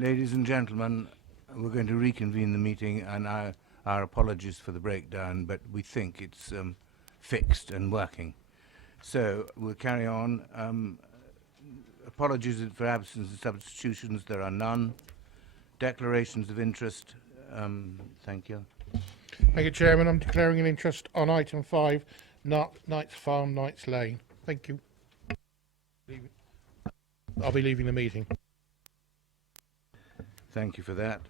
Ladies and gentlemen, we're going to reconvene the meeting, and our apologies for the breakdown, but we think it's fixed and working. So we'll carry on. Apologies for absence and substitutions. There are none. Declarations of interest. Thank you. Thank you, Chairman. I'm declaring an interest on item 5, Knights Farm, Knights Lane. Thank you. I'll be leaving the meeting. Thank you for that.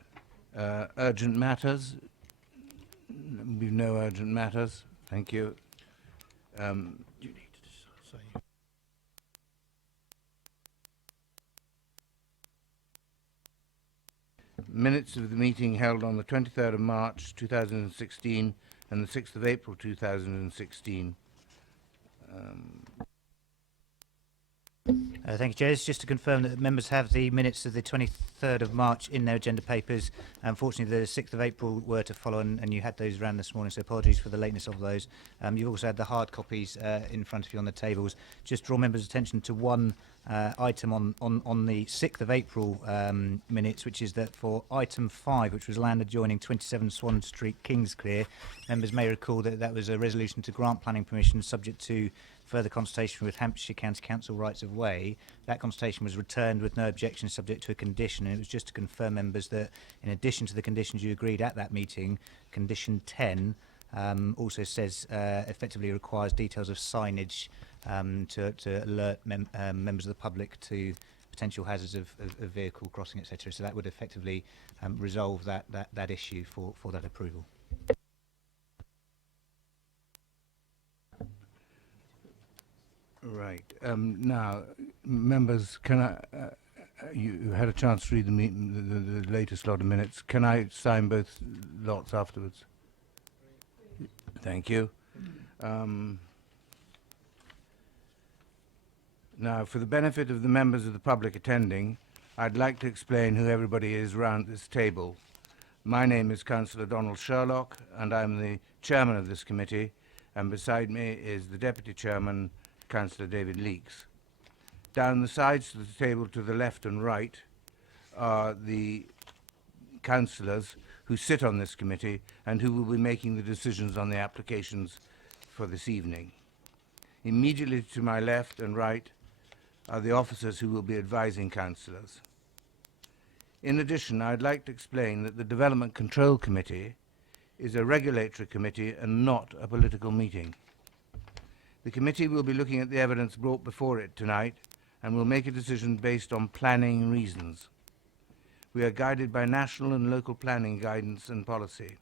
Urgent matters. We've no urgent matters. Thank you. Do you need to say? Minutes of the meeting held on the 23rd of March 2016 and the 6th of April 2016. Thank you, Chair. It's just to confirm that members have the minutes of the 23rd of March in their agenda papers. Unfortunately, the 6th of April were to follow, and you had those around this morning, so apologies for the lateness of those. You've also had the hard copies in front of you on the tables. Just draw members' attention to one item on the 6th of April minutes, which is that for item 5, which was land adjoining 27 Swan Street, Kingsclear, members may recall that that was a resolution to grant planning permission subject to further consultation with Hampshire County Council rights of way. That consultation was returned with no objection subject to a condition, and it was just to confirm members that in addition to the conditions you agreed at that meeting, condition 10 also says effectively requires details of signage to alert members of the public to potential hazards of vehicle crossing, etc. So that would effectively resolve that issue for that approval. Right. Now, members, can I? You had a chance to read the latest lot of minutes. Can I sign both lots afterwards? Thank you. Now, for the benefit of the members of the public attending, I'd like to explain who everybody is round this table. My name is Councillor Donald Sherlock, and I'm the chairman of this committee, and beside me is the deputy chairman, Councillor David Leakes. Down the sides of the table to the left and right are the councillors who sit on this committee and who will be making the decisions on the applications for this evening. Immediately to my left and right are the officers who will be advising councillors. In addition, I'd like to explain that the Development Control Committee is a regulatory committee and not a political meeting. The committee will be looking at the evidence brought before it tonight and will make a decision based on planning reasons. We are guided by national and local planning guidance and policy.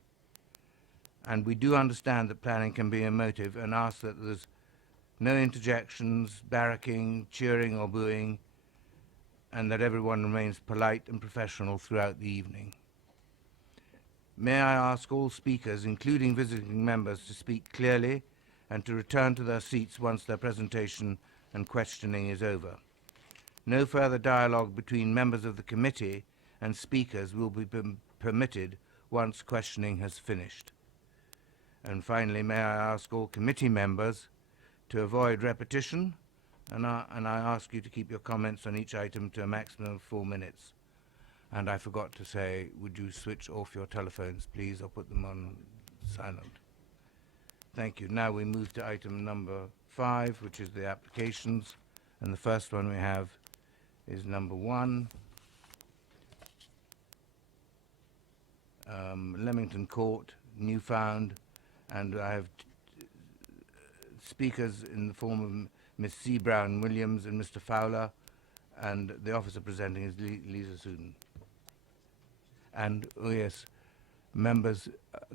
And we do understand that planning can be emotive and ask that there's no interjections, barracking, cheering or booing, and that everyone remains polite and professional throughout the evening. May I ask all speakers, including visiting members, to speak clearly and to return to their seats once their presentation and questioning is over. No further dialogue between members of the committee and speakers will be permitted once questioning has finished. And finally, may I ask all committee members to avoid repetition, and I ask you to keep your comments on each item to a maximum of 4 minutes. And I forgot to say, would you switch off your telephones, please, or put them on silent? Thank you. Now we move to item number 5, which is the applications. And the first one we have is number 1. Leamington Court, Newfound. And I have speakers in the form of Ms. C. Brown Williams and Mr. Fowler. And the officer presenting is Lisa Suden. And, oh yes, members,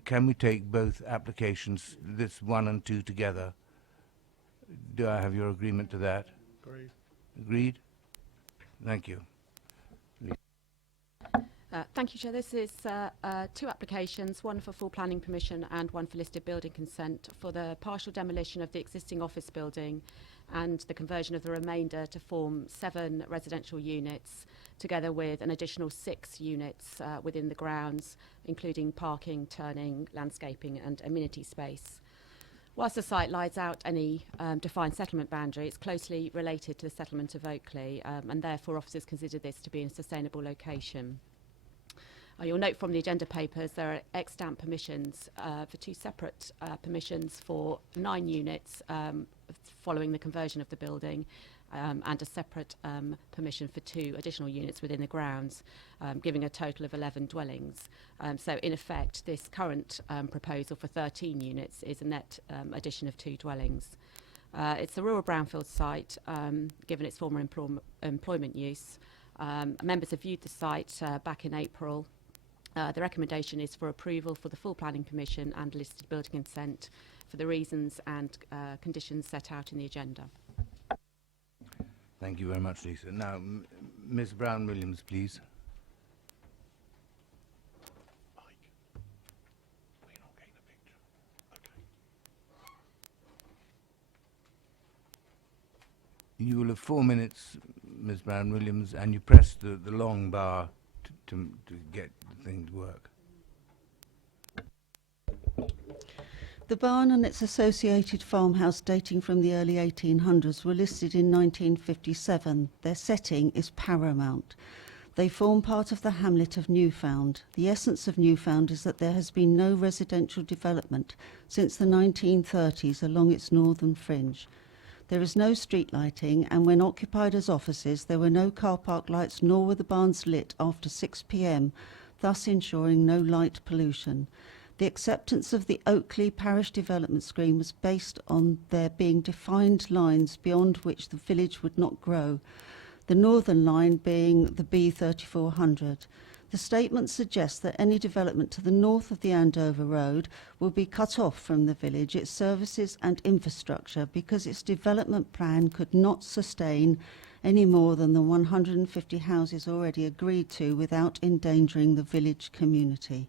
can we take both applications, this 1 and 2, together? Do I have your agreement to that? Agreed. Agreed? Thank you. Thank you, Chair. This is 2 applications, one for full planning permission and one for listed building consent for the partial demolition of the existing office building and the conversion of the remainder to form 7 residential units, together with an additional 6 units within the grounds, including parking, turning, landscaping and amenity space. Whilst the site lies out any defined settlement boundary, it's closely related to the settlement of Oakley, and therefore officers consider this to be a sustainable location. You'll note from the agenda papers there are extant permissions for two separate permissions for 9 units following the conversion of the building, and a separate permission for 2 additional units within the grounds, giving a total of 11 dwellings. So in effect, this current proposal for 13 units is a net addition of 2 dwellings. It's a rural brownfield site, given its former employment use. Members have viewed the site back in April. The recommendation is for approval for the full planning permission and listed building consent for the reasons and conditions set out in the agenda. Thank you very much, Lisa. Now, Ms. Brown-Williams, please. Mike, we're not getting a picture. Okay. You will have 4 minutes, Ms. Brown-Williams, and you press the long bar to get the thing to work. The barn and its associated farmhouse dating from the early 1800s were listed in 1957. Their setting is paramount. They form part of the hamlet of Newfound. The essence of Newfound is that there has been no residential development since the 1930s along its northern fringe. There is no street lighting, and when occupied as offices, there were no car park lights, nor were the barns lit after 6 p.m, thus ensuring no light pollution. The acceptance of the Oakley Parish Development Scheme was based on there being defined lines beyond which the village would not grow, the northern line being the B3400. The statement suggests that any development to the north of the Andover Road will be cut off from the village, its services and infrastructure, because its development plan could not sustain any more than the 150 houses already agreed to without endangering the village community.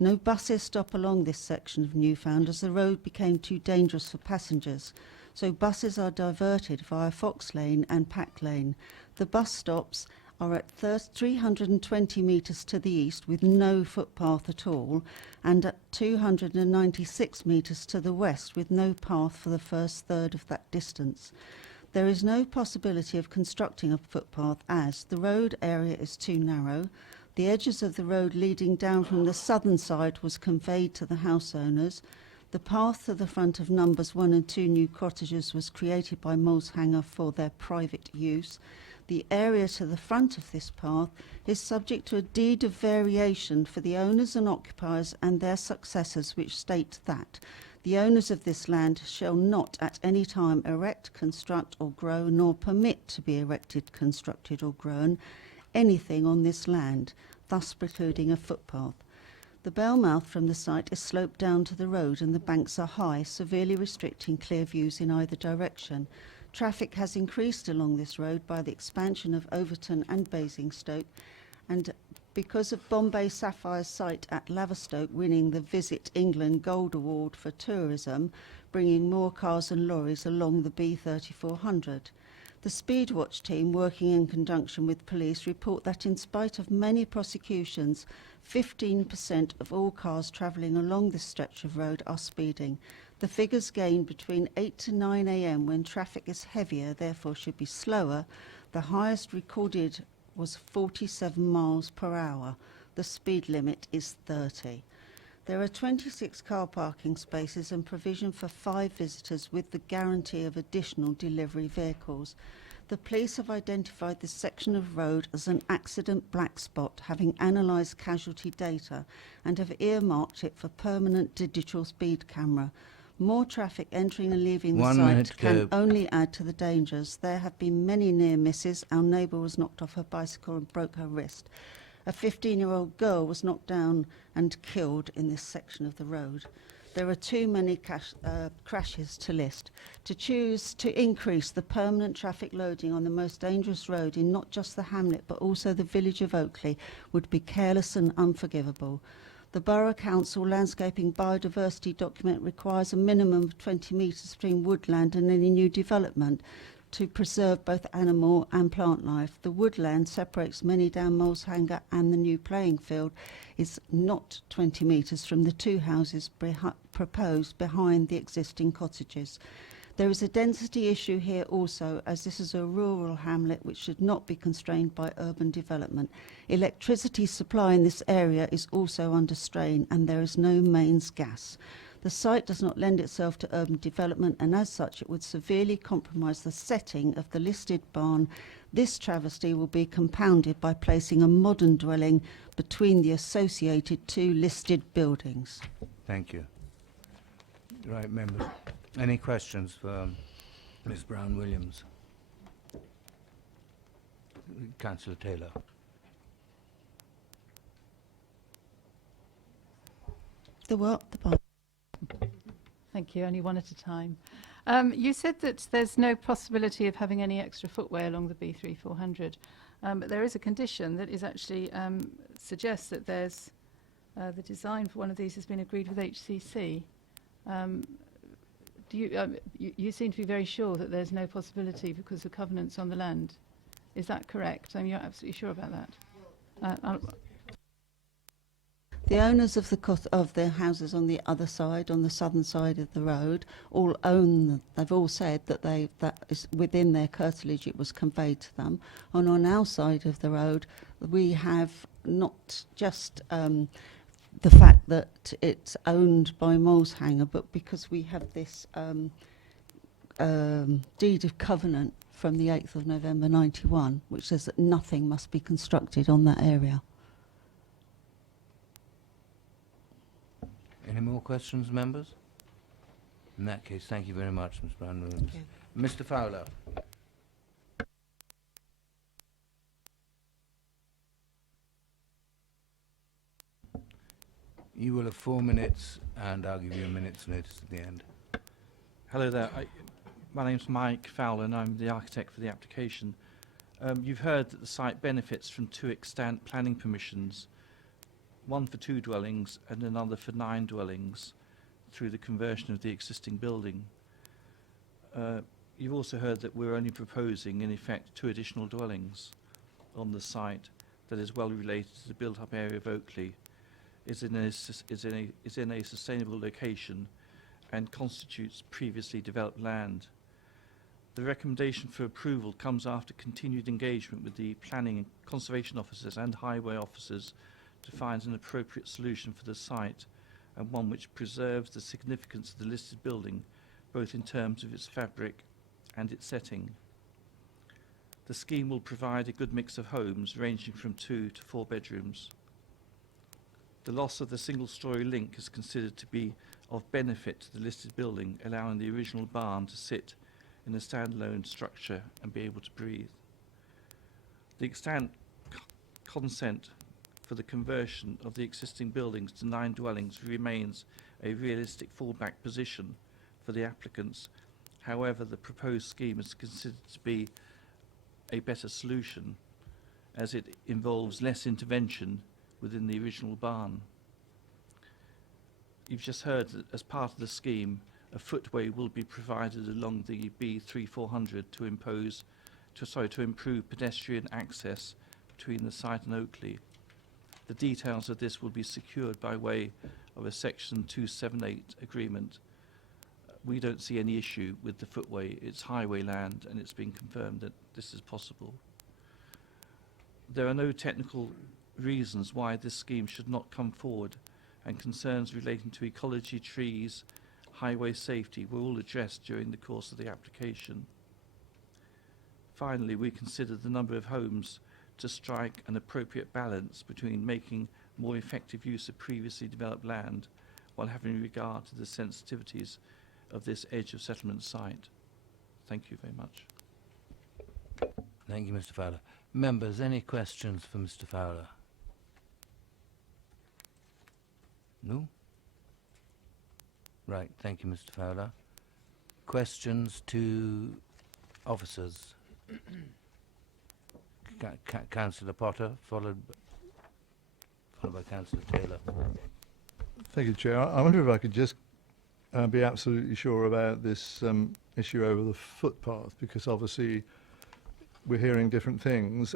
No buses stop along this section of Newfound as the road became too dangerous for passengers, so buses are diverted via Fox Lane and Pack Lane. The bus stops are at 320 metres to the east with no footpath at all, and at 296 metres to the west with no path for the first third of that distance. There is no possibility of constructing a footpath as the road area is too narrow. The edges of the road leading down from the southern side was conveyed to the house owners. The path to the front of numbers 1 and 2 new cottages was created by Moleshanger for their private use. The area to the front of this path is subject to a deed of variation for the owners and occupiers and their successors, which state that the owners of this land shall not at any time erect, construct or grow, nor permit to be erected, constructed or grown anything on this land, thus precluding a footpath. The bellmouth from the site is sloped down to the road and the banks are high, severely restricting clear views in either direction. Traffic has increased along this road by the expansion of Overton and Basingstoke, and because of Bombay Sapphire's site at Laverstoke winning the Visit England Gold Award for tourism, bringing more cars and lorries along the B3400. The Speedwatch team, working in conjunction with police, report that in spite of many prosecutions, 15% of all cars travelling along this stretch of road are speeding. The figures gained between 8 to 9 a.m. when traffic is heavier, therefore should be slower. The highest recorded was 47 miles per hour. The speed limit is 30. There are 26 car parking spaces and provision for 5 visitors with the guarantee of additional delivery vehicles. The police have identified this section of road as an accident black spot, having analysed casualty data, and have earmarked it for permanent digital speed camera. More traffic entering and leaving the site can only add to the dangers. There have been many near misses. Our neighbour was knocked off her bicycle and broke her wrist. A 15-year-old girl was knocked down and killed in this section of the road. There are too many crashes to list. To choose to increase the permanent traffic loading on the most dangerous road in not just the hamlet but also the village of Oakley would be careless and unforgivable. The Borough Council Landscaping Biodiversity document requires a minimum of 20 metres between woodland and any new development. to preserve both animal and plant life. The woodland separates many down Moleshanger, and the new playing field is not 20 metres from the two houses proposed behind the existing cottages. There is a density issue here also, as this is a rural hamlet which should not be constrained by urban development. Electricity supply in this area is also under strain, and there is no mains gas. The site does not lend itself to urban development, and as such it would severely compromise the setting of the listed barn. This travesty will be compounded by placing a modern dwelling between the associated two listed buildings. Thank you. Right, members. Any questions for Ms. Brown-Williams? Councillor Taylor. The what? The barn. Thank you. Only one at a time. You said that there's no possibility of having any extra footway along the B3400, but there is a condition that is actually suggests that there's the design for one of these has been agreed with HCC. You seem to be very sure that there's no possibility because of covenants on the land. Is that correct? You're absolutely sure about that? The owners of the houses on the other side, on the southern side of the road, all own. They've all said that that is within their curtilage. It was conveyed to them. And on our side of the road, we have not just the fact that it's owned by Moleshanger, but because we have this deed of covenant from the 8th of November 91, which says that nothing must be constructed on that area. Any more questions, members? In that case, thank you very much, Ms. Brown-Williams. Mr. Fowler. You will have 4 minutes, and I'll give you a minute's notice at the end. Hello there. My name's Mike Fowler, and I'm the architect for the application. You've heard that the site benefits from 2 extant planning permissions, one for 2 dwellings and another for 9 dwellings through the conversion of the existing building. You've also heard that we're only proposing, in effect, 2 additional dwellings on the site that is well related to the built-up area of Oakley, is in a sustainable location and constitutes previously developed land. The recommendation for approval comes after continued engagement with the planning and conservation officers and highway officers to find an appropriate solution for the site, and one which preserves the significance of the listed building, both in terms of its fabric and its setting. The scheme will provide a good mix of homes ranging from 2 to 4 bedrooms. The loss of the single-storey link is considered to be of benefit to the listed building, allowing the original barn to sit in a standalone structure and be able to breathe. The extant consent for the conversion of the existing buildings to 9 dwellings remains a realistic fallback position for the applicants. However, the proposed scheme is considered to be a better solution, as it involves less intervention within the original barn. You've just heard that as part of the scheme, a footway will be provided along the B3400 to improve pedestrian access between the site and Oakley. The details of this will be secured by way of a Section 278 agreement. We don't see any issue with the footway. It's highway land, and it's been confirmed that this is possible. There are no technical reasons why this scheme should not come forward, and concerns relating to ecology, trees, highway safety were all addressed during the course of the application. Finally, we consider the number of homes to strike an appropriate balance between making more effective use of previously developed land while having regard to the sensitivities of this edge of settlement site. Thank you very much. Thank you, Mr. Fowler. Members, any questions for Mr. Fowler? No? Right, thank you, Mr. Fowler. Questions to officers? Councillor Potter, followed by Councillor Taylor. Thank you, Chair. I wonder if I could just be absolutely sure about this issue over the footpath, because obviously we're hearing different things.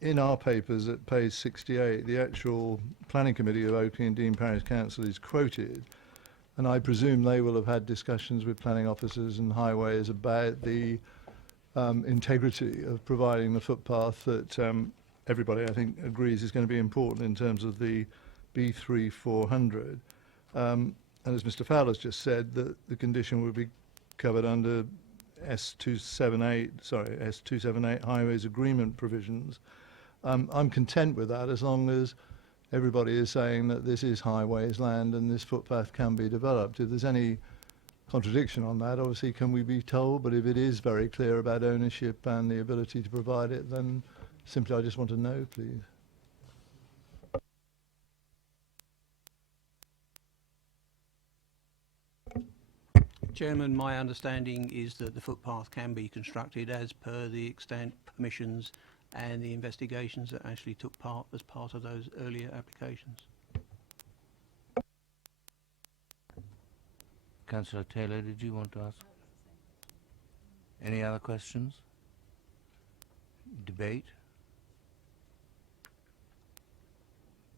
In our papers at page 68, the actual planning committee of Oakley and Dean Parish Council is quoted, and I presume they will have had discussions with planning officers and highways about the integrity of providing the footpath that everybody, I think, agrees is going to be important in terms of the B3400. And as Mr. Fowler's just said, that the condition would be covered under S278 highways agreement provisions. I'm content with that as long as everybody is saying that this is highways land and this footpath can be developed. If there's any contradiction on that, obviously can we be told, but if it is very clear about ownership and the ability to provide it, then simply I just want to know, please. Chairman, my understanding is that the footpath can be constructed as per the extent permissions and the investigations that actually took part as part of those earlier applications. Councillor Taylor, did you want to ask? Any other questions? Debate?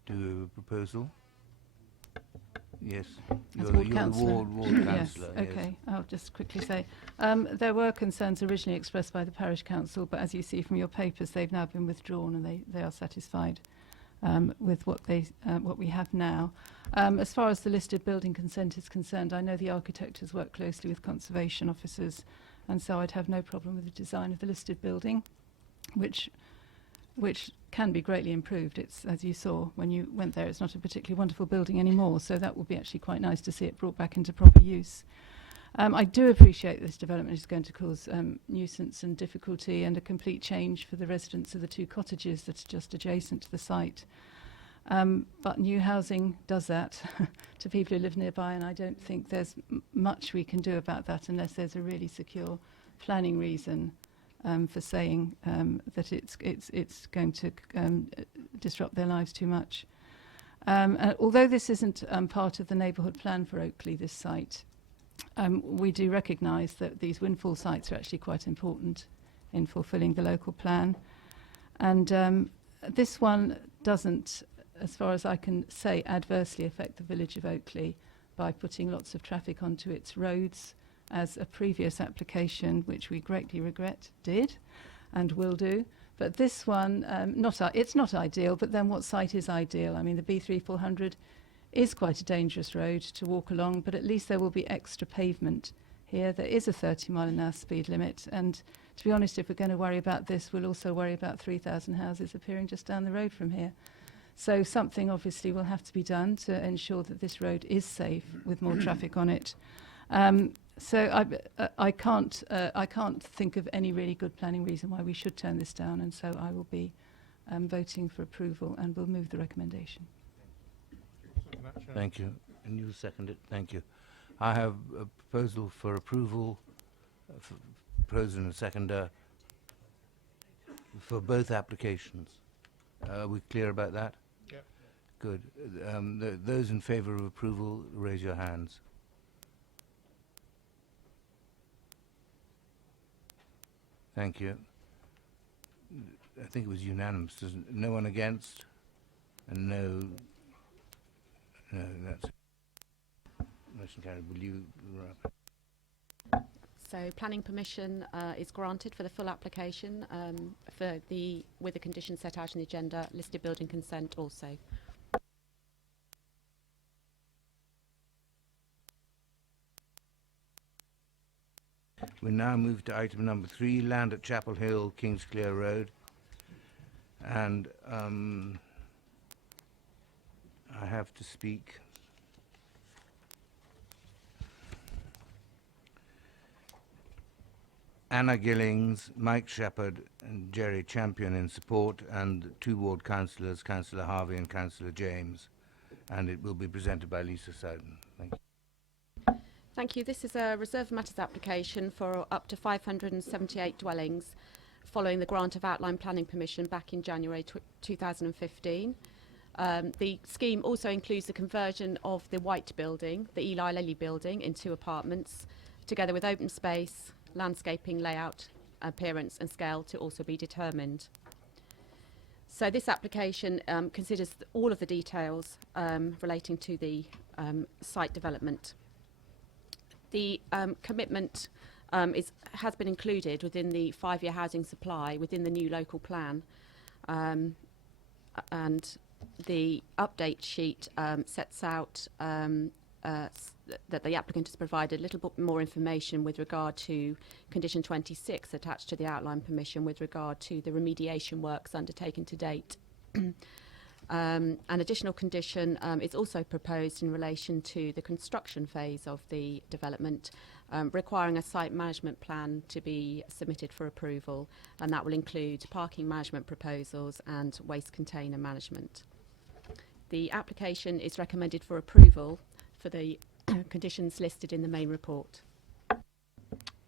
Do we have a proposal? Yes. As You're ward the councillor. ward Yes, councillor. Yes. okay. I'll just quickly say there were concerns originally expressed by the parish council, but as you see from your papers, they've now been withdrawn and they are satisfied with what we have now. As far as the listed building consent is concerned, I know the architect has worked closely with conservation officers, and so I'd have no problem with the design of the listed building, which can be greatly improved. It's, as you saw when you went there, it's not a particularly wonderful building anymore, so that will be actually quite nice to see it brought back into proper use. I do appreciate this development is going to cause nuisance and difficulty and a complete change for the residents of the two cottages that are just adjacent to the site. But new housing does that to people who live nearby, and I don't think there's much we can do about that unless there's a really secure planning reason for saying that it's going to disrupt their lives too much. Although this isn't part of the neighbourhood plan for Oakley, this site, we do recognise that these windfall sites are actually quite important in fulfilling the local plan. And this one doesn't, as far as I can say, adversely affect the village of Oakley by putting lots of traffic onto its roads, as a previous application, which we greatly regret, did and will do. But this one, it's not ideal, but then what site is ideal? I mean, the B3400 is quite a dangerous road to walk along, but at least there will be extra pavement here. There is a 30-mile-an-hour speed limit, and to be honest, if we're going to worry about this, we'll also worry about 3,000 houses appearing just down the road from here. So something obviously will have to be done to ensure that this road is safe with more traffic on it. So I can't think of any really good planning reason why we should turn this down, and so I will be voting for approval and will move the recommendation. Thank you. And you second it. Thank you. I have a proposal for approval, proposer and seconder, for both applications. Are we clear about that? Yep. Good. Those in favour of approval, raise your hands. Thank you. I think it was unanimous. No one against? And no, that's motion carried. Will you wrap? So planning permission is granted for the full application with the conditions set out in the agenda, listed building consent also. We now move to item number 3, land at Chapel Hill, Kingsclere Road. And I have to speak Anna Gillings, Mike Shepherd and Jerry Champion in support, and 2 ward councillors, Councillor Harvey and Councillor James. And it will be presented by Lisa Soden. Thank you. Thank you. This is a reserve matters application for up to 578 dwellings following the grant of outline planning permission back in January 2015. The scheme also includes the conversion of the White building, the Eli Lilly building, into apartments, together with open space, landscaping, layout, appearance and scale to also be determined. So this application considers all of the details relating to the site development. The commitment has been included within the 5-year housing supply within the new local plan, and the update sheet sets out that the applicant has provided a little bit more information with regard to condition 26 attached to the outline permission with regard to the remediation works undertaken to date. An additional condition is also proposed in relation to the construction phase of the development, requiring a site management plan to be submitted for approval, and that will include parking management proposals and waste container management. The application is recommended for approval for the conditions listed in the main report.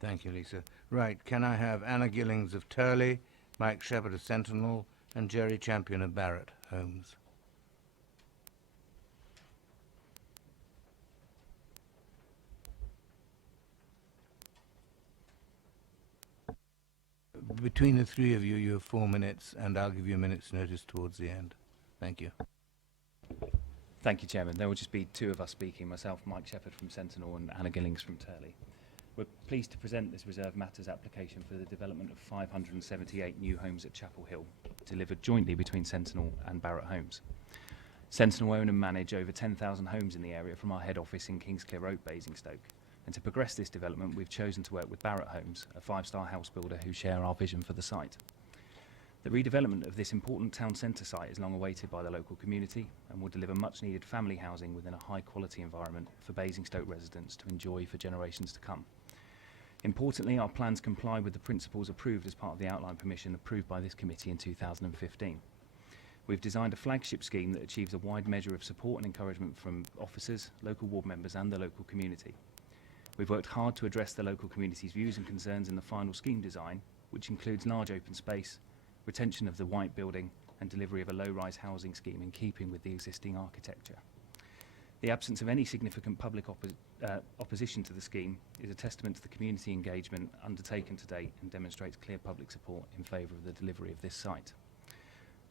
Thank you, Lisa. Right, can I have Anna Gillings of Turley, Mike Shepherd of Sentinel, and Jerry Champion of Barrett Homes? Between the three of you, you have 4 minutes, and I'll give you a minute's notice towards the end. Thank you. Thank you, Chairman. There will just be 2 of us speaking, myself, Mike Shepherd from Sentinel, and Anna Gillings from Turley. We're pleased to present this Reserve Matters application for the development of 578 new homes at Chapel Hill, delivered jointly between Sentinel and Barrett Homes. Sentinel own and manage over 10,000 homes in the area from our head office in Kingsclear Road, Basingstoke. And to progress this development, we've chosen to work with Barrett Homes, a 5-star house builder who share our vision for the site. The redevelopment of this important town centre site is long awaited by the local community and will deliver much needed family housing within a high quality environment for Basingstoke residents to enjoy for generations to come. Importantly, our plans comply with the principles approved as part of the outline permission approved by this committee in 2015. We've designed a flagship scheme that achieves a wide measure of support and encouragement from officers, local ward members and the local community. We've worked hard to address the local community's views and concerns in the final scheme design, which includes large open space, retention of the white building and delivery of a low-rise housing scheme in keeping with the existing architecture. The absence of any significant public opposition to the scheme is a testament to the community engagement undertaken to date and demonstrates clear public support in favour of the delivery of this site.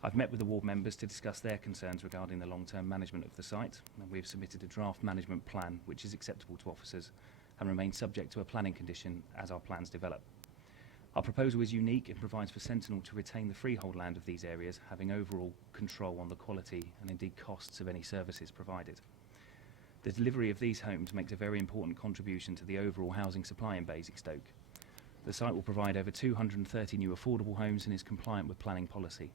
I've met with the ward members to discuss their concerns regarding the long-term management of the site, and we have submitted a draft management plan which is acceptable to officers and remains subject to a planning condition as our plans develop. Our proposal is unique and provides for Sentinel to retain the freehold land of these areas, having overall control on the quality and indeed costs of any services provided. The delivery of these homes makes a very important contribution to the overall housing supply in Basingstoke. The site will provide over 230 new affordable homes and is compliant with planning policy.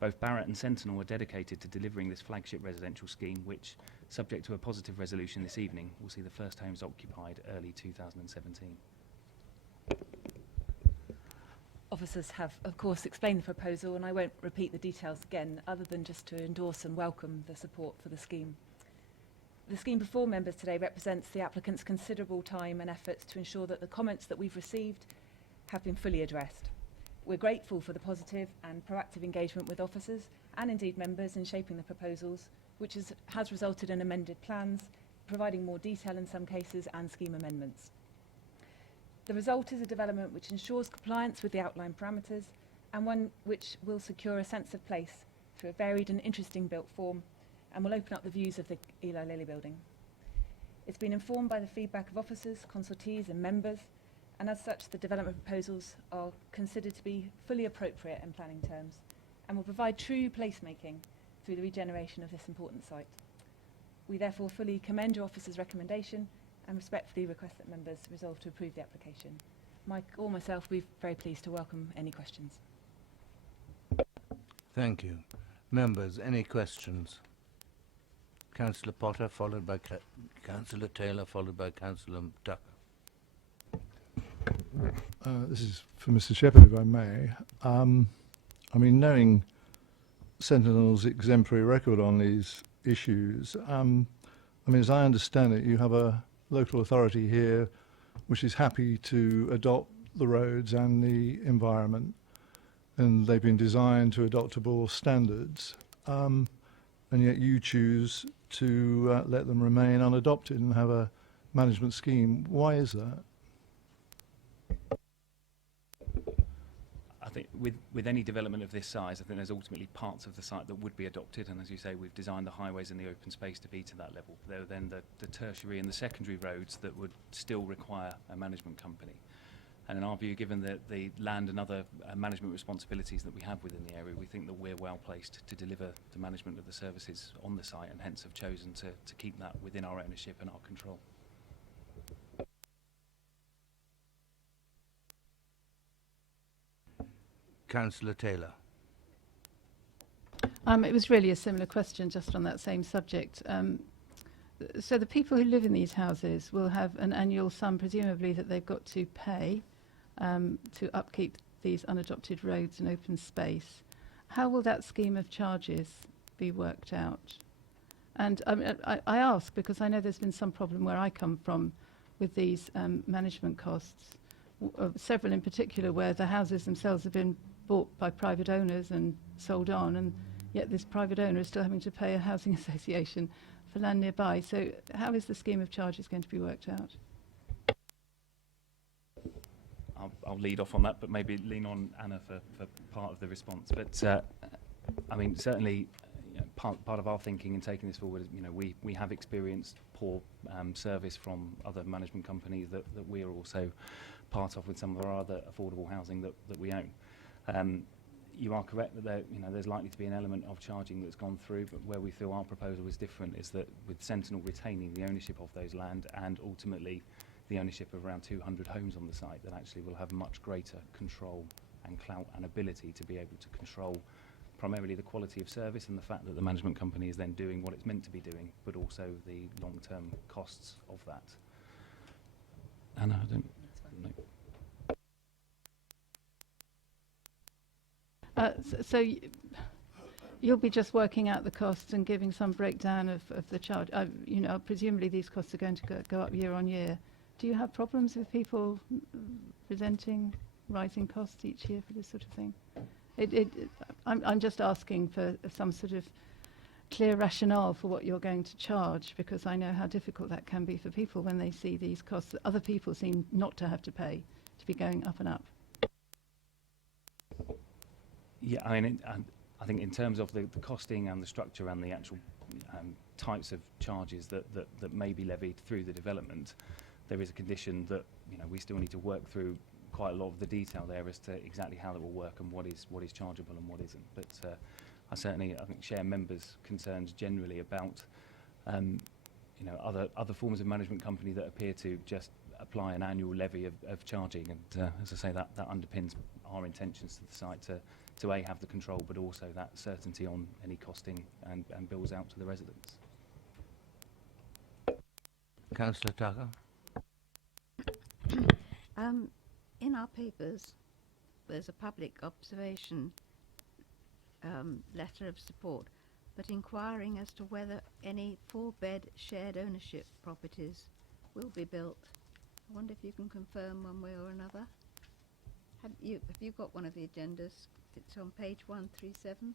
Both Barrett and Sentinel are dedicated to delivering this flagship residential scheme which, subject to a positive resolution this evening, will see the first homes occupied early 2017. Officers have, of course, explained the proposal, and I won't repeat the details again, other than just to endorse and welcome the support for the scheme. The scheme before members today represents the applicant's considerable time and efforts to ensure that the comments that we've received have been fully addressed. We're grateful for the positive and proactive engagement with officers and indeed members in shaping the proposals, which has resulted in amended plans, providing more detail in some cases and scheme amendments. The result is a development which ensures compliance with the outline parameters and one which will secure a sense of place through a varied and interesting built form and will open up the views of the Eli Lilly building. It's been informed by the feedback of officers, consultees and members, and as such the development proposals are considered to be fully appropriate in planning terms and will provide true placemaking through the regeneration of this important site. We therefore fully commend your officer's recommendation and respectfully request that members resolve to approve the application. Mike or myself, we're very pleased to welcome any questions. Thank you. Members, any questions? Councillor Potter, followed by Councillor Taylor, followed by Councillor Tucker. This is for Mr. Shepherd, if I may. I mean, knowing Sentinel's exemplary record on these issues, I mean, as I understand it, you have a local authority here which is happy to adopt the roads and the environment, and they've been designed to adoptable standards, and yet you choose to let them remain unadopted and have a management scheme. Why is that? think with any development of this size, I think there's ultimately parts of the site that would be adopted, and as you say, we've designed the highways and the open space to be to that level. There are then the tertiary and the secondary roads that would still require a management company. And in our view, given the land and other management responsibilities that we have within the area, we think that we're well placed to deliver the management of the services on the site, and hence have chosen to keep that within our ownership and our control. Councillor Taylor. It was really a similar question, just on that same subject. So the people who live in these houses will have an annual sum, presumably, that they've got to pay to upkeep these unadopted roads and open space. How will that scheme of charges be worked out? And I ask because I know there's been some problem where I come from with these management costs, several in particular, where the houses themselves have been bought by private owners and sold on, and yet this private owner is still having to pay a housing association for land nearby. So how is the scheme of charges going to be worked out? I'll lead off on that, but maybe lean on Anna for part of the response. But I mean, certainly, you know, part of our thinking in taking this forward is, you know, we have experienced poor service from other management companies that we are also part of with some of our other affordable housing that we own. You are correct that there's likely to be an element of charging that's gone through, but where we feel our proposal is different is that with Sentinel retaining the ownership of those land and ultimately the ownership of around 200 homes on the site, that actually will have much greater control and clout and ability to be able to control primarily the quality of service and the fact that the management company is then doing what it's meant to be doing, but also the long-term costs of that. Anna, I don't know. So you'll be just working out the costs and giving some breakdown of the charge. Presumably these costs are going to go up year on year. Do you have problems with people presenting rising costs each year for this sort of thing? I'm just asking for some sort of clear rationale for what you're going to charge, because I know how difficult that can be for people when they see these costs that other people seem not to have to pay to be going up and up. Yeah, I mean, I think in terms of the costing and the structure and the actual types of charges that may be levied through the development, there is a condition that we still need to work through quite a lot of the detail there as to exactly how that will work and what is chargeable and what isn't. But I think share members' concerns generally about other forms of management company that appear to just apply an annual levy of charging, and as I say, that underpins our intentions to the site to A, have the control, but also that certainty on any costing and bills out to the residents. Councillor Tucker. In our papers, there's a public observation letter of support, but inquiring as to whether any 4-bed shared ownership properties will be built. I wonder if you can confirm one way or another. Have you got one of the agendas? It's on page 137.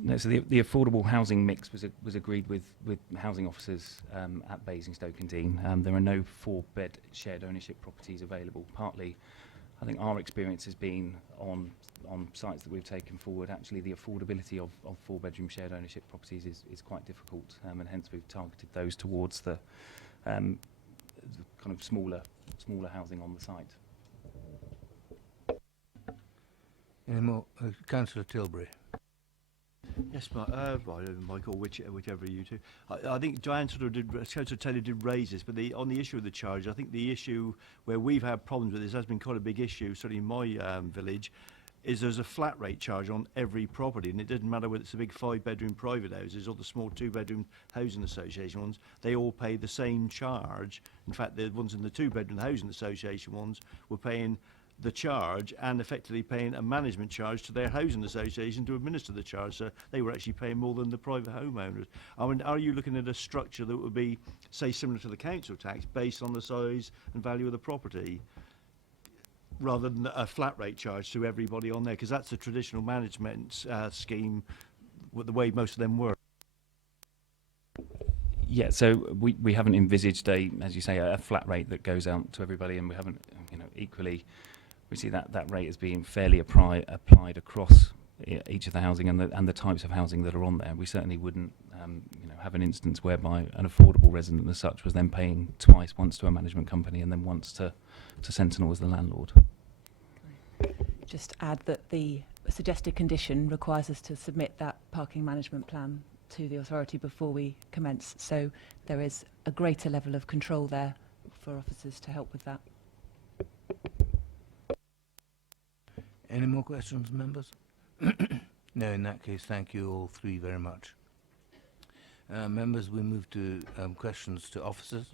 No, so the affordable housing mix was agreed with housing officers at Basingstoke and Dean. There are no 4-bed shared ownership properties available. Partly, I think our experience has been on sites that we've taken forward. Actually, the affordability of 4-bedroom shared ownership properties is quite difficult, and hence we've targeted those towards the kind of smaller housing on the site. Any more? Councillor Tilbury. Yes, Michael, whichever you two. I think Diane Councillor Taylor did raise this, but on the issue of the charge, I think the issue where we've had problems with this has been quite a big issue, certainly in my village, is there's a flat rate charge on every property, and it doesn't matter whether it's the big 5-bedroom private houses or the small 2-bedroom housing association ones, they all pay the same charge. In fact, the ones in the 2-bedroom housing association ones were paying the charge and effectively paying a management charge to their housing association to administer the charge, so they were actually paying more than the private homeowners. I mean, are you looking at a structure that would be, say, similar to the council tax, based on the size and value of the property, rather than a flat rate charge to everybody on there? Because that's the traditional management scheme, the way most of them work. Yeah, so we haven't envisaged as you say, a flat rate that goes out to everybody, and we haven't, equally, we see that rate as being fairly applied across each of the housing and the types of housing that are on there. We certainly wouldn't, have an instance whereby an affordable resident as such was then paying twice, once to a management company and then once to Sentinel as the landlord. Just add that the suggested condition requires us to submit that parking management plan to the authority before we commence, so there is a greater level of control there for officers to help with that. Any more questions, members? No, in that case, thank you all three very much. Members, we move to questions to officers.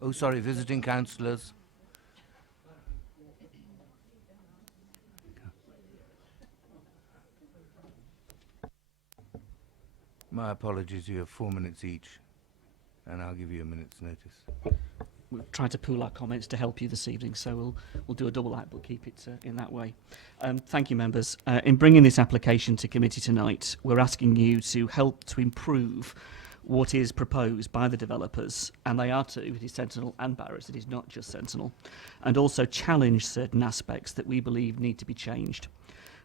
Oh, sorry, visiting councillors. My apologies, you have 4 minutes each, and I'll give you a minute's notice. We've tried to pool our comments to help you this evening, so we'll do a double act, but keep it in that way. Thank you, members. In bringing this application to committee tonight, we're asking you to help to improve what is proposed by the developers, and they are two, it is Sentinel and Barratt's, it is not just Sentinel, and also challenge certain aspects that we believe need to be changed.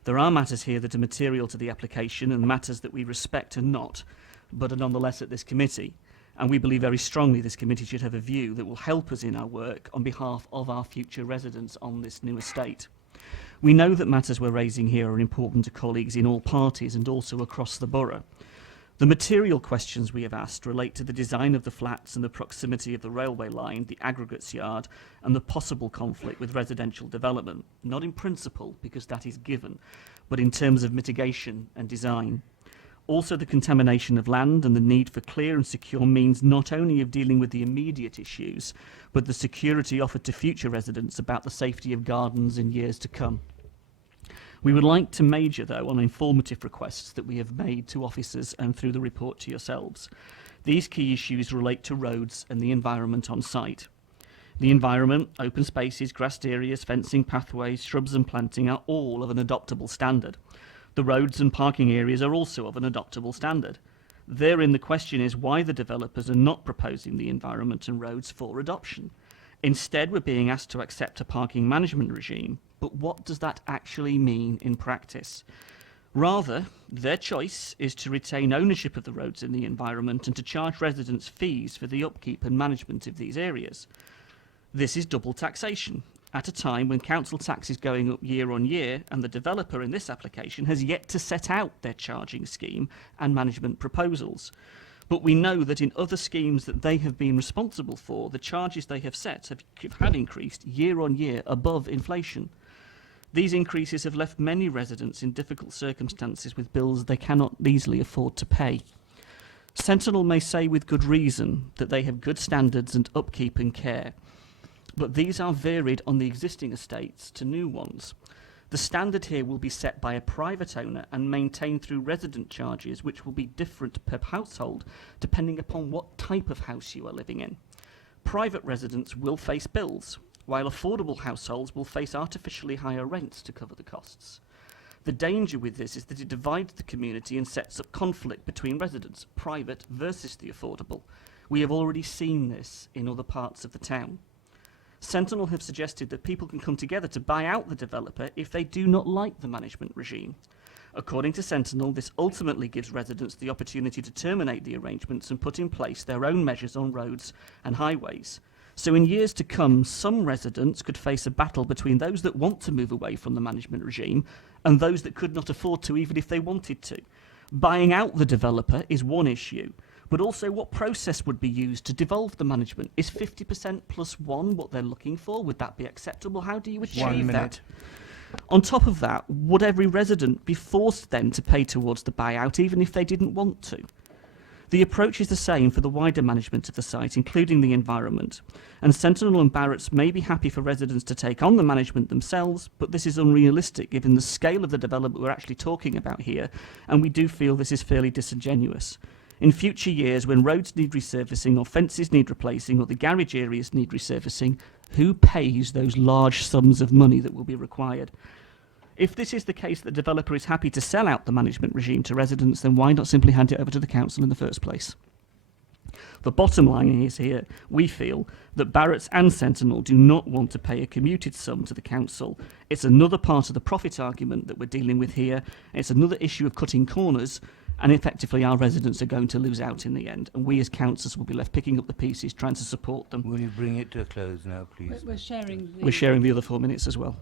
There are matters here that are material to the application and matters that we respect and not, but are nonetheless at this committee. And we believe very strongly this committee should have a view that will help us in our work on behalf of our future residents on this new estate. We know that matters we're raising here are important to colleagues in all parties and also across the borough. The material questions we have asked relate to the design of the flats and the proximity of the railway line, the aggregates yard, and the possible conflict with residential development, not in principle, because that is given, but in terms of mitigation and design. Also, the contamination of land and the need for clear and secure means not only of dealing with the immediate issues, but the security offered to future residents about the safety of gardens in years to come. We would like to major, though, on informative requests that we have made to officers and through the report to yourselves. These key issues relate to roads and the environment on site. The environment, open spaces, grassed areas, fencing, pathways, shrubs and planting are all of an adoptable standard. The roads and parking areas are also of an adoptable standard. Therein the question is why the developers are not proposing the environment and roads for adoption. Instead, we're being asked to accept a parking management regime, but what does that actually mean in practice? Rather, their choice is to retain ownership of the roads and the environment and to charge residents fees for the upkeep and management of these areas. This is double taxation, at a time when council tax is going up year on year and the developer in this application has yet to set out their charging scheme and management proposals. But we know that in other schemes that they have been responsible for, the charges they have set have increased year on year above inflation. These increases have left many residents in difficult circumstances with bills they cannot easily afford to pay. Sentinel may say with good reason that they have good standards and upkeep and care, but these are varied on the existing estates to new ones. The standard here will be set by a private owner and maintained through resident charges, which will be different per household depending upon what type of house you are living in. Private residents will face bills, while affordable households will face artificially higher rents to cover the costs. The danger with this is that it divides the community and sets up conflict between residents, private versus the affordable. We have already seen this in other parts of the town. Sentinel have suggested that people can come together to buy out the developer if they do not like the management regime. According to Sentinel, this ultimately gives residents the opportunity to terminate the arrangements and put in place their own measures on roads and highways. So in years to come, some residents could face a battle between those that want to move away from the management regime and those that could not afford to even if they wanted to. Buying out the developer is one issue, but also what process would be used to devolve the management? Is 50% plus one what they're looking for? Would that be acceptable? How do you achieve that? On top of that, would every resident be forced then to pay towards the buyout even if they didn't want to? The approach is the same for the wider management of the site, including the environment. And Sentinel and Barratt's may be happy for residents to take on the management themselves, but this is unrealistic given the scale of the development we're actually talking about here, and we do feel this is fairly disingenuous. In future years, when roads need resurfacing or fences need replacing or the garage areas need resurfacing, who pays those large sums of money that will be required? If this is the case, the developer is happy to sell out the management regime to residents, then why not simply hand it over to the council in the first place? The bottom line is here, we feel that Barratt's and Sentinel do not want to pay a commuted sum to the council. It's another part of the profit argument that we're dealing with here. It's another issue of cutting corners, and effectively our residents are going to lose out in the end, and we as councillors will be left picking up the pieces, trying to support them. Will you bring it to a close now, please? We're sharing We're sharing the other 4 minutes as well.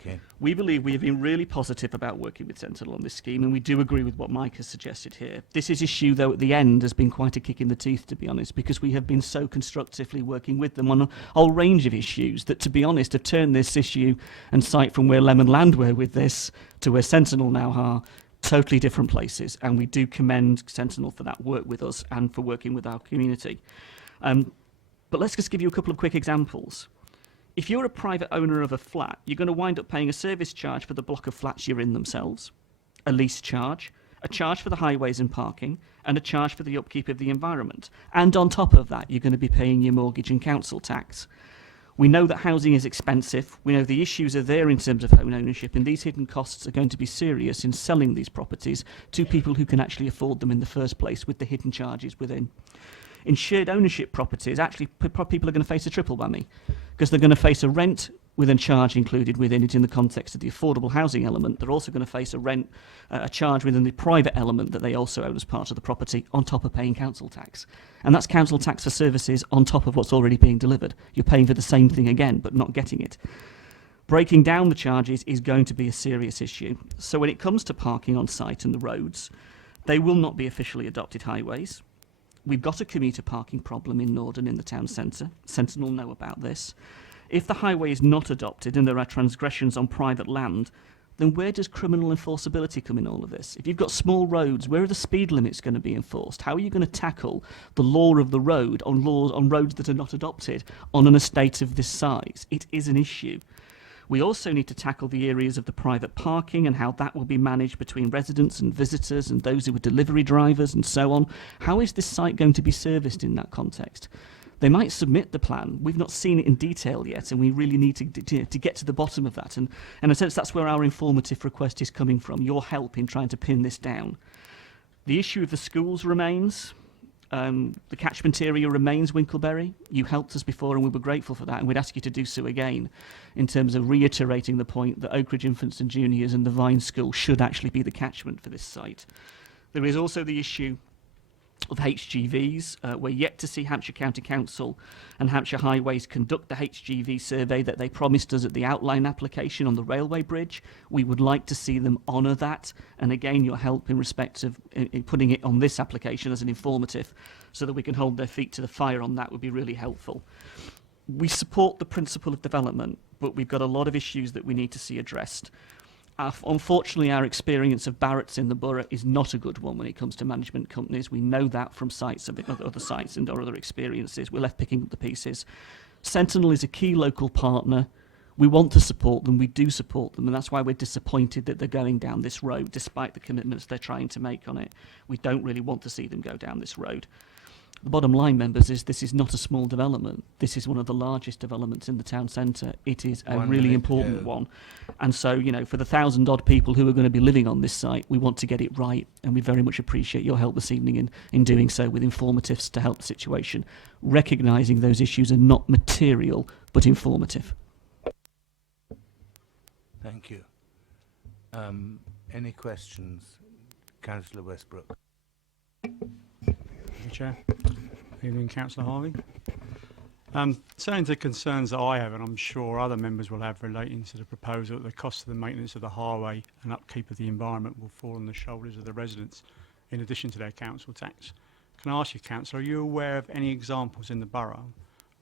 Okay. We believe we have been really positive about working with Sentinel on this scheme, and we do agree with what Mike has suggested here. This issue, though, at the end has been quite a kick in the teeth, to be honest, because we have been so constructively working with them on a whole range of issues that, to be honest, have turned this issue and site from where Lemon Land were with this to where Sentinel now are totally different places, and we do commend Sentinel for that work with us and for working with our community. But let's just give you a couple of quick examples. If you're a private owner of a flat, you're going to wind up paying a service charge for the block of flats you're in themselves, a lease charge, a charge for the highways and parking, and a charge for the upkeep of the environment. And on top of that, you're going to be paying your mortgage and council tax. We know that housing is expensive. We know the issues are there in terms of home ownership, and these hidden costs are going to be serious in selling these properties to people who can actually afford them in the first place with the hidden charges within. In shared ownership properties, actually people are going to face a triple whammy, because they're going to face a rent with a charge included within it in the context of the affordable housing element. They're also going to face a charge within the private element that they also own as part of the property, on top of paying council tax. And that's council tax for services on top of what's already being delivered. You're paying for the same thing again, but not getting it. Breaking down the charges is going to be a serious issue. So when it comes to parking on site and the roads, they will not be officially adopted highways. We've got a commuter parking problem in Norden in the town centre. Sentinel know about this. If the highway is not adopted and there are transgressions on private land, then where does criminal enforceability come in all of this? If you've got small roads, where are the speed limits going to be enforced? How are you going to tackle the law of the road on roads that are not adopted on an estate of this size? It is an issue. We also need to tackle the areas of the private parking and how that will be managed between residents and visitors and those who are delivery drivers and so on. How is this site going to be serviced in that context? They might submit the plan. We've not seen it in detail yet, and we really need to get to the bottom of that. And in a sense, that's where our informative request is coming from, your help in trying to pin this down. The issue of the schools remains. The catchment area remains Winkleberry. You helped us before, and we were grateful for that, and we'd ask you to do so again in terms of reiterating the point that Oak Ridge Infants and Juniors and the Vine School should actually be the catchment for this site. There is also the issue of HGVs. We're yet to see Hampshire County Council and Hampshire Highways conduct the HGV survey that they promised us at the outline application on the railway bridge. We would like to see them honour that, and again your help in respect of in putting it on this application as an informative so that we can hold their feet to the fire on that would be really helpful. We support the principle of development, but we've got a lot of issues that we need to see addressed. Unfortunately, our experience of Barratt's in the borough is not a good one when it comes to management companies. We know that from sites of other sites and our other experiences. We're left picking up the pieces. Sentinel is a key local partner. We want to support them. We do support them, and that's why we're disappointed that they're going down this road, despite the commitments they're trying to make on it. We don't really want to see them go down this road. The bottom line, members, is this is not a small development. This is one of the largest developments in the town centre. It is a really important one. And so, you know, for the 1,000-odd people who are going to be living on this site, we want to get it right. And we very much appreciate your help this evening in doing so with informatives to help the situation, recognising those issues are not material, but informative. Thank you. Any questions? Councillor Westbrook. Chair. Evening, Councillor Harvey. Turning to concerns that I have, and I'm sure other members will have relating to the proposal that the cost of the maintenance of the highway and upkeep of the environment will fall on the shoulders of the residents in addition to their council tax. Can I ask you, Councillor, are you aware of any examples in the borough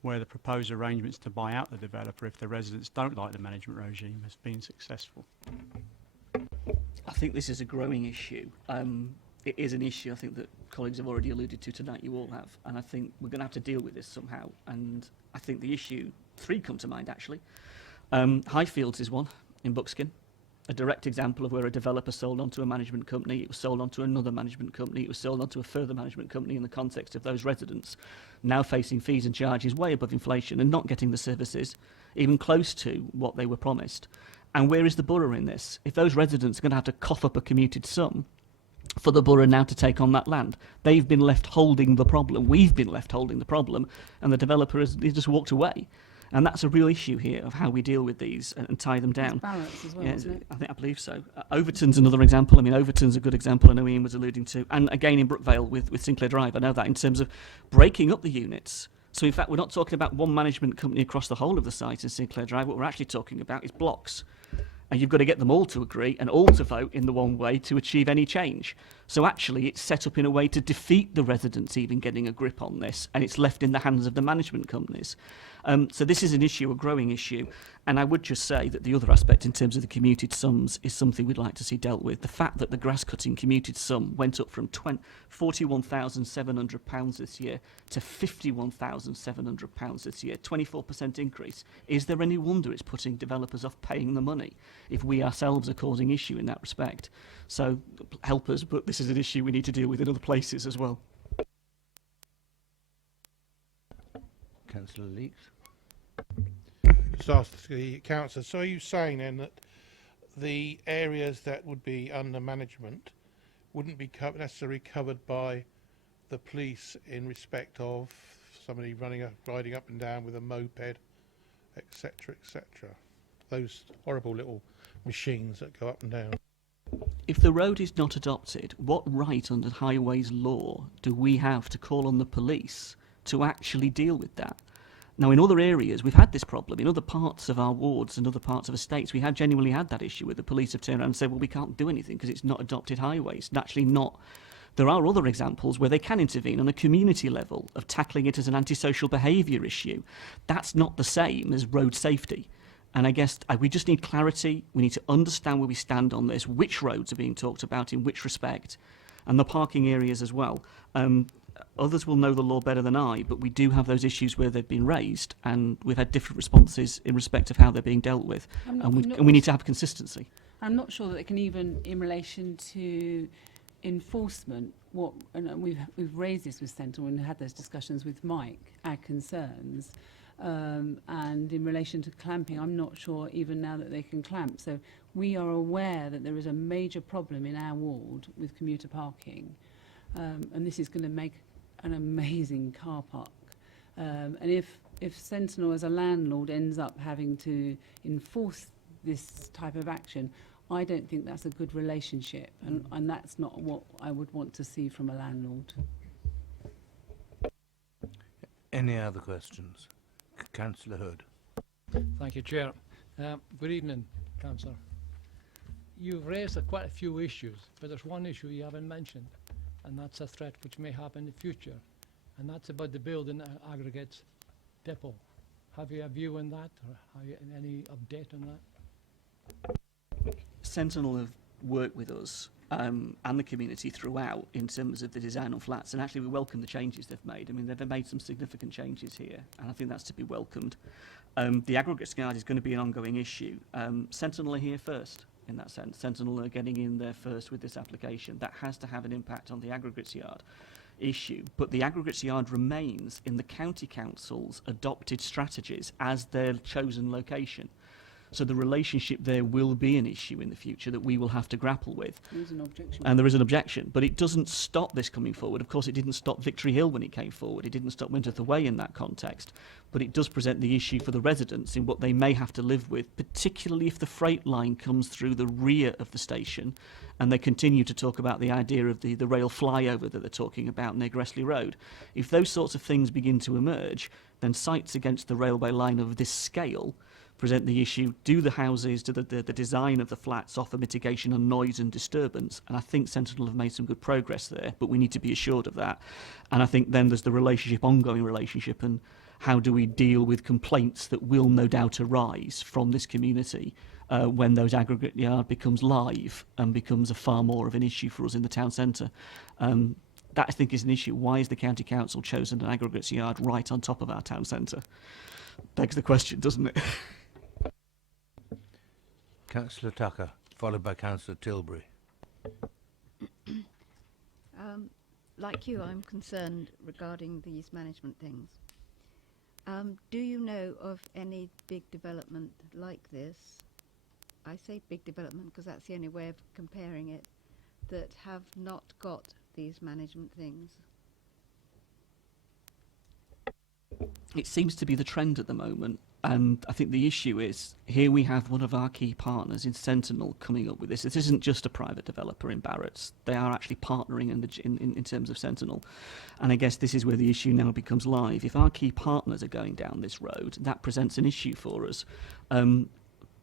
where the proposed arrangements to buy out the developer if the residents don't like the management regime has been successful? I think this is a growing issue. It is an issue I think that colleagues have already alluded to tonight, you all have, and I think we're going to have to deal with this somehow. And I think the issue, three come to mind actually. Highfields is one in Buckskin, a direct example of where a developer sold onto a management company, it was sold onto another management company, it was sold onto a further management company in the context of those residents now facing fees and charges way above inflation and not getting the services even close to what they were promised. And where is the borough in this? If those residents are going to have to cough up a commuted sum, for the borough now to take on that land. They've been left holding the problem. We've been left holding the problem, and the developer has just walked away. And that's a real issue here of how we deal with these and tie them down. It's Barrett's as well, isn't it? I believe so. Overton's another example. I mean, Overton's a good example I know Ian was alluding to. And again in Brookvale with Sinclair Drive, I know that in terms of breaking up the units. So in fact, we're not talking about one management company across the whole of the site in Sinclair Drive. What we're actually talking about is blocks. And you've got to get them all to agree and all to vote in the one way to achieve any change. So actually it's set up in a way to defeat the residents even getting a grip on this, and it's left in the hands of the management companies. So this is an issue, a growing issue, and I would just say that the other aspect in terms of the commuted sums is something we'd like to see dealt with. The fact that the grass cutting commuted sum went up from £41,700 this year to £51,700 this year, 24% increase. Is there any wonder it's putting developers off paying the money if we ourselves are causing issue in that respect? So help us, but this is an issue we need to deal with in other places as well. Councillor Leeks. Just ask the councillor, so are you saying then that the areas that would be under management wouldn't be necessarily covered by the police in respect of somebody riding up and down with a moped, etc., etc.? Those horrible little machines that go up and down. If the road is not adopted, what right under highways law do we have to call on the police to actually deal with that? Now, in other areas, we've had this problem. In other parts of our wards and other parts of estates, we have genuinely had that issue where the police have turned around and said, well, we can't do anything because it's not adopted highways. It's actually not. There are other examples where they can intervene on a community level of tackling it as an antisocial behaviour issue. That's not the same as road safety. And I guess we just need clarity. We need to understand where we stand on this, which roads are being talked about in which respect, and the parking areas as well. Others will know the law better than I, but we do have those issues where they've been raised, and we've had different responses in respect of how they're being dealt with. And we need to have consistency. I'm not sure that it can even, in relation to enforcement, and we've raised this with Sentinel and had those discussions with Mike, our concerns. And in relation to clamping, I'm not sure even now that they can clamp. So we are aware that there is a major problem in our ward with commuter parking, and this is going to make an amazing car park. And if Sentinel as a landlord ends up having to enforce this type of action, I don't think that's a good relationship, and that's not what I would want to see from a landlord. Any other questions? Councillor Hood. Thank you, Chair. Good evening, Councillor. You've raised quite a few issues, but there's one issue you haven't mentioned, and that's a threat which may happen in the future, and that's about the building aggregates depot. Have you a view on that, or have you any update on that? Sentinel have worked with us and the community throughout in terms of the design on flats, and actually we welcome the changes they've made. I mean, they've made some significant changes here, and I think that's to be welcomed. The aggregates yard is going to be an ongoing issue. Sentinel are here first in that sense. Sentinel are getting in there first with this application. That has to have an impact on the aggregates yard issue, but the aggregates yard remains in the county council's adopted strategies as their chosen location. So the relationship there will be an issue in the future that we will have to grapple with. There is an objection. And there is an objection, but it doesn't stop this coming forward. Of course, it didn't stop Victory Hill when it came forward. It didn't stop Winterthur Way in that context. But it does present the issue for the residents in what they may have to live with, particularly if the freight line comes through the rear of the station and they continue to talk about the idea of the rail flyover that they're talking about near Gressley Road. If those sorts of things begin to emerge, then sites against the railway line of this scale present the issue, do the houses, do the design of the flats offer mitigation on noise and disturbance? And I think Sentinel have made some good progress there, but we need to be assured of that. And I think then there's the relationship, ongoing relationship, and how do we deal with complaints that will no doubt arise from this community when those aggregate yard becomes live and becomes a far more of an issue for us in the town centre. That I think is an issue. Why is the county council chosen an aggregates yard right on top of our town centre? Begs the question, doesn't it? Councillor Tucker, followed by Councillor Tilbury. Like you, I'm concerned regarding these management things. Do you know of any big development like this? I say big development because that's the only way of comparing it, that have not got these management things? It seems to be the trend at the moment, and I think the issue is here we have one of our key partners in Sentinel coming up with this. This isn't just a private developer in Barrett's. They are actually partnering in terms of Sentinel. And I guess this is where the issue now becomes live. If our key partners are going down this road, that presents an issue for us.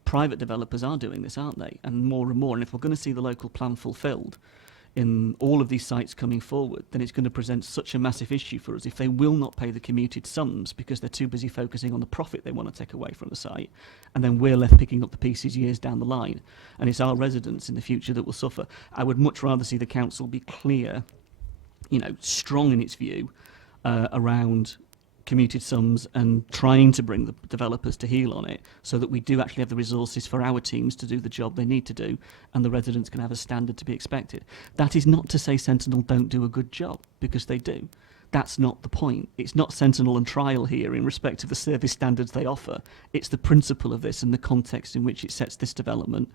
Private developers are doing this, aren't they? And more. And if we're going to see the local plan fulfilled in all of these sites coming forward, then it's going to present such a massive issue for us if they will not pay the commuted sums because they're too busy focusing on the profit they want to take away from the site, and then we're left picking up the pieces years down the line, and it's our residents in the future that will suffer. I would much rather see the council be clear, strong in its view around commuted sums and trying to bring the developers to heel on it so that we do actually have the resources for our teams to do the job they need to do and the residents can have a standard to be expected. That is not to say Sentinel don't do a good job, because they do. That's not the point. It's not Sentinel and Trial here in respect of the service standards they offer. It's the principle of this and the context in which it sets this development.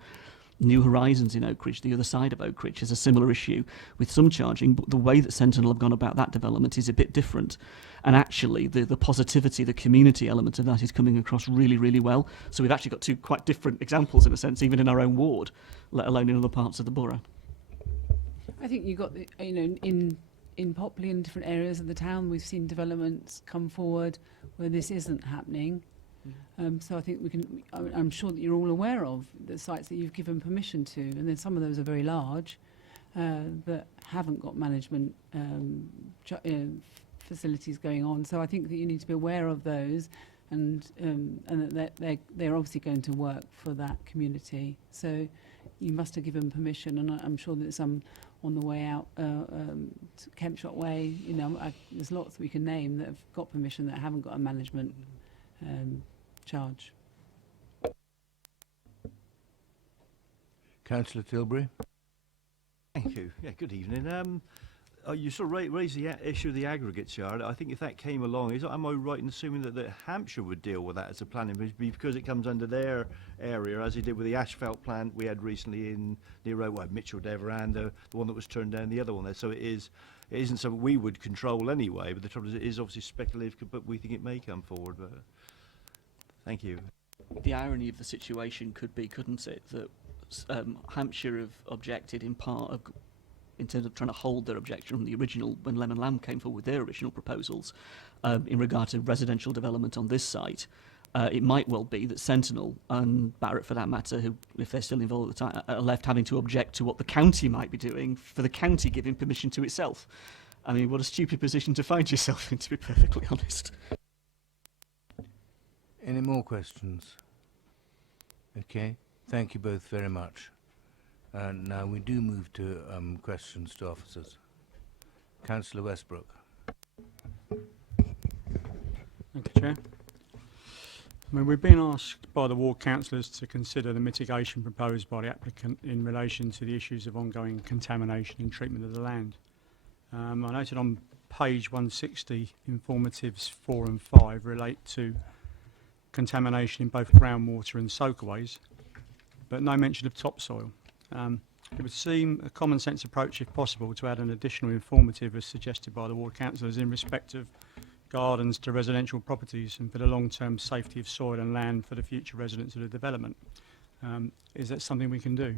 New Horizons in Oakridge, the other side of Oakridge, has a similar issue with some charging, but the way that Sentinel have gone about that development is a bit different. And actually, the positivity, the community element of that is coming across really, really well. So we've actually got two quite different examples, in a sense, even in our own ward, let alone in other parts of the borough. I think you got the, in Popley and different areas of the town, we've seen developments come forward where this isn't happening. So I think we can. I'm sure that you're all aware of the sites that you've given permission to, and then some of those are very large that haven't got management facilities going on. So I think that you need to be aware of those, and that they're obviously going to work for that community. So you must have given permission, and I'm sure that some on the way out to Kempshot Way. There's lots we can name that have got permission that haven't got a management charge. Councillor Tilbury. Thank you. Yeah, good evening. You sort of raised the issue of the aggregate charge. I think if that came along, am I right in assuming that Hampshire would deal with that as a planning, because it comes under their area, as he did with the asphalt plant we had recently near Mitchell Deverand, the one that was turned down, the other one there. So it isn't something we would control anyway, but the trouble is it is obviously speculative, but we think it may come forward. But thank you. The irony of the situation could be, couldn't it, that Hampshire have objected in part in terms of trying to hold their objection from the original, when Lemon Lamb came forward with their original proposals in regard to residential development on this site. It might well be that Sentinel and Barrett, for that matter, who, if they're still involved at the time, are left having to object to what the county might be doing for the county giving permission to itself. I mean, what a stupid position to find yourself in, to be perfectly honest. Any more questions? Okay, thank you both very much. Now we do move to questions to officers. Councillor Westbrook. Thank you, Chair. We've been asked by the ward councillors to consider the mitigation proposed by the applicant in relation to the issues of ongoing contamination and treatment of the land. I noted on page 160, informatives 4 and 5 relate to contamination in both groundwater and soakaways, but no mention of topsoil. It would seem a common sense approach, if possible, to add an additional informative as suggested by the ward councillors in respect of gardens to residential properties and for the long-term safety of soil and land for the future residents of the development. Is that something we can do?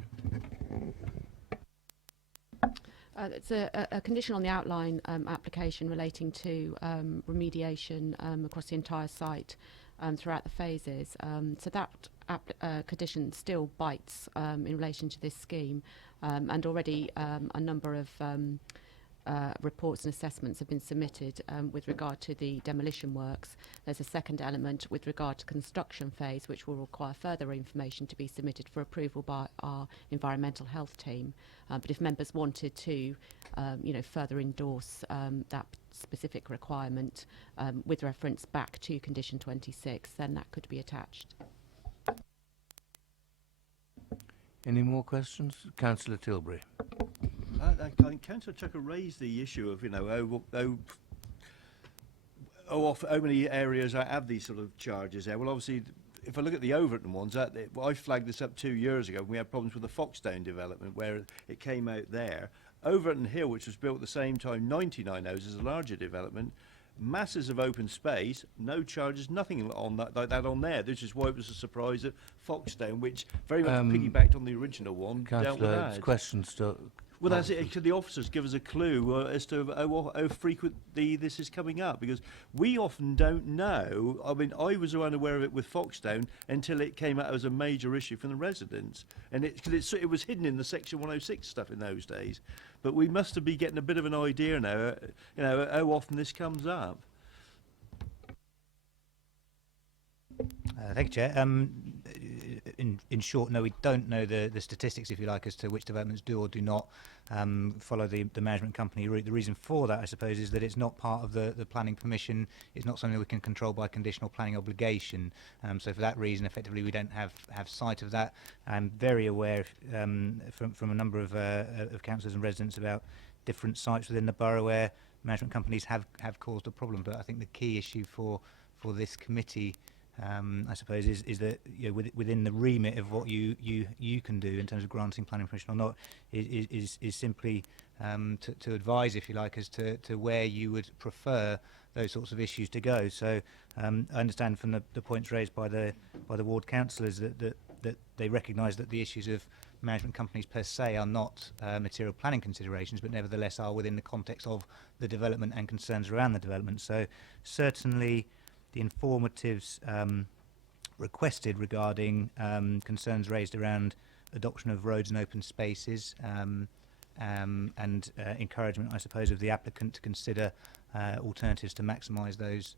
It's a condition on the outline application relating to remediation across the entire site throughout the phases. So that condition still bites in relation to this scheme, and already a number of reports and assessments have been submitted with regard to the demolition works. There's a second element with regard to construction phase, which will require further information to be submitted for approval by our environmental health team. But if members wanted to, further endorse that specific requirement with reference back to condition 26, then that could be attached. Any more questions? Councillor Tilbury. I think Councillor Tucker raised the issue of, how many areas have these sort of charges there. Well, obviously, if I look at the Overton ones, I flagged this up 2 years ago when we had problems with the Foxdown development where it came out there. Overton Hill, which was built at the same time, 99 houses, a larger development, masses of open space, no charges, nothing on that, like that on there. This is why it was a surprise that Foxdown, which very much piggybacked on the original one, dealt with Councillor, that. questions to... Well, that's it. Could the officers give us a clue as to how frequently this is coming up? Because we often don't know. I mean, I was unaware of it with Foxdown until it came out as a major issue from the residents, and it was hidden in the Section 106 stuff in those days. But we must be getting a bit of an idea now, how often this comes up. Thank you, Chair. In short, no, we don't know the statistics, if you like, as to which developments do or do not follow the management company route. The reason for that, I suppose, is that it's not part of the planning permission. It's not something that we can control by conditional planning obligation. So for that reason, effectively, we don't have sight of that. I'm very aware from a number of councillors and residents about different sites within the borough where management companies have caused a problem. But I think the key issue for this committee, I suppose, is that within the remit of what you can do in terms of granting planning permission or not is simply to advise, if you like, as to where you would prefer those sorts of issues to go. So I understand from the points raised by the ward councillors that they recognise that the issues of management companies per se are not material planning considerations, but nevertheless are within the context of the development and concerns around the development. So certainly the informatives requested regarding concerns raised around adoption of roads and open spaces and encouragement, I suppose, of the applicant to consider alternatives to maximise those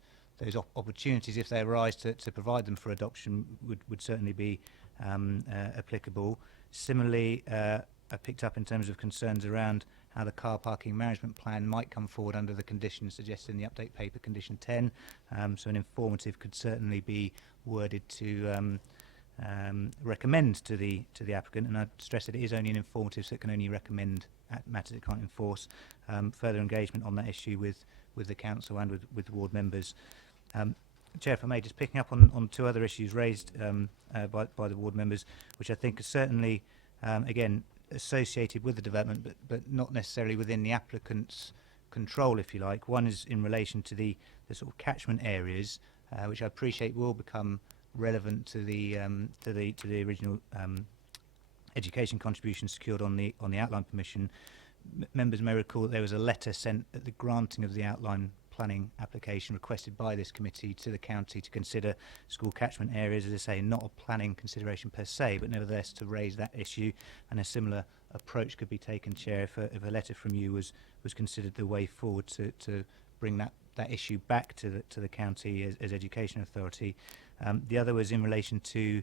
opportunities if they arise to provide them for adoption would certainly be applicable. Similarly, I picked up in terms of concerns around how the car parking management plan might come forward under the conditions suggested in the update paper, condition 10. So an informative could certainly be worded to recommend to the applicant, and I'd stress that it is only an informative, so it can only recommend matters it can't enforce. Further engagement on that issue with the council and with ward members. Chair, if I may, just picking up on two other issues raised by the ward members, which I think are certainly, again, associated with the development, but not necessarily within the applicant's control, if you like. One is in relation to the sort of catchment areas, which I appreciate will become relevant to the original education contribution secured on the outline permission. Members may recall that there was a letter sent at the granting of the outline planning application requested by this committee to the county to consider school catchment areas, as I say, not a planning consideration per se, but nevertheless to raise that issue, and a similar approach could be taken, Chair, if a letter from you was considered the way forward to bring that issue back to the county as education authority. The other was in relation to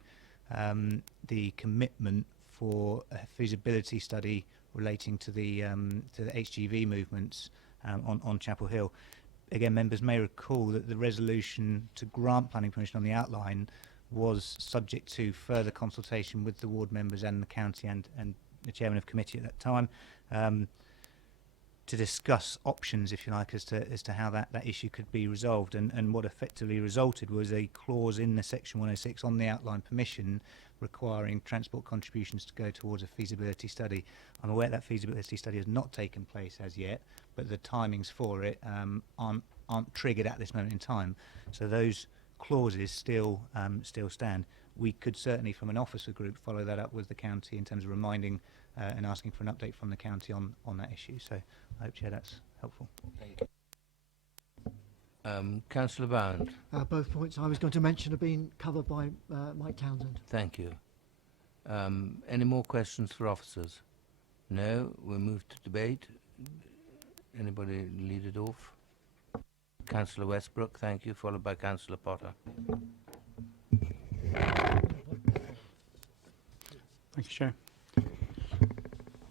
the commitment for a feasibility study relating to the HGV movements on Chapel Hill. Again, members may recall that the resolution to grant planning permission on the outline was subject to further consultation with the ward members and the county and the chairman of committee at that time to discuss options, if you like, as to how that issue could be resolved. And what effectively resulted was a clause in the Section 106 on the outline permission requiring transport contributions to go towards a feasibility study. I'm aware that feasibility study has not taken place as yet, but the timings for it aren't triggered at this moment in time. So those clauses still stand. We could certainly, from an officer group, follow that up with the county in terms of reminding and asking for an update from the county on that issue. So I hope, Chair, that's helpful. Councillor Bound. Both points I was going to mention have been covered by Mike Townsend. Thank you. Any more questions for officers? No. We'll move to debate. Anybody lead it off? Councillor Westbrook, thank you, followed by Councillor Potter. Thank you, Chair. I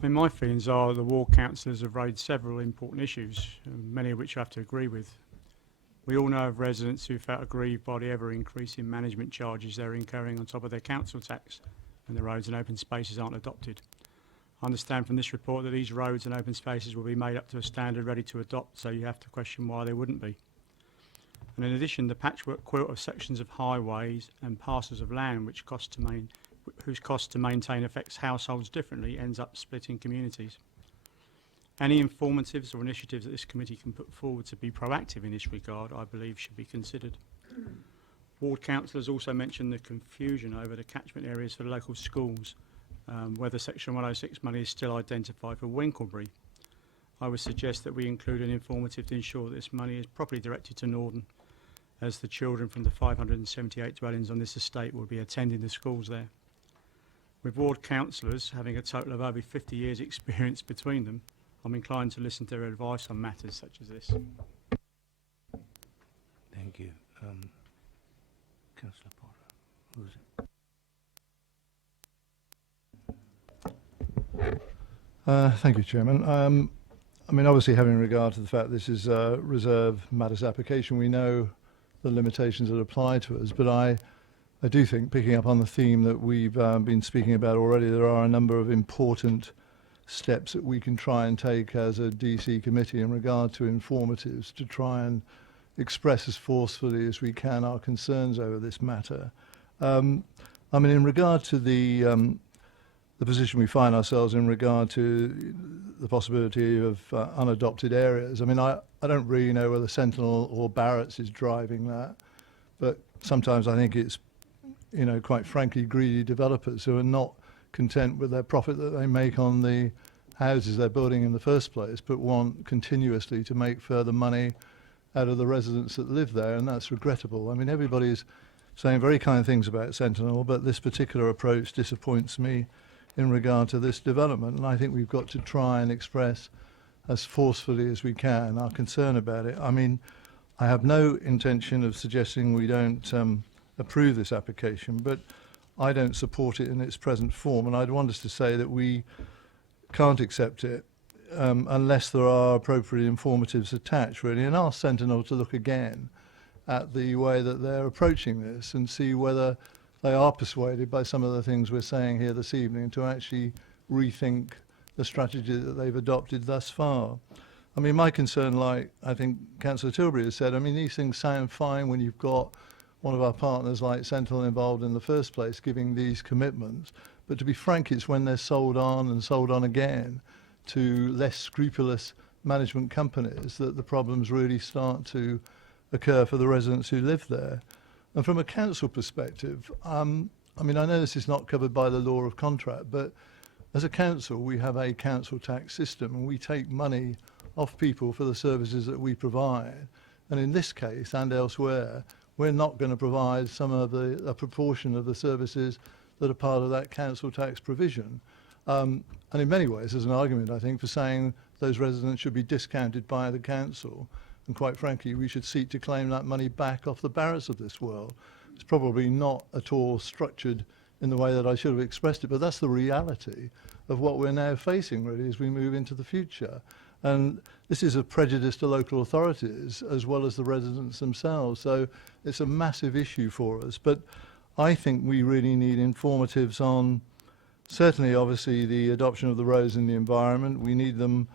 mean, my feelings are the ward councillors have raised several important issues, many of which I have to agree with. We all know of residents who felt aggrieved by the ever-increasing management charges they're incurring on top of their council tax when the roads and open spaces aren't adopted. I understand from this report that these roads and open spaces will be made up to a standard ready to adopt, so you have to question why they wouldn't be. And in addition, the patchwork quilt of sections of highways and parcels of land whose cost to maintain affects households differently ends up splitting communities. Any informatives or initiatives that this committee can put forward to be proactive in this regard, I believe, should be considered. Ward councillors also mentioned the confusion over the catchment areas for the local schools, whether Section 106 money is still identified for Winklebury. I would suggest that we include an informative to ensure that this money is properly directed to Northern, as the children from the 578 dwellings on this estate will be attending the schools there. With ward councillors having a total of over 50 years' experience between them, I'm inclined to listen to their advice on matters such as this. Thank you. Councillor Potter, who's it? Thank you, Chairman. I mean, obviously, having regard to the fact this is a reserve matters application, we know the limitations that apply to us, but I do think, picking up on the theme that we've been speaking about already, there are a number of important steps that we can try and take as a DC committee in regard to informatives to try and express as forcefully as we can our concerns over this matter. I mean, in regard to the position we find ourselves in regard to the possibility of unadopted areas, I mean, I don't really know whether Sentinel or Barrett's is driving that, but sometimes I think it's, you know, quite frankly, greedy developers who are not content with their profit that they make on the houses they're building in the first place, but want continuously to make further money out of the residents that live there, and that's regrettable. I mean, everybody's saying very kind things about Sentinel, but this particular approach disappoints me in regard to this development, and I think we've got to try and express as forcefully as we can our concern about it. I mean, I have no intention of suggesting we don't approve this application, but I don't support it in its present form, and I'd want us to say that we can't accept it unless there are appropriate informatives attached, really, and ask Sentinel to look again at the way that they're approaching this and see whether they are persuaded by some of the things we're saying here this evening to actually rethink the strategy that they've adopted thus far. I mean, my concern, like I think Councillor Tilbury has said, I mean, these things sound fine when you've got one of our partners like Sentinel involved in the first place giving these commitments, but to be frank, it's when they're sold on and sold on again to less scrupulous management companies that the problems really start to occur for the residents who live there. And from a council perspective, I mean, I know this is not covered by the law of contract, but as a council, we have a council tax system and we take money off people for the services that we provide. And in this case and elsewhere, we're not going to provide a proportion of the services that are part of that council tax provision. And in many ways, there's an argument, I think, for saying those residents should be discounted by the council. And quite frankly, we should seek to claim that money back off the Barretts of this world. It's probably not at all structured in the way that I should have expressed it, but that's the reality of what we're now facing, really, as we move into the future. And this is a prejudice to local authorities as well as the residents themselves. So it's a massive issue for us. But I think we really need informatives on, certainly, obviously, the adoption of the roads in the environment. We need them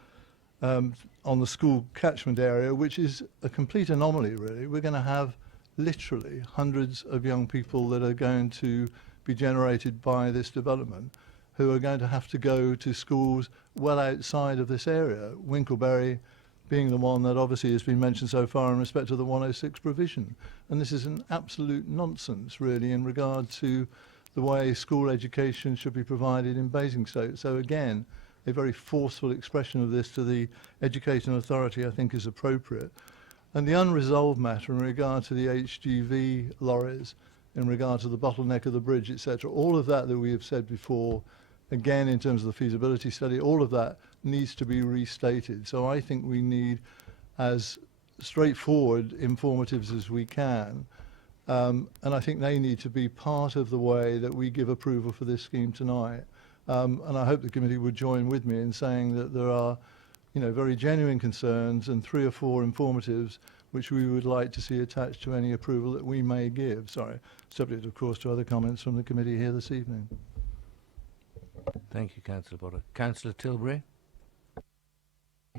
on the school catchment area, which is a complete anomaly, really. We're going to have literally hundreds of young people that are going to be generated by this development who are going to have to go to schools well outside of this area, Winklebury being the one that obviously has been mentioned so far in respect to the 106 provision. And this is an absolute nonsense, really, in regard to the way school education should be provided in Basingstoke. So again, a very forceful expression of this to the Education Authority, I think, is appropriate. And the unresolved matter in regard to the HGV lorries, in regard to the bottleneck of the bridge, etc., all of that we have said before, again, in terms of the feasibility study, all of that needs to be restated. So I think we need as straightforward informatives as we can. And I think they need to be part of the way that we give approval for this scheme tonight. And I hope the committee would join with me in saying that there are, you know, very genuine concerns and 3 or 4 informatives which we would like to see attached to any approval that we may give. Sorry, subject, of course, to other comments from the committee here this evening. Thank you, Councillor Potter. Councillor Tilbury?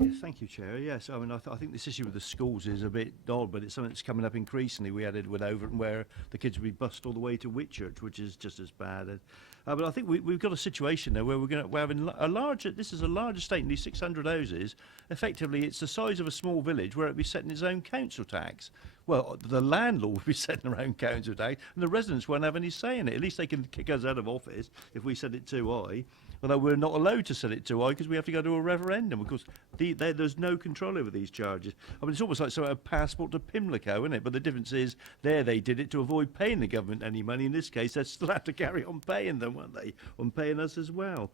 Yes, thank you, Chair. Yes, I mean, I think this issue with the schools is a bit odd, but it's something that's coming up increasingly. We had it with Overton, where the kids would be bussed all the way to Whitchurch, which is just as bad. But I think we've got a situation there where we're having a larger, this is a large estate in these 600 houses. Effectively, it's the size of a small village where it'd be setting its own council tax. Well, the landlord would be setting their own council tax, and the residents won't have any say in it. At least they can kick us out of office if we set it too high. Although we're not allowed to set it too high because we have to go to a referendum. Of course, there's no control over these charges. I mean, it's almost like a passport to Pimlico, isn't it? But the difference is, there they did it to avoid paying the government any money. In this case, they still have to carry on paying them, won't they? On paying us as well.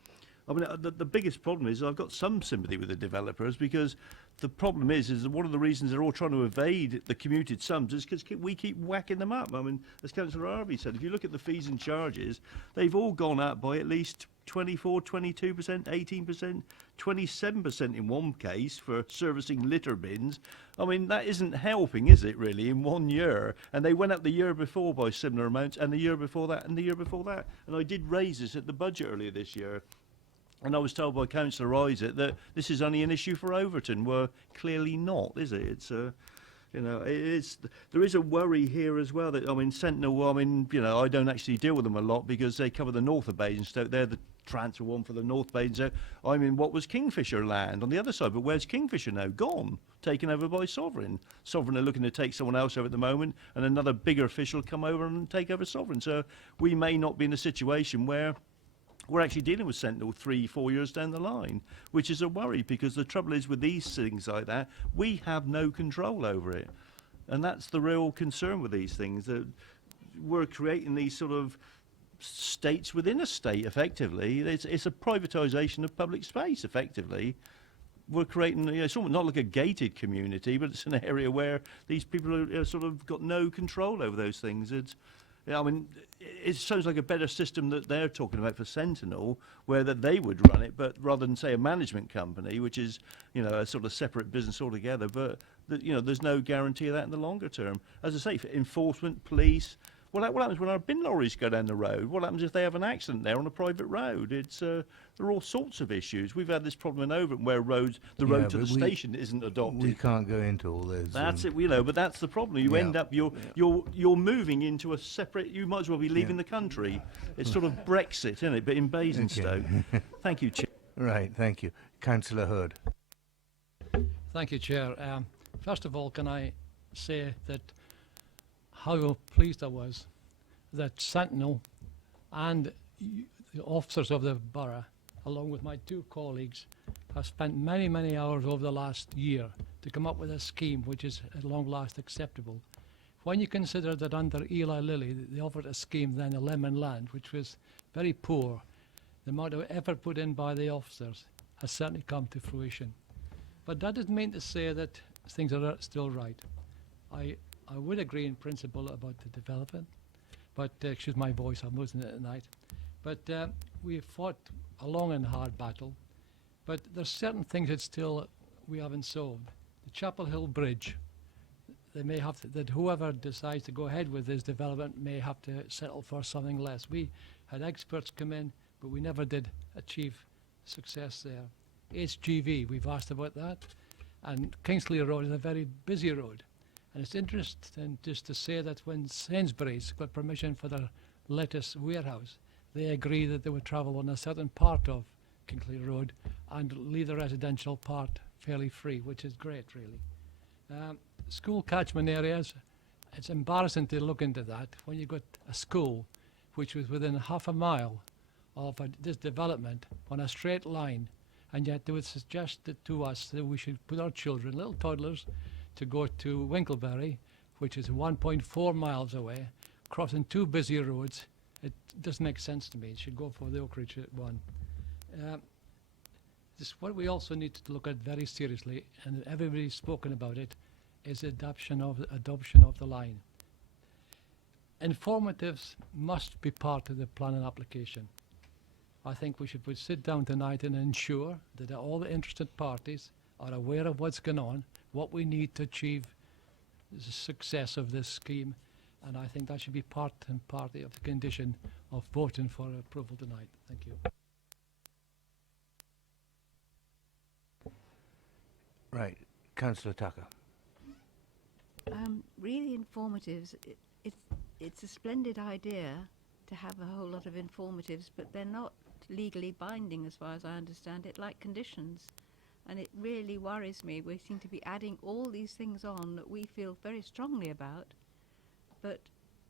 I mean, the biggest problem is I've got some sympathy with the developers, because the problem is that one of the reasons they're all trying to evade the commuted sums is because we keep whacking them up. I mean, as Councillor Harvey said, if you look at the fees and charges, they've all gone up by at least 24, 22%, 18%, 27% in one case for servicing litter bins. I mean, that isn't helping, is it, really, in 1 year? And they went up the year before by similar amounts, and the year before that, and the year before that. And I did raise this at the budget earlier this year. And I was told by Councillor Isaac that this is only an issue for Overton. Well, clearly not, is it? It's you know, there is a worry here as well that, I mean, Sentinel, I mean, you know, I don't actually deal with them a lot because they cover the north of Basingstoke. They're the transfer one for the North Basingstoke. I'm in what was Kingfisher land on the other side, but where's Kingfisher now? Gone, taken over by Sovereign. Sovereign are looking to take someone else over at the moment, and another bigger official come over and take over Sovereign. So we may not be in a situation where we're actually dealing with Sentinel 3-4 years down the line, which is a worry, because the trouble is with these things like that, we have no control over it. And that's the real concern with these things, that we're creating these sort of states within a state, effectively. It's a privatisation of public space, effectively. We're creating, you know, it's almost not like a gated community, but it's an area where these people are sort of got no control over those things. I mean, it sounds like a better system that they're talking about for Sentinel, where that they would run it, but rather than, say, a management company, which is, you know, a sort of separate business altogether. But, you know, there's no guarantee of that in the longer term. As I say, for enforcement, police, what happens when our bin lorries go down the road? What happens if they have an accident there on a private road? There are all sorts of issues. We've had this problem in Overton where road to the station isn't adopted. We can't go into all those. That's it, you know, but that's the problem. You end up, you're moving into a separate, you might as well be leaving the country. It's sort of Brexit, isn't it, but in Basingstoke. Okay. Thank you, Chair. Right, thank you. Councillor Hood. Thank you, Chair. First of all, can I say that how pleased I was that Sentinel and the officers of the borough, along with my two colleagues, have spent many, many hours over the last year to come up with a scheme which is at long last acceptable. When you consider that under Eli Lilly, they offered a scheme then, a Lemon Land, which was very poor, the amount of effort put in by the officers has certainly come to fruition. But that doesn't mean to say that things are still right. I would agree in principle about the development, but excuse my voice, I'm losing it at night. But we fought a long and hard battle, but there's certain things that still we haven't solved. The Chapel Hill Bridge, they may have to, that whoever decides to go ahead with this development may have to settle for something less. We had experts come in, but we never did achieve success there. HGV, we've asked about that, and Kingsley Road is a very busy road. And it's interesting just to say that when Sainsbury's got permission for their lettuce warehouse, they agreed that they would travel on a certain part of Kingsley Road and leave the residential part fairly free, which is great, really. School catchment areas, it's embarrassing to look into that when you've got a school which was within half a mile of this development on a straight line, and yet they would suggest to us that we should put our children, little toddlers, to go to Winkleberry, which is 1.4 miles away, crossing two busy roads. It doesn't make sense to me. It should go for the Oak Ridge one. What we also need to look at very seriously, and everybody's spoken about it, is adoption of the line. Informatives must be part of the planning application. I think we should sit down tonight and ensure that all the interested parties are aware of what's going on, what we need to achieve the success of this scheme, and I think that should be part and party of the condition of voting for approval tonight. Thank you. Right. Councillor Tucker. Really informatives. It's a splendid idea to have a whole lot of informatives, but they're not legally binding as far as I understand it, like conditions. And it really worries me. We seem to be adding all these things on that we feel very strongly about, but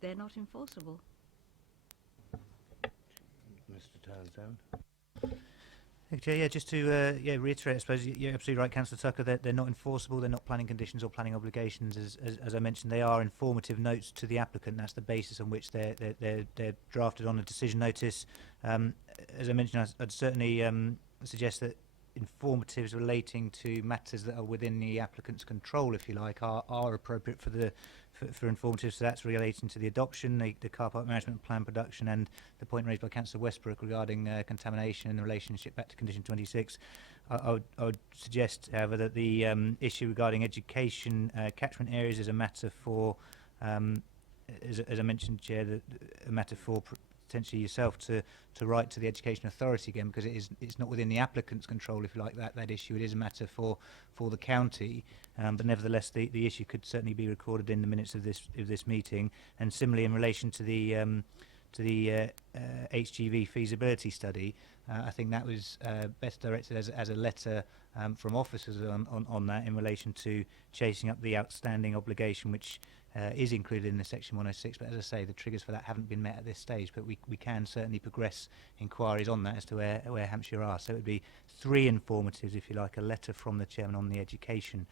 they're not enforceable. Mr. Townsend. Okay, yeah, just to reiterate, I suppose you're absolutely right, Councillor Tucker. They're not enforceable. They're not planning conditions or planning obligations. As I mentioned, they are informative notes to the applicant. That's the basis on which they're drafted on a decision notice. As I mentioned, I'd certainly suggest that informatives relating to matters that are within the applicant's control, if you like, are appropriate for informatives. So that's relating to the adoption, the car park management plan production, and the point raised by Councillor Westbrook regarding contamination and the relationship back to condition 26. I would suggest, however, that the issue regarding education catchment areas is a matter for, as I mentioned, Chair, a matter for potentially yourself to write to the Education Authority again, because it's not within the applicant's control, if you like, that issue. It is a matter for the county, but nevertheless the issue could certainly be recorded in the minutes of this meeting. And similarly, in relation to the HGV feasibility study, I think that was best directed as a letter from officers on that, in relation to chasing up the outstanding obligation, which is included in the section 106, but as I say, the triggers for that haven't been met at this stage, but we can certainly progress inquiries on that as to where Hampshire are. So it would be 3 informatives, if you like: a letter from the chairman on the education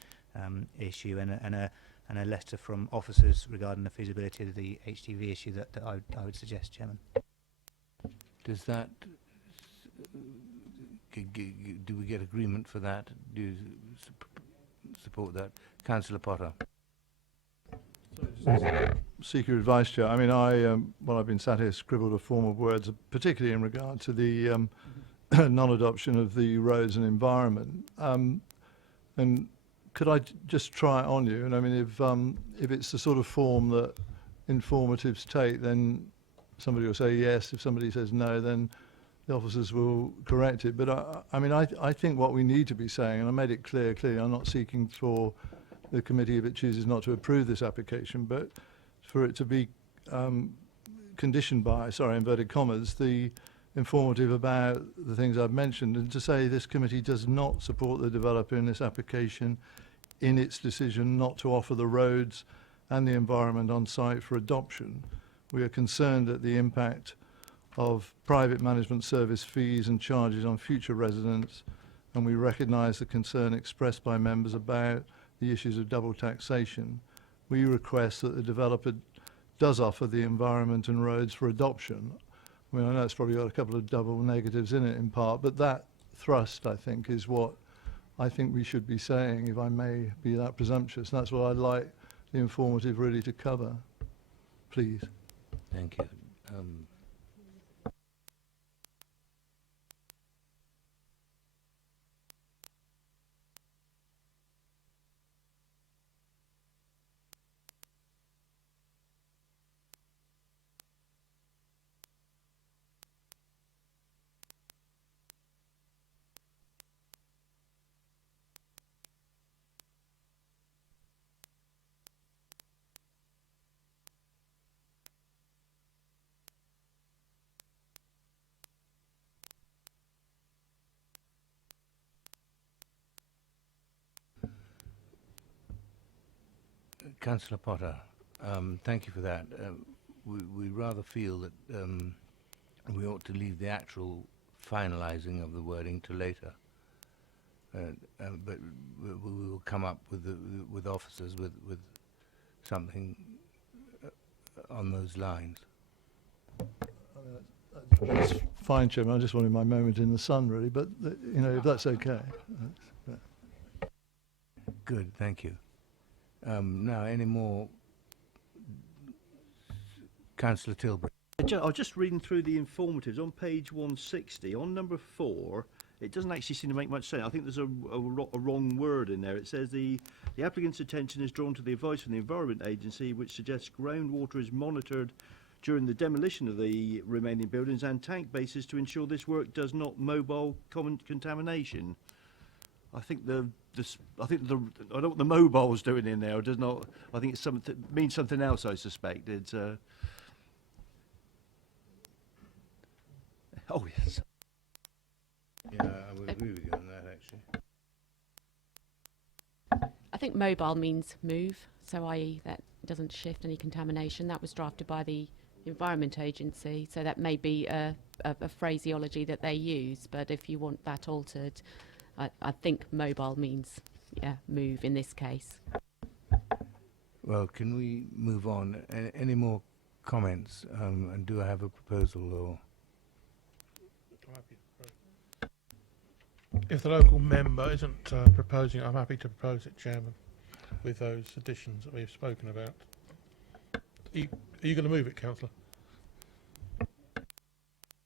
issue, and a letter from officers regarding the feasibility of the HTV issue that I would suggest, Chairman. Does that, do we get agreement for that? Do you support that? Councillor Potter. Seek your advice, Chair. I mean, while I've been sat here, scribbled a form of words, particularly in regard to the non-adoption of the roads and environment. And could I just try it on you? And I mean, if it's the sort of form that informatives take, then somebody will say yes. If somebody says no, then the officers will correct it. But I mean, I think what we need to be saying, and I made it clearly, I'm not seeking for the committee, if it chooses not to approve this application, but for it to be conditioned by, sorry, inverted commas, the informative about the things I've mentioned, and to say this committee does not support the developer in this application in its decision not to offer the roads and the environment on site for adoption. We are concerned at the impact of private management service fees and charges on future residents, and we recognise the concern expressed by members about the issues of double taxation. We request that the developer does offer the environment and roads for adoption. I mean, I know it's probably got a couple of double negatives in it in part, but that thrust, I think, is what I think we should be saying, if I may be that presumptuous. And that's what I'd like the informative really to cover. Please. Thank you. Councillor Potter, thank you for that. We rather feel that we ought to leave the actual finalising of the wording to later. But we will come up with officers with something on those lines. That's fine, Chairman. I just wanted my moment in the sun, really. But you know, if that's okay. Good, thank you. Now, any more? Councillor Tilbury. I was just reading through the informatives on page 160. On number 4, it doesn't actually seem to make much sense. I think there's a wrong word in there. It says the applicant's attention is drawn to the advice from the Environment Agency, which suggests groundwater is monitored during the demolition of the remaining buildings and tank bases to ensure this work does not mobile contamination. I think I don't know what the mobile's doing in there. It does not. I think it's something means something else. I suspect it's. Oh yes. Yeah, I would agree with you on that, actually. I think mobile means move, so i.e. that doesn't shift any contamination. That was drafted by the Environment Agency, so that may be a phraseology that they use, but if you want that altered, I think mobile means, yeah, move in this case. Well, can we move on? Any more comments? And do I have a proposal or? If the local member isn't proposing it, I'm happy to propose it, Chairman, with those additions that we've spoken about. Are you going to move it, Councillor?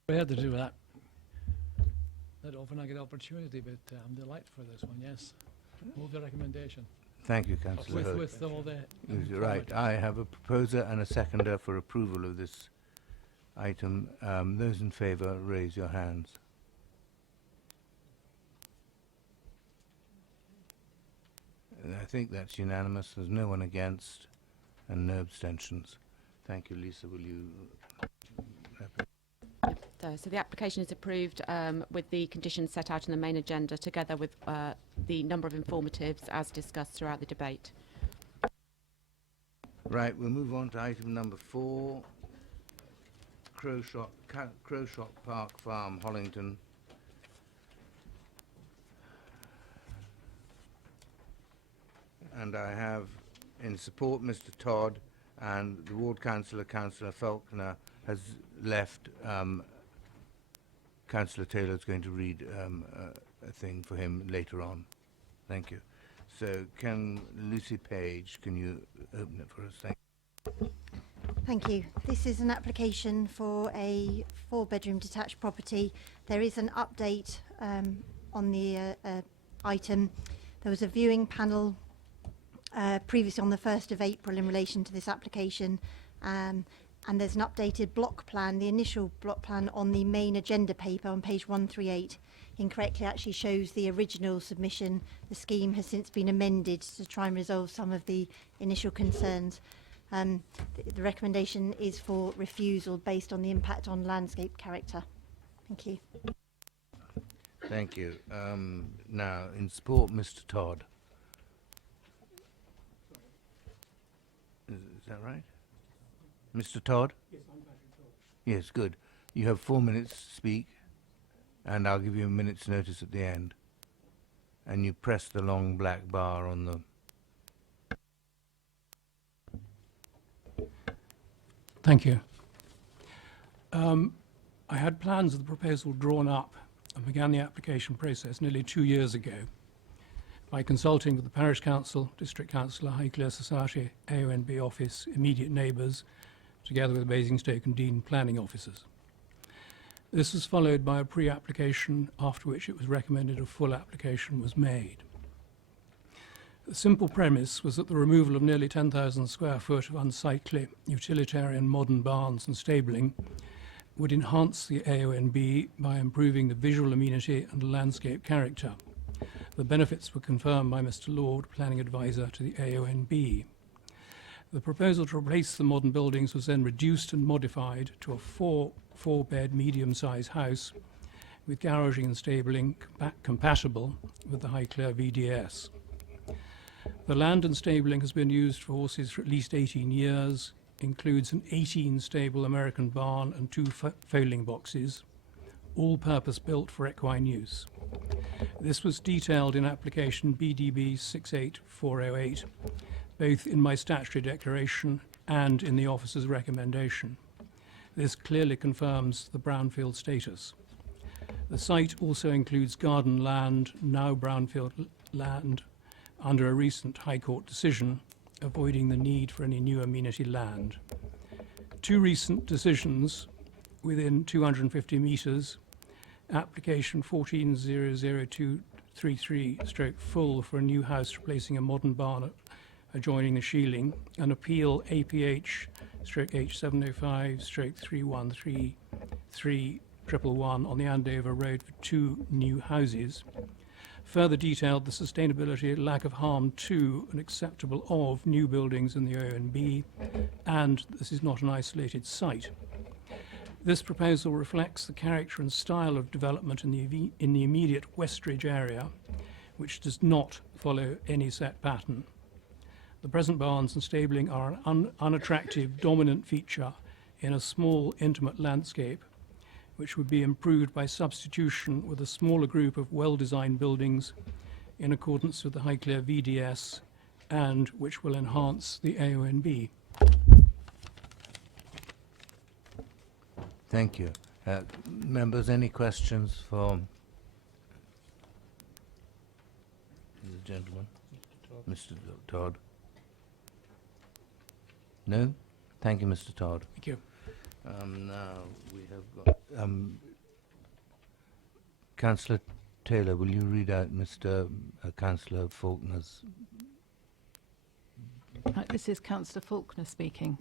We had to do that. Not often I get opportunity, but I'm delighted for this one, yes. Move the recommendation. Thank you, Councillor Hope. With all the... You're right. I have a proposer and a seconder for approval of this item. Those in favour, raise your hands. I think that's unanimous. There's no one against and no abstentions. Thank you, Lisa. Will you... So the application is approved with the conditions set out in the main agenda, together with the number of informatives as discussed throughout the debate. Right, we'll move on to item number 4. Crowshot Park Farm, Hollington. And I have in support Mr. Todd, and the ward councillor, Councillor Faulkner, has left. Councillor Taylor is going to read a thing for him later on. Thank you. So can Lucy Page, can you open it for us? Thank you. Thank you. This is an application for a 4-bedroom detached property. There is an update on the item. There was a viewing panel previously on the 1st of April in relation to this application, and there's an updated block plan. The initial block plan on the main agenda paper on page 138 incorrectly actually shows the original submission. The scheme has since been amended to try and resolve some of the initial concerns. The recommendation is for refusal based on the impact on landscape character. Thank you. Thank you. Now, in support, Mr. Todd. Is that right? Mr. Todd? Yes, I'm Patrick Todd. Yes, good. You have 4 minutes to speak, and I'll give you a minute's notice at the end. And you press the long black bar on the... Thank you. I had plans of the proposal drawn up and began the application process nearly 2 years ago by consulting with the Parish Council, District Councillor, Highclere Society, AONB office, immediate neighbours, together with Basingstoke and Dean planning officers. This was followed by a pre-application, after which it was recommended a full application was made. The simple premise was that the removal of nearly 10,000 square foot of unsightly, utilitarian modern barns and stabling would enhance the AONB by improving the visual amenity and landscape character. The benefits were confirmed by Mr. Lord, planning advisor to the AONB. The proposal to replace the modern buildings was then reduced and modified to a four-bed medium-sized house with garaging and stabling compatible with the Highclere VDS. The land and stabling has been used for horses for at least 18 years, includes an 18-stable American barn and 2 foaling boxes, all purpose-built for equine use. This was detailed in application BDB 68408, both in my statutory declaration and in the officer's recommendation. This clearly confirms the brownfield status. The site also includes garden land, now brownfield land, under a recent High Court decision, avoiding the need for any new amenity land. 2 recent decisions within 250 metres, application 14-00233-full for a new house replacing a modern barn adjoining the Shealing, and appeal APH/H705/313311 on the Andover Road for 2 new houses, further detailed the sustainability and lack of harm to and acceptable of new buildings in the ONB, and this is not an isolated site. This proposal reflects the character and style of development in the immediate Westridge area, which does not follow any set pattern. The present barns and stabling are an unattractive dominant feature in a small, intimate landscape, which would be improved by substitution with a smaller group of well-designed buildings in accordance with the Highclere VDS, and which will enhance the AONB. Thank you. Members, any questions for the gentleman? Mr. Todd? No? Thank you, Mr. Todd. Thank you. Now we have got Councillor Taylor. Will you read out Mr. Councillor Faulkner's? This is Councillor Faulkner speaking.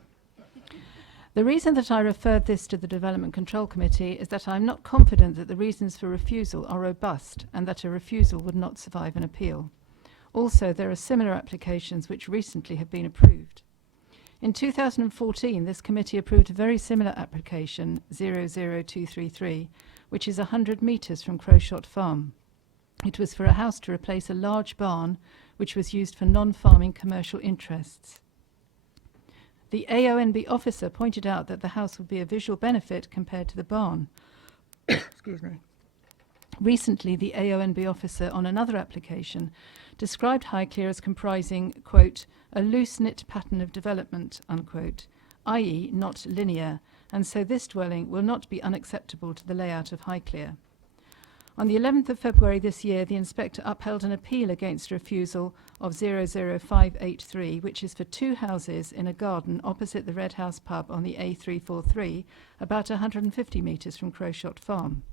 The reason that I referred this to the Development Control Committee is that I'm not confident that the reasons for refusal are robust and that a refusal would not survive an appeal. Also, there are similar applications which recently have been approved. In 2014, this committee approved a very similar application, 00233, which is 100 metres from Crowshot Farm. It was for a house to replace a large barn which was used for non-farming commercial interests. The AONB officer pointed out that the house would be a visual benefit compared to the barn. Excuse me. Recently, the AONB officer on another application described Highclere as comprising, quote, a loose-knit pattern of development, unquote, i.e. not linear, and so this dwelling will not be unacceptable to the layout of Highclere. On the 11th of February this year, the inspector upheld an appeal against refusal of 00583, which is for two houses in a garden opposite the Red House pub on the A343, about 150 metres from Crowshot Farm.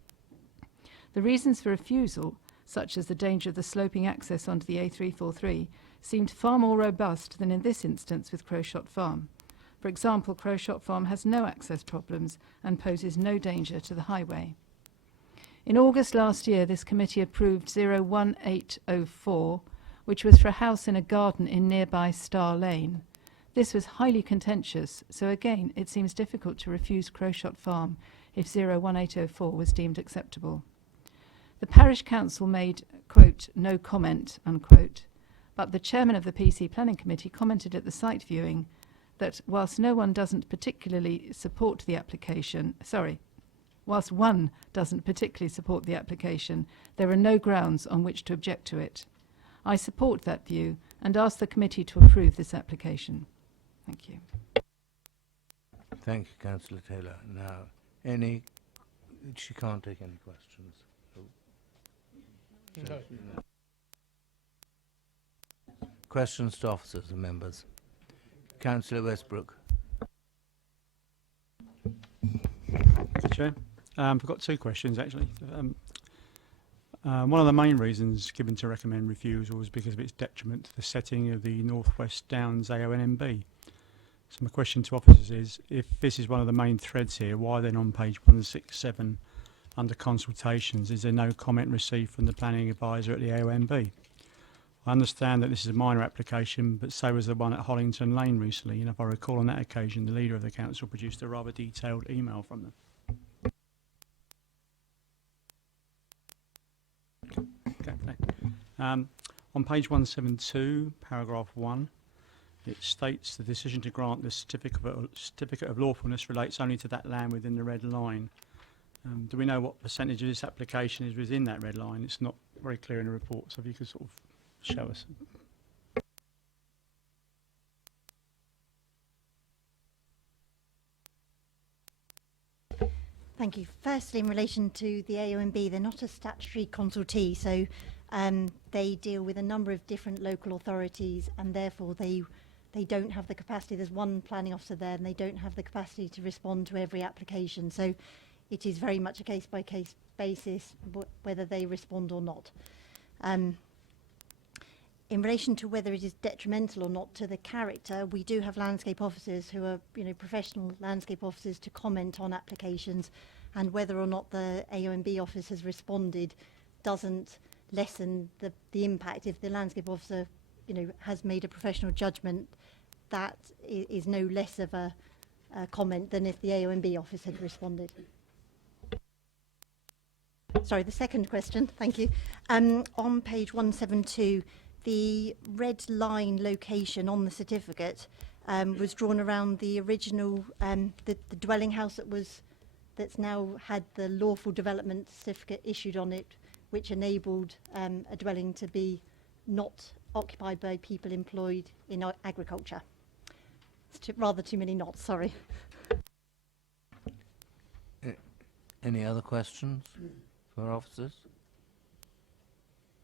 The reasons for refusal, such as the danger of the sloping access onto the A343, seemed far more robust than in this instance with Crowshot Farm. For example, Crowshot Farm has no access problems and poses no danger to the highway. In August last year, this committee approved 01804, which was for a house in a garden in nearby Star Lane. This was highly contentious, so again, it seems difficult to refuse Crowshot Farm if 01804 was deemed acceptable. The parish council made, quote, no comment, unquote, but the chairman of the PC Planning Committee commented at the site viewing that whilst one doesn't particularly support the application, there are no grounds on which to object to it. I support that view and ask the committee to approve this application. Thank you. Thank you, Councillor Taylor. Now, she can't take any questions. No. Questions to officers and members. Councillor Westbrook. Mr. Chair, I've got two questions actually. One of the main reasons given to recommend refusal was because of its detriment to the setting of the North West Downs AONB. So my question to officers is, if this is one of the main threads here, why then on page 167 under consultations is there no comment received from the planning advisor at the AONB? I understand that this is a minor application, but so was the one at Hollington Lane recently, and if I recall on that occasion the leader of the council produced a rather detailed email from them. Okay. On page 172, paragraph 1, it states the decision to grant the certificate of lawfulness relates only to that land within the red line. Do we know what percentage of this application is within that red line? It's not very clear in the report, so if you could sort of show us. Thank you. Firstly, in relation to the AONB, they're not a statutory consultee, so they deal with a number of different local authorities, and therefore they don't have the capacity. There's one planning officer there, and they don't have the capacity to respond to every application. So it is very much a case-by-case basis whether they respond or not. In relation to whether it is detrimental or not to the character, we do have landscape officers who are, professional landscape officers to comment on applications, and whether or not the AONB office has responded doesn't lessen the impact. If the landscape officer, has made a professional judgment, that is no less of a comment than if the AONB office had responded. Sorry, the second question, thank you. On page 172, the red line location on the certificate was drawn around the original, the dwelling house that's now had the lawful development certificate issued on it, which enabled a dwelling to be not occupied by people employed in agriculture. It's rather too many knots, sorry. Any other questions for officers?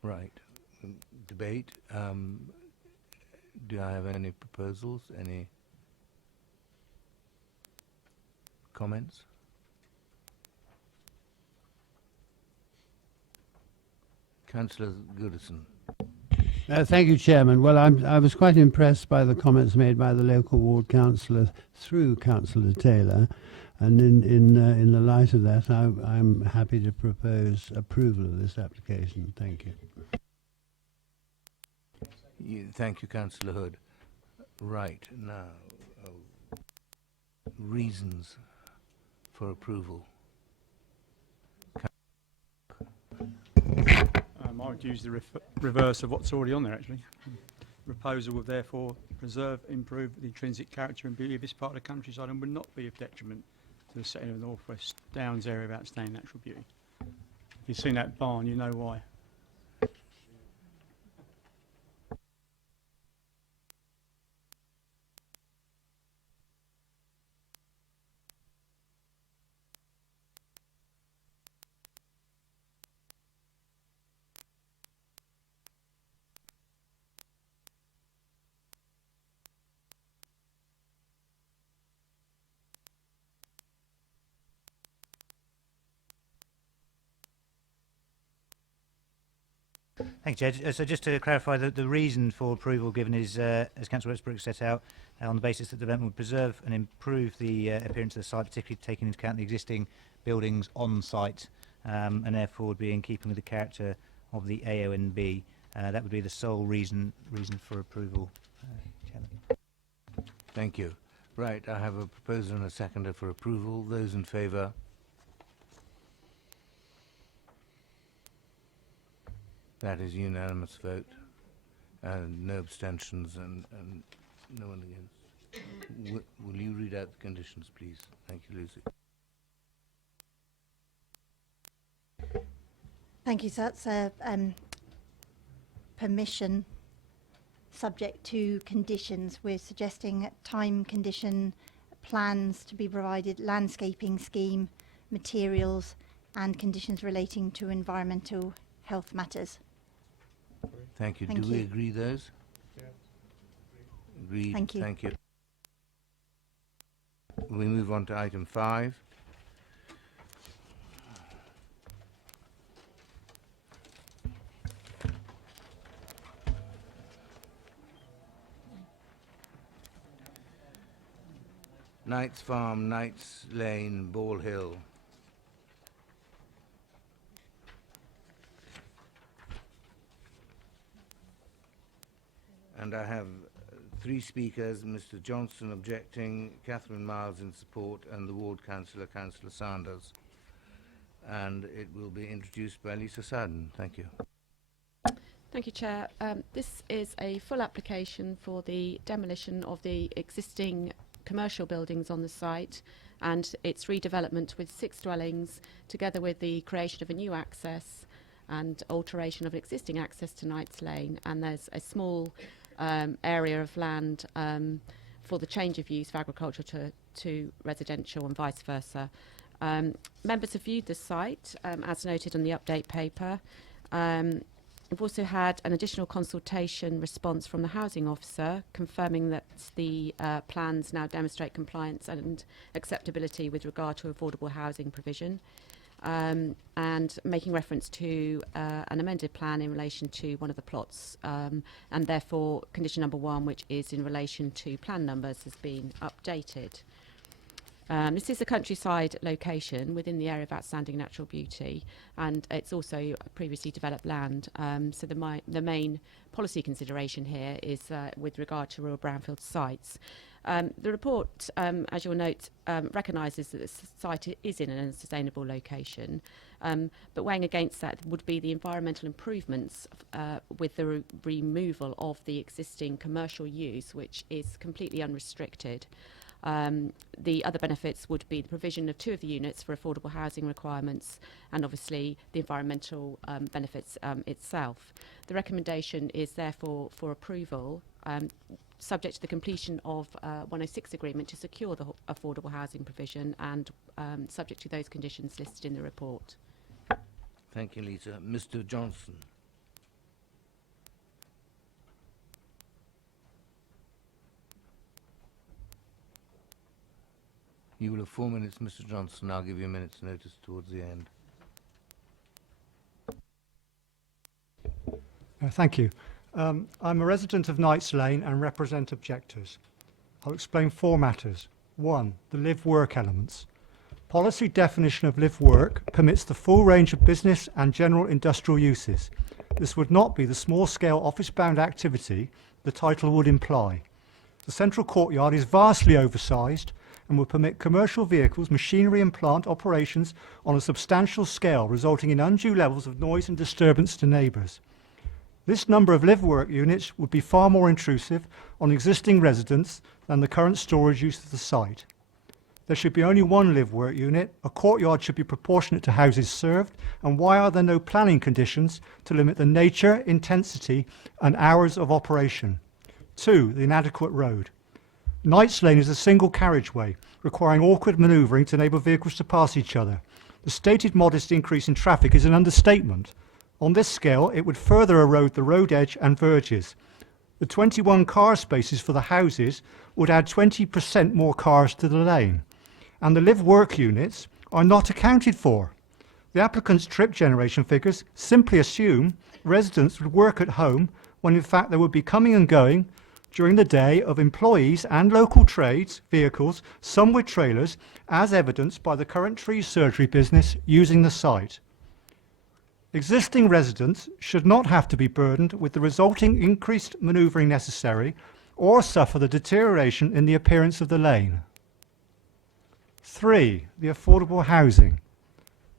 Right. Debate. Do I have any proposals? Any comments? Councillor Goodison. Thank you, Chairman. Well, I was quite impressed by the comments made by the local ward councillor through Councillor Taylor, and in the light of that, I'm happy to propose approval of this application. Thank you. Thank you, Councillor Hood. Right, now, reasons for approval. I would use the reverse of what's already on there, actually. The proposal would therefore preserve, improve the intrinsic character and beauty of this part of the countryside and would not be of detriment to the setting of the North West Downs area of outstanding natural beauty. If you've seen that barn, you know why. Thank you, Chair. So just to clarify, the reason for approval given is, as Councillor Westbrook set out, on the basis that the development would preserve and improve the appearance of the site, particularly taking into account the existing buildings on site, and therefore would be in keeping with the character of the AONB. That would be the sole reason for approval, Chairman. Thank you. Right, I have a proposer and a seconder for approval. Those in favour? That is unanimous vote, and no abstentions and no one against. Will you read out the conditions, please? Thank you, Lucy. Thank you. So that's a permission subject to conditions. We're suggesting time condition, plans to be provided, landscaping scheme, materials, and conditions relating to environmental health matters. Thank you. Thank Do you. we agree those? Yeah. Agreed. Thank you. Thank you. We move on to item 5. Knights Farm, Knights Lane, Ball Hill. And I have 3 speakers, Mr. Johnson objecting, Catherine Miles in support, and the ward councillor, Councillor Sanders. And it will be introduced by Lisa Sadden. Thank you. Thank you, Chair. This is a full application for the demolition of the existing commercial buildings on the site and its redevelopment with 6 dwellings, together with the creation of a new access and alteration of existing access to Knights Lane. And there's a small area of land for the change of use of agriculture to residential and vice versa. Members have viewed the site, as noted on the update paper. We've also had an additional consultation response from the housing officer confirming that the plans now demonstrate compliance and acceptability with regard to affordable housing provision, and making reference to an amended plan in relation to one of the plots, and therefore condition number 1, which is in relation to plan numbers, has been updated. This is a countryside location within the area of outstanding natural beauty, and it's also previously developed land. So the main policy consideration here is with regard to rural brownfield sites. The report, as you'll note, recognises that the site is in an unsustainable location, but weighing against that would be the environmental improvements with the removal of the existing commercial use, which is completely unrestricted. The other benefits would be the provision of 2 of the units for affordable housing requirements, and obviously the environmental benefits itself. The recommendation is therefore for approval, subject to the completion of 106 agreement to secure the affordable housing provision, and subject to those conditions listed in the report. Thank you, Lisa. Mr. Johnson. You will have 4 minutes, Mr. Johnson. I'll give you a minute's notice towards the end. Thank you. I'm a resident of Knights Lane and represent objectors. I'll explain 4 matters. 1. The live-work elements. Policy definition of live-work permits the full range of business and general industrial uses. This would not be the small-scale office-bound activity the title would imply. The central courtyard is vastly oversized and will permit commercial vehicles, machinery and plant operations on a substantial scale, resulting in undue levels of noise and disturbance to neighbours. This number of live-work units would be far more intrusive on existing residents than the current storage use of the site. There should be only 1 live-work unit, a courtyard should be proportionate to houses served, and why are there no planning conditions to limit the nature, intensity and hours of operation? 2. The inadequate road. Knights Lane is a single carriageway, requiring awkward manoeuvring to enable vehicles to pass each other. The stated modest increase in traffic is an understatement. On this scale, it would further erode the road edge and verges. The 21 car spaces for the houses would add 20% more cars to the lane, and the live-work units are not accounted for. The applicant's trip generation figures simply assume residents would work at home when in fact they would be coming and going during the day of employees and local trades, vehicles, some with trailers, as evidenced by the current tree surgery business using the site. Existing residents should not have to be burdened with the resulting increased manoeuvring necessary or suffer the deterioration in the appearance of the lane. 3. The affordable housing.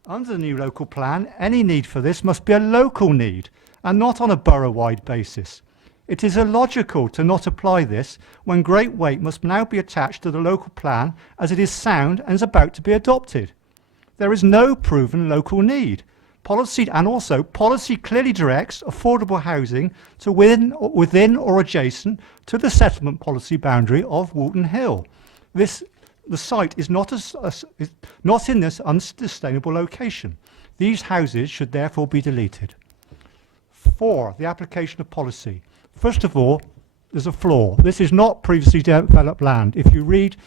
Under the new local plan, any need for this must be a local need and not on a borough-wide basis. It is illogical to not apply this when great weight must now be attached to the local plan as it is sound and is about to be adopted. There is no proven local need. Policy clearly directs affordable housing to within or adjacent to the settlement policy boundary of Woolton Hill. The site is not in this unsustainable location. These houses should therefore be deleted. 4. The application of policy. First of all, there's a flaw. This is not previously developed land. If you read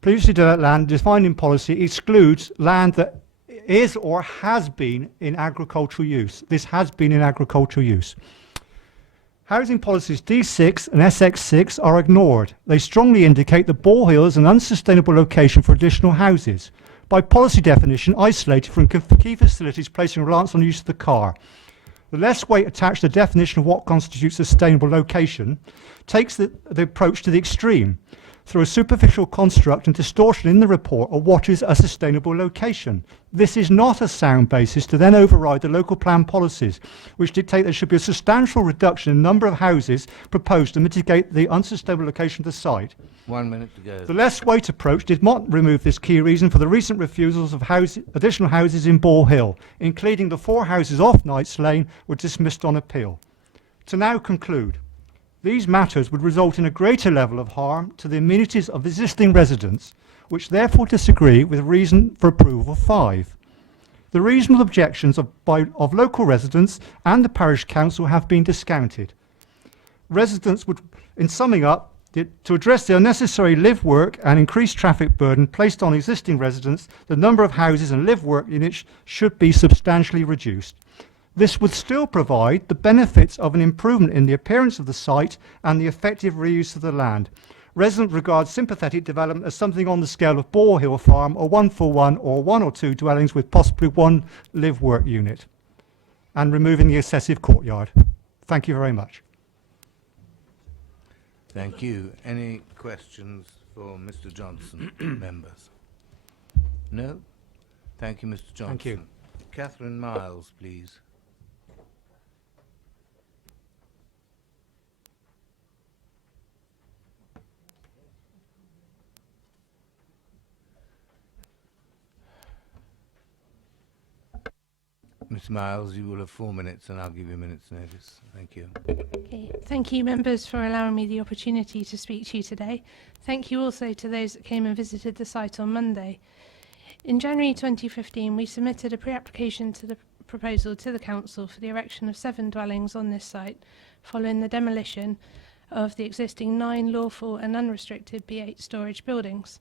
previously developed land defined in policy, excludes land that is or has been in agricultural use. This has been in agricultural use. Housing policies D6 and SX6 are ignored. They strongly indicate that Ball Hill is an unsustainable location for additional houses. By policy definition, isolated from key facilities placing reliance on the use of the car. The less weight attached to the definition of what constitutes a sustainable location takes the approach to the extreme through a superficial construct and distortion in the report of what is a sustainable location. This is not a sound basis to then override the local plan policies, which dictate there should be a substantial reduction in the number of houses proposed to mitigate the unsustainable location of the site. 1 minute to go. The less weight approach did not remove this key reason for the recent refusals of additional houses in Ball Hill, including the 4 houses off Knights Lane were dismissed on appeal. To now conclude, these matters would result in a greater level of harm to the amenities of existing residents, which therefore disagree with reason for approval 5. The reasonable objections of local residents and the parish council have been discounted. Residents would, in summing up, to address the unnecessary live-work and increased traffic burden placed on existing residents, the number of houses and live-work units should be substantially reduced. This would still provide the benefits of an improvement in the appearance of the site and the effective reuse of the land, Residents regard sympathetic development as something on the scale of Boar Hill Farm, or 1-for-1, or 1 or 2 dwellings with possibly 1 live-work unit, and removing the excessive courtyard. Thank you very much. Thank you. Any questions for Mr. Johnson, members? No? Thank you, Mr. Johnson. Thank you. Catherine Miles, please. Ms. Miles, you will have 4 minutes, and I'll give you a minute's notice. Thank you. Okay. Thank you, members, for allowing me the opportunity to speak to you today. Thank you also to those that came and visited the site on Monday. In January 2015, we submitted a pre-application to the proposal to the Council for the erection of 7 dwellings on this site, following the demolition of the existing 9 lawful and unrestricted B8 storage buildings.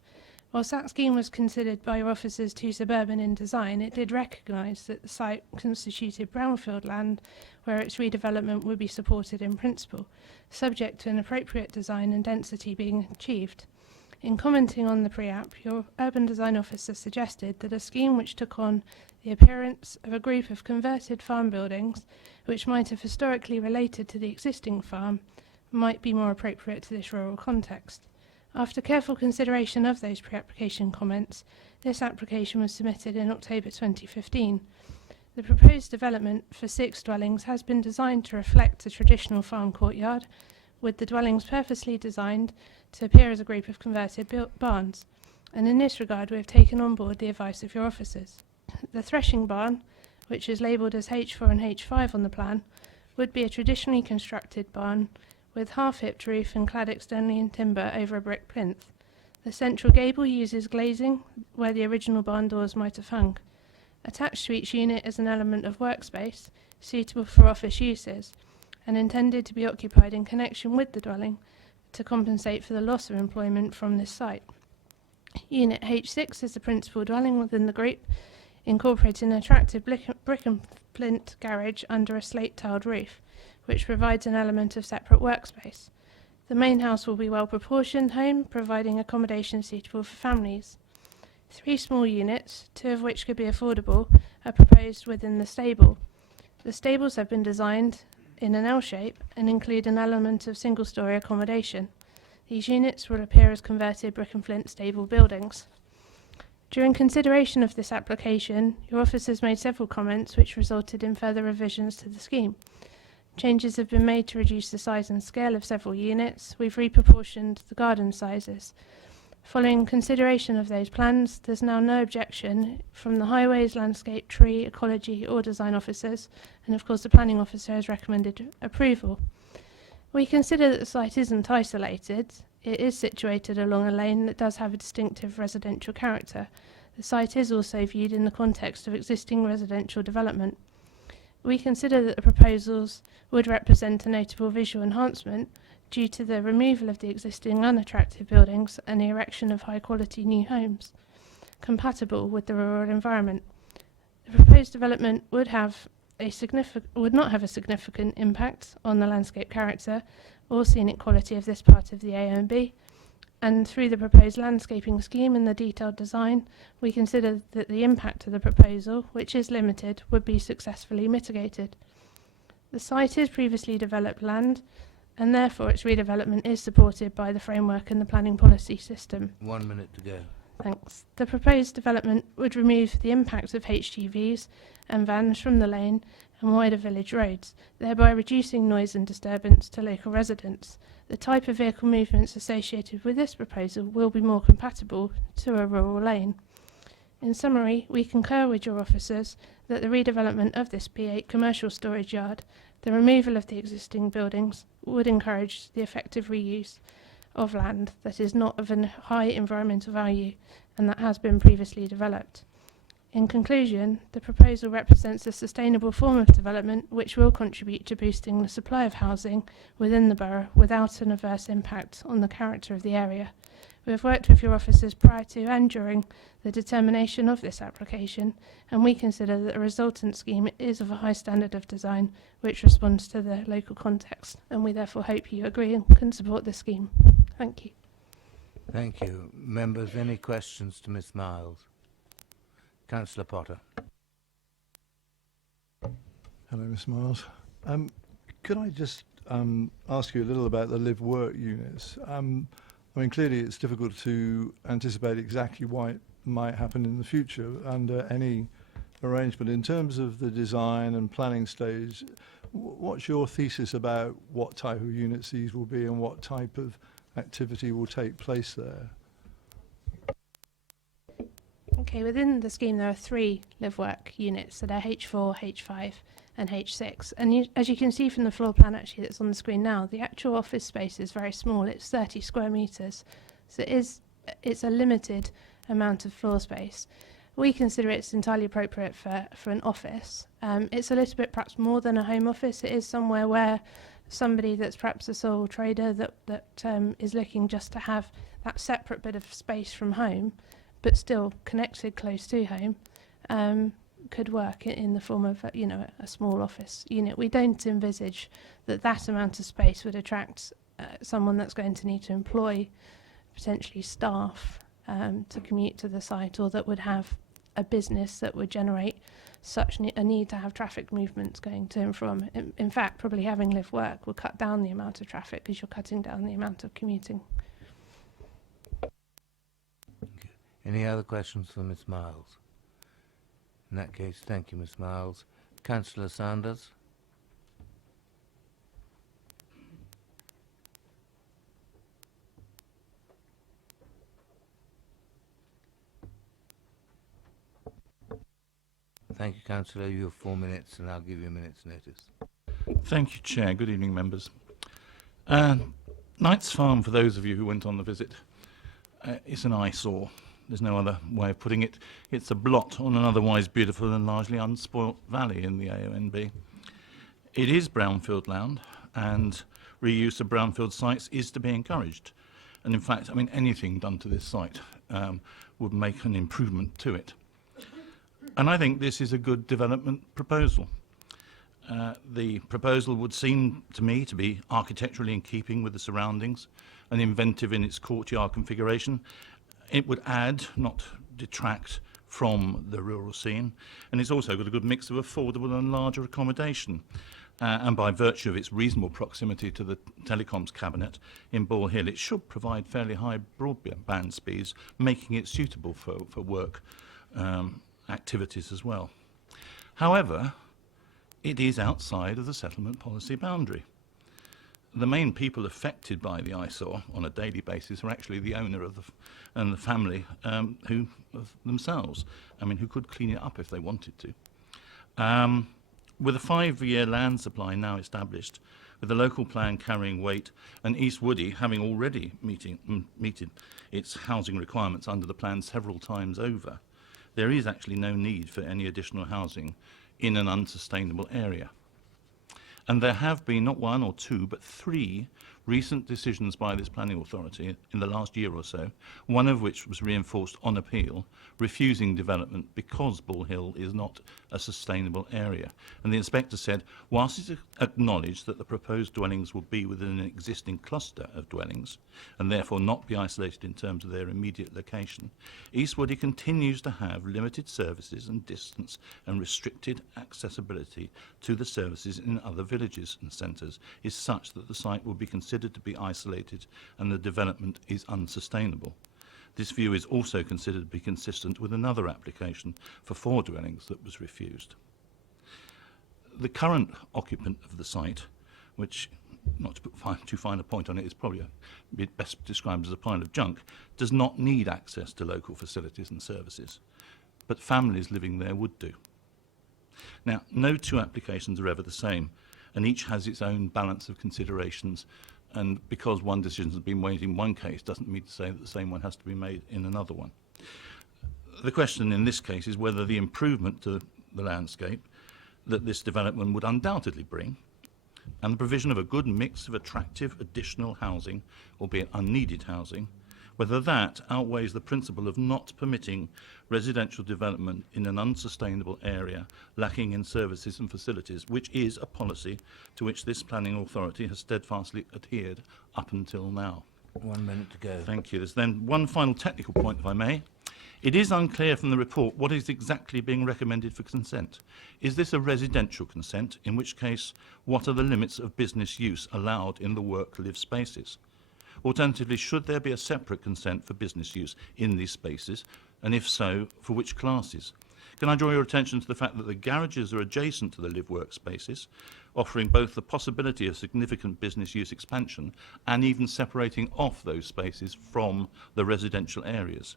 Whilst that scheme was considered by your officers too suburban in design, it did recognise that the site constituted brownfield land where its redevelopment would be supported in principle, subject to an appropriate design and density being achieved. In commenting on the pre-app, your urban design officer suggested that a scheme which took on the appearance of a group of converted farm buildings, which might have historically related to the existing farm, might be more appropriate to this rural context. After careful consideration of those pre-application comments, this application was submitted in October 2015. The proposed development for 6 dwellings has been designed to reflect a traditional farm courtyard, with the dwellings purposely designed to appear as a group of converted barns, and in this regard we have taken on board the advice of your officers. The threshing barn, which is labelled as H4 and H5 on the plan, would be a traditionally constructed barn with half-hipped roof and clad externally in timber over a brick plinth. The central gable uses glazing where the original barn doors might have hung. Attached to each unit is an element of workspace suitable for office uses and intended to be occupied in connection with the dwelling to compensate for the loss of employment from this site. Unit H6 is the principal dwelling within the group, incorporating an attractive brick and flint garage under a slate-tiled roof, which provides an element of separate workspace. The main house will be well-proportioned home, providing accommodation suitable for families. 3 small units, 2 of which could be affordable, are proposed within the stable. The stables have been designed in an L shape and include an element of single-storey accommodation. These units will appear as converted brick and flint stable buildings. During consideration of this application, your officers made several comments which resulted in further revisions to the scheme. Changes have been made to reduce the size and scale of several units. We've reproportioned the garden sizes. Following consideration of those plans, there's now no objection from the highways, landscape, tree, ecology or design officers, and of course the planning officer has recommended approval. We consider that the site isn't isolated. It is situated along a lane that does have a distinctive residential character. The site is also viewed in the context of existing residential development. We consider that the proposals would represent a notable visual enhancement due to the removal of the existing unattractive buildings and the erection of high-quality new homes, compatible with the rural environment. The proposed development would not have a significant impact on the landscape character or scenic quality of this part of the A&B, and through the proposed landscaping scheme and the detailed design, we consider that the impact of the proposal, which is limited, would be successfully mitigated. The site is previously developed land, and therefore its redevelopment is supported by the framework and the planning policy system. 1 minute to go. Thanks. The proposed development would remove the impact of HGVs and vans from the lane and wider village roads, thereby reducing noise and disturbance to local residents. The type of vehicle movements associated with this proposal will be more compatible to a rural lane. In summary, we concur with your officers that the redevelopment of this B8 commercial storage yard, the removal of the existing buildings, would encourage the effective reuse of land that is not of a high environmental value and that has been previously developed. In conclusion, the proposal represents a sustainable form of development which will contribute to boosting the supply of housing within the borough without an adverse impact on the character of the area. We have worked with your officers prior to and during the determination of this application, and we consider that the resultant scheme is of a high standard of design which responds to the local context, and we therefore hope you agree and can support the scheme. Thank you. Thank you. Members, any questions to Miss Miles? Councillor Potter. Hello, Miss Miles. Could I just ask you a little about the live-work units? I mean, clearly it's difficult to anticipate exactly why it might happen in the future under any arrangement. In terms of the design and planning stage, what's your thesis about what type of units these will be and what type of activity will take place there? Okay, within the scheme there are 3 live-work units that are H4, H5 and H6. And as you can see from the floor plan actually that's on the screen now, the actual office space is very small. It's 30 square metres. So it's a limited amount of floor space. We consider it's entirely appropriate for an office. It's a little bit perhaps more than a home office. It is somewhere where somebody that's perhaps a sole trader that is looking just to have that separate bit of space from home, but still connected close to home, could work in the form of a small office unit. We don't envisage that amount of space would attract someone that's going to need to employ potentially staff to commute to the site, or that would have a business that would generate such a need to have traffic movements going to and from. In fact, probably having live work will cut down the amount of traffic because you're cutting down the amount of commuting. Any other questions for Miss Miles? In that case, thank you, Miss Miles. Councillor Sanders. Thank you, Councillor. You have 4 minutes, and I'll give you a minute's notice. Thank you, Chair. Good evening, members. Knight's Farm, for those of you who went on the visit, is an eyesore. There's no other way of putting it. It's a blot on an otherwise beautiful and largely unspoilt valley in the AONB. It is brownfield land, and reuse of brownfield sites is to be encouraged. And in fact, I mean, anything done to this site would make an improvement to it. And I think this is a good development proposal. The proposal would seem to me to be architecturally in keeping with the surroundings and inventive in its courtyard configuration. It would add, not detract, from the rural scene, and it's also got a good mix of affordable and larger accommodation. And by virtue of its reasonable proximity to the telecoms cabinet in Ball Hill, it should provide fairly high broadband speeds, making it suitable for work activities as well. However, it is outside of the settlement policy boundary. The main people affected by the eyesore on a daily basis are actually the owner of and the family who themselves, I mean, who could clean it up if they wanted to. With a 5-year land supply now established, with the local plan carrying weight and East Woody having already meted its housing requirements under the plan several times over, there is actually no need for any additional housing in an unsustainable area. And there have been not 1 or 2, but 3 recent decisions by this planning authority in the last year or so, one of which was reinforced on appeal, refusing development because Ball Hill is not a sustainable area. And the inspector said, whilst it's acknowledged that the proposed dwellings will be within an existing cluster of dwellings, and therefore not be isolated in terms of their immediate location, East Woody continues to have limited services and distance and restricted accessibility to the services in other villages and centres is such that the site will be considered to be isolated and the development is unsustainable. This view is also considered to be consistent with another application for 4 dwellings that was refused. The current occupant of the site, which, not to put too fine a point on it, is probably best described as a pile of junk, does not need access to local facilities and services, but families living there would do. Now, no 2 applications are ever the same, and each has its own balance of considerations, and because one decision has been made in one case doesn't mean to say that the same one has to be made in another one. The question in this case is whether the improvement to the landscape that this development would undoubtedly bring, and the provision of a good mix of attractive additional housing, albeit unneeded housing, whether that outweighs the principle of not permitting residential development in an unsustainable area lacking in services and facilities, which is a policy to which this planning authority has steadfastly adhered up until now. 1 minute to go. Thank you. There's then one final technical point, if I may. It is unclear from the report what is exactly being recommended for consent. Is this a residential consent, in which case what are the limits of business use allowed in the work-live spaces? Alternatively, should there be a separate consent for business use in these spaces, and if so, for which classes? Can I draw your attention to the fact that the garages are adjacent to the live-work spaces, offering both the possibility of significant business use expansion and even separating off those spaces from the residential areas?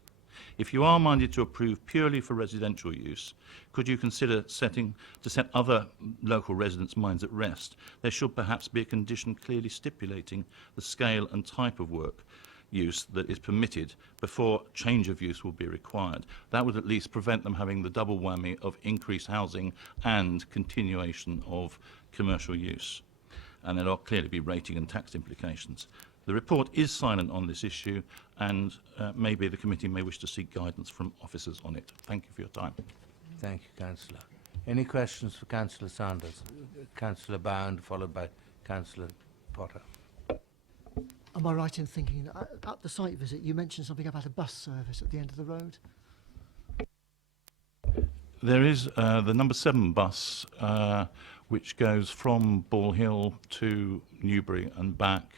If you are minded to approve purely for residential use, could you consider to set other local residents' minds at rest? There should perhaps be a condition clearly stipulating the scale and type of work use that is permitted before change of use will be required. That would at least prevent them having the double whammy of increased housing and continuation of commercial use. And there will clearly be rating and tax implications. The report is silent on this issue, and maybe the committee may wish to seek guidance from officers on it. Thank you for your time. Thank you, Councillor. Any questions for Councillor Sanders? Councillor Bound, followed by Councillor Potter. Am I right in thinking that at the site visit you mentioned something about a bus service at the end of the road? There is the number 7 bus, which goes from Ball Hill to Newbury and back.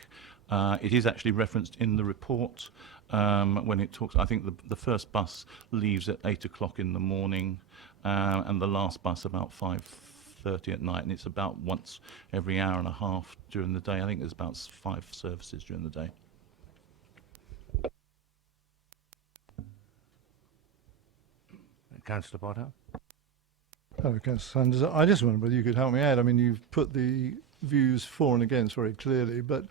It is actually referenced in the report when it talks. I think the first bus leaves at 8 o'clock in the morning, and the last bus about 5:30 at night, and it's about once every hour and a half during the day. I think there's about 5 services during the day. Councillor Potter. Hello, Councillor Sanders. I just wondered whether you could help me out. I mean, you've put the views for and against very clearly, but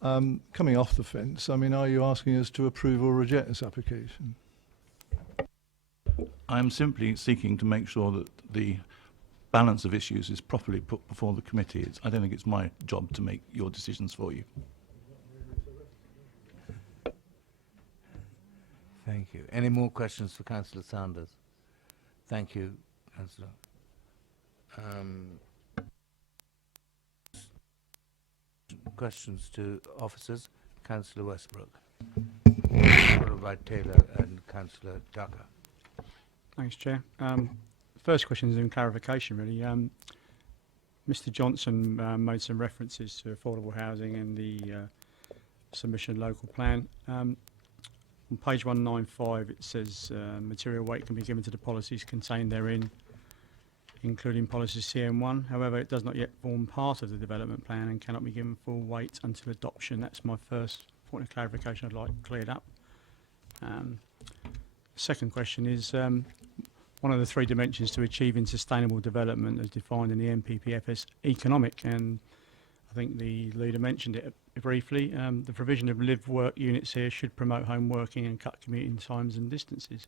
coming off the fence, I mean, are you asking us to approve or reject this application? I'm simply seeking to make sure that the balance of issues is properly put before the committee. I don't think it's my job to make your decisions for you. Thank you. Any more questions for Councillor Sanders? Thank you, Councillor. Questions to officers? Councillor Westbrook, followed by Taylor and Councillor Tucker. Thanks, Chair. First question is in clarification, really. Mr. Johnson made some references to affordable housing in the submission local plan. On page 195, it says material weight can be given to the policies contained therein, including policy CM1. However, it does not yet form part of the development plan and cannot be given full weight until adoption. That's my first point of clarification I'd like cleared up. Second question is, one of the 3 dimensions to achieving sustainable development as defined in the NPPF economic, and I think the leader mentioned it briefly. The provision of live-work units here should promote home working and cut commuting times and distances.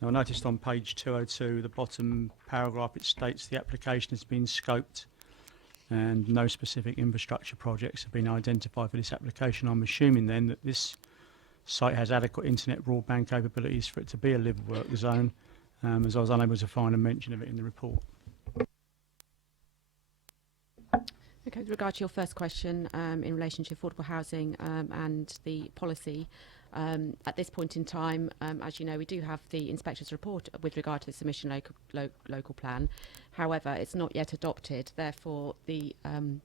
Now, I noticed on page 202, the bottom paragraph, it states the application has been scoped and no specific infrastructure projects have been identified for this application. I'm assuming then that this site has adequate internet broadband capabilities for it to be a live-work zone, as I was unable to find a mention of it in the report. Okay, with regard to your first question in relation to affordable housing and the policy, at this point in time, as you know, we do have the inspector's report with regard to the submission local plan. However, it's not yet adopted. Therefore, the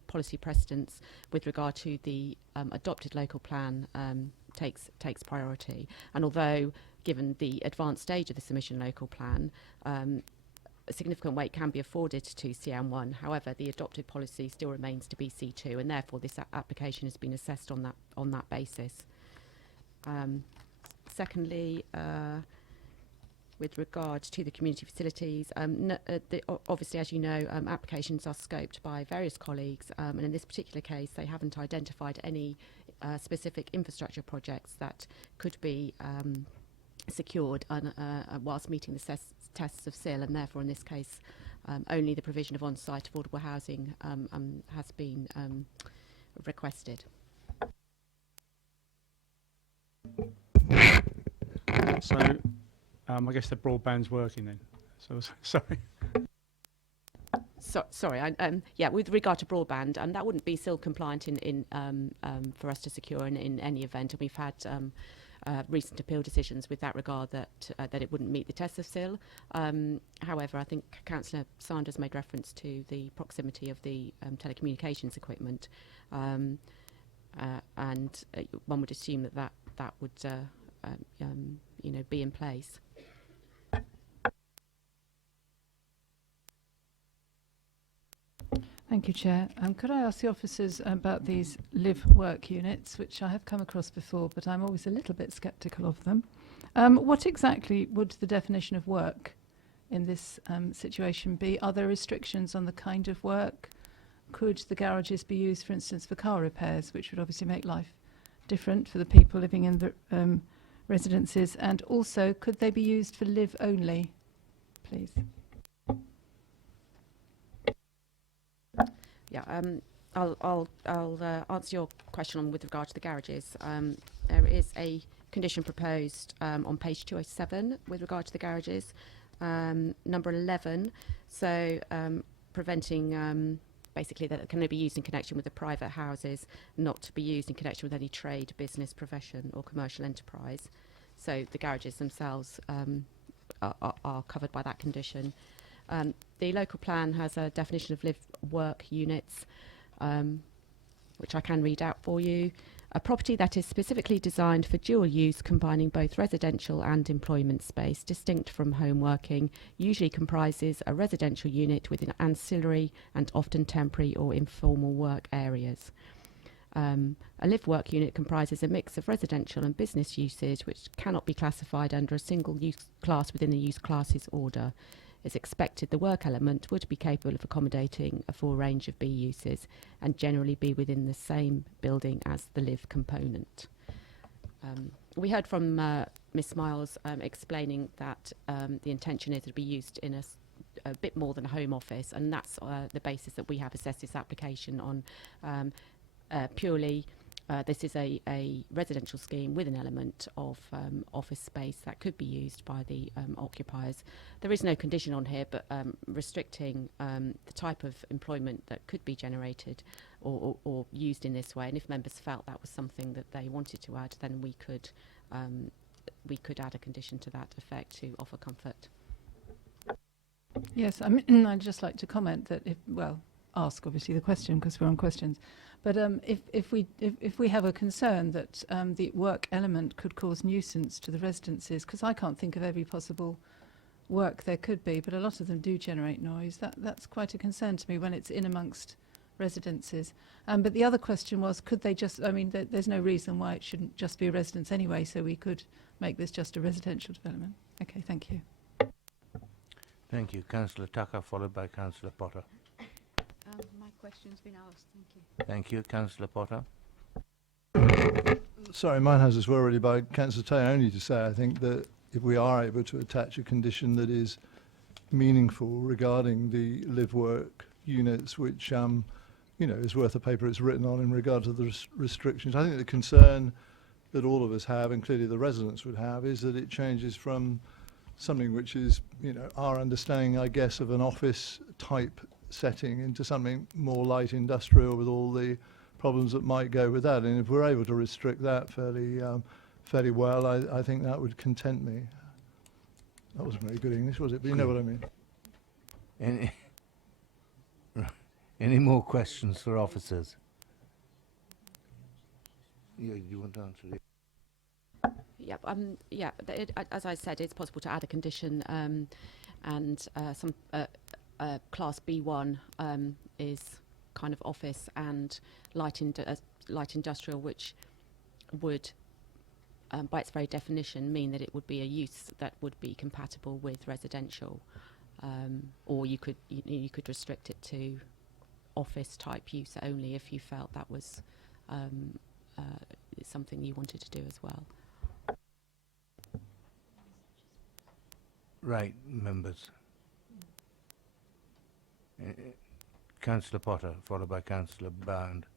policy precedence with regard to the adopted local plan takes priority. And although, given the advanced stage of the submission local plan, a significant weight can be afforded to CM1. However, the adopted policy still remains to be C2, and therefore this application has been assessed on that basis. Secondly, with regard to the community facilities, obviously, as you know, applications are scoped by various colleagues, and in this particular case, they haven't identified any specific infrastructure projects that could be secured whilst meeting the tests of SIL, and therefore in this case only the provision of on-site affordable housing has been requested. So I guess the broadband's working then. So sorry. Sorry, yeah, with regard to broadband, that wouldn't be still compliant for us to secure in any event. And we've had recent appeal decisions with that regard that it wouldn't meet the test of SIL. However, I think Councillor Sanders made reference to the proximity of the telecommunications equipment, and one would assume that would be in place. Thank you, Chair. Could I ask the officers about these live-work units, which I have come across before, but I'm always a little bit sceptical of them. What exactly would the definition of work in this situation be? Are there restrictions on the kind of work? Could the garages be used, for instance, for car repairs, which would obviously make life different for the people living in the residences? And also, could they be used for live only, please? Yeah, I'll answer your question with regard to the garages. There is a condition proposed on page 207 with regard to the garages, number 11. So preventing basically that it can only be used in connection with the private houses, not to be used in connection with any trade, business, profession, or commercial enterprise. So the garages themselves are covered by that condition. The local plan has a definition of live-work units, which I can read out for you. A property that is specifically designed for dual use, combining both residential and employment space, distinct from home working, usually comprises a residential unit with an ancillary and often temporary or informal work areas. A live-work unit comprises a mix of residential and business uses, which cannot be classified under a single use class within the use classes order. It's expected the work element would be capable of accommodating a full range of B uses and generally be within the same building as the live component. We heard from Ms Smiles explaining that the intention is to be used in a bit more than a home office, and that's the basis that we have assessed this application on. Purely this is a residential scheme with an element of office space that could be used by the occupiers. There is no condition on here, but restricting the type of employment that could be generated or used in this way. And if members felt that was something that they wanted to add, then we could add a condition to that effect to offer comfort. Yes, I mean, I'd just like to comment that ask obviously the question because we're on questions. But if we have a concern that the work element could cause nuisance to the residences, because I can't think of every possible work there could be, but a lot of them do generate noise. That's quite a concern to me when it's in amongst residences. But the other question was, could they just? I mean, there's no reason why it shouldn't just be a residence anyway, so we could make this just a residential development. Okay, thank you. Thank you, Councillor Tucker, followed by Councillor Potter. My question's been asked, thank you. Thank you, Councillor Potter. Sorry, mine has as well already by Councillor Taylor, only to say I think that if we are able to attach a condition that is meaningful regarding the live-work units, which is worth the paper it's written on in regard to the restrictions. I think the concern that all of us have, and clearly the residents would have, is that it changes from something which is, our understanding, I guess, of an office type setting into something more light industrial with all the problems that might go with that. And if we're able to restrict that fairly well, I think that would content me. That wasn't very good English, was it? But you know what I mean. Any more questions for officers? Yeah, you want to answer it? As I said, it's possible to add a condition, and some Class B1 is kind of office and light industrial, which would, by its very definition, mean that it would be a use that would be compatible with residential, or you could restrict it to office type use only if you felt that was something you wanted to do as well. Right, members. Councillor Potter, followed by Councillor Bound.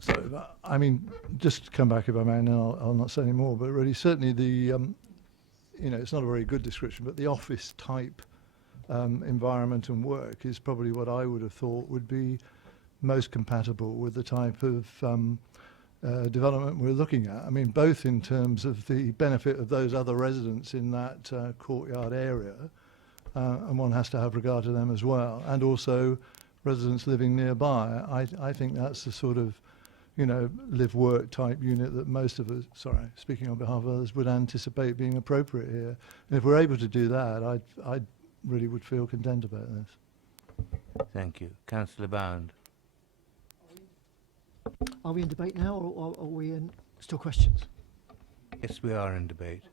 So, I mean, just to come back if I may, and I'll not say any more, but really certainly the, it's not a very good description, but the office type environment and work is probably what I would have thought would be most compatible with the type of development we're looking at. I mean, both in terms of the benefit of those other residents in that courtyard area, and one has to have regard to them as well, and also residents living nearby. I think that's the sort of, you know, live-work type unit that most of us, sorry, speaking on behalf of others, would anticipate being appropriate here. And if we're able to do that, I really would feel content about this. Thank you. Councillor Bound. Are we in debate now, or are we in still questions? Yes, we are in debate.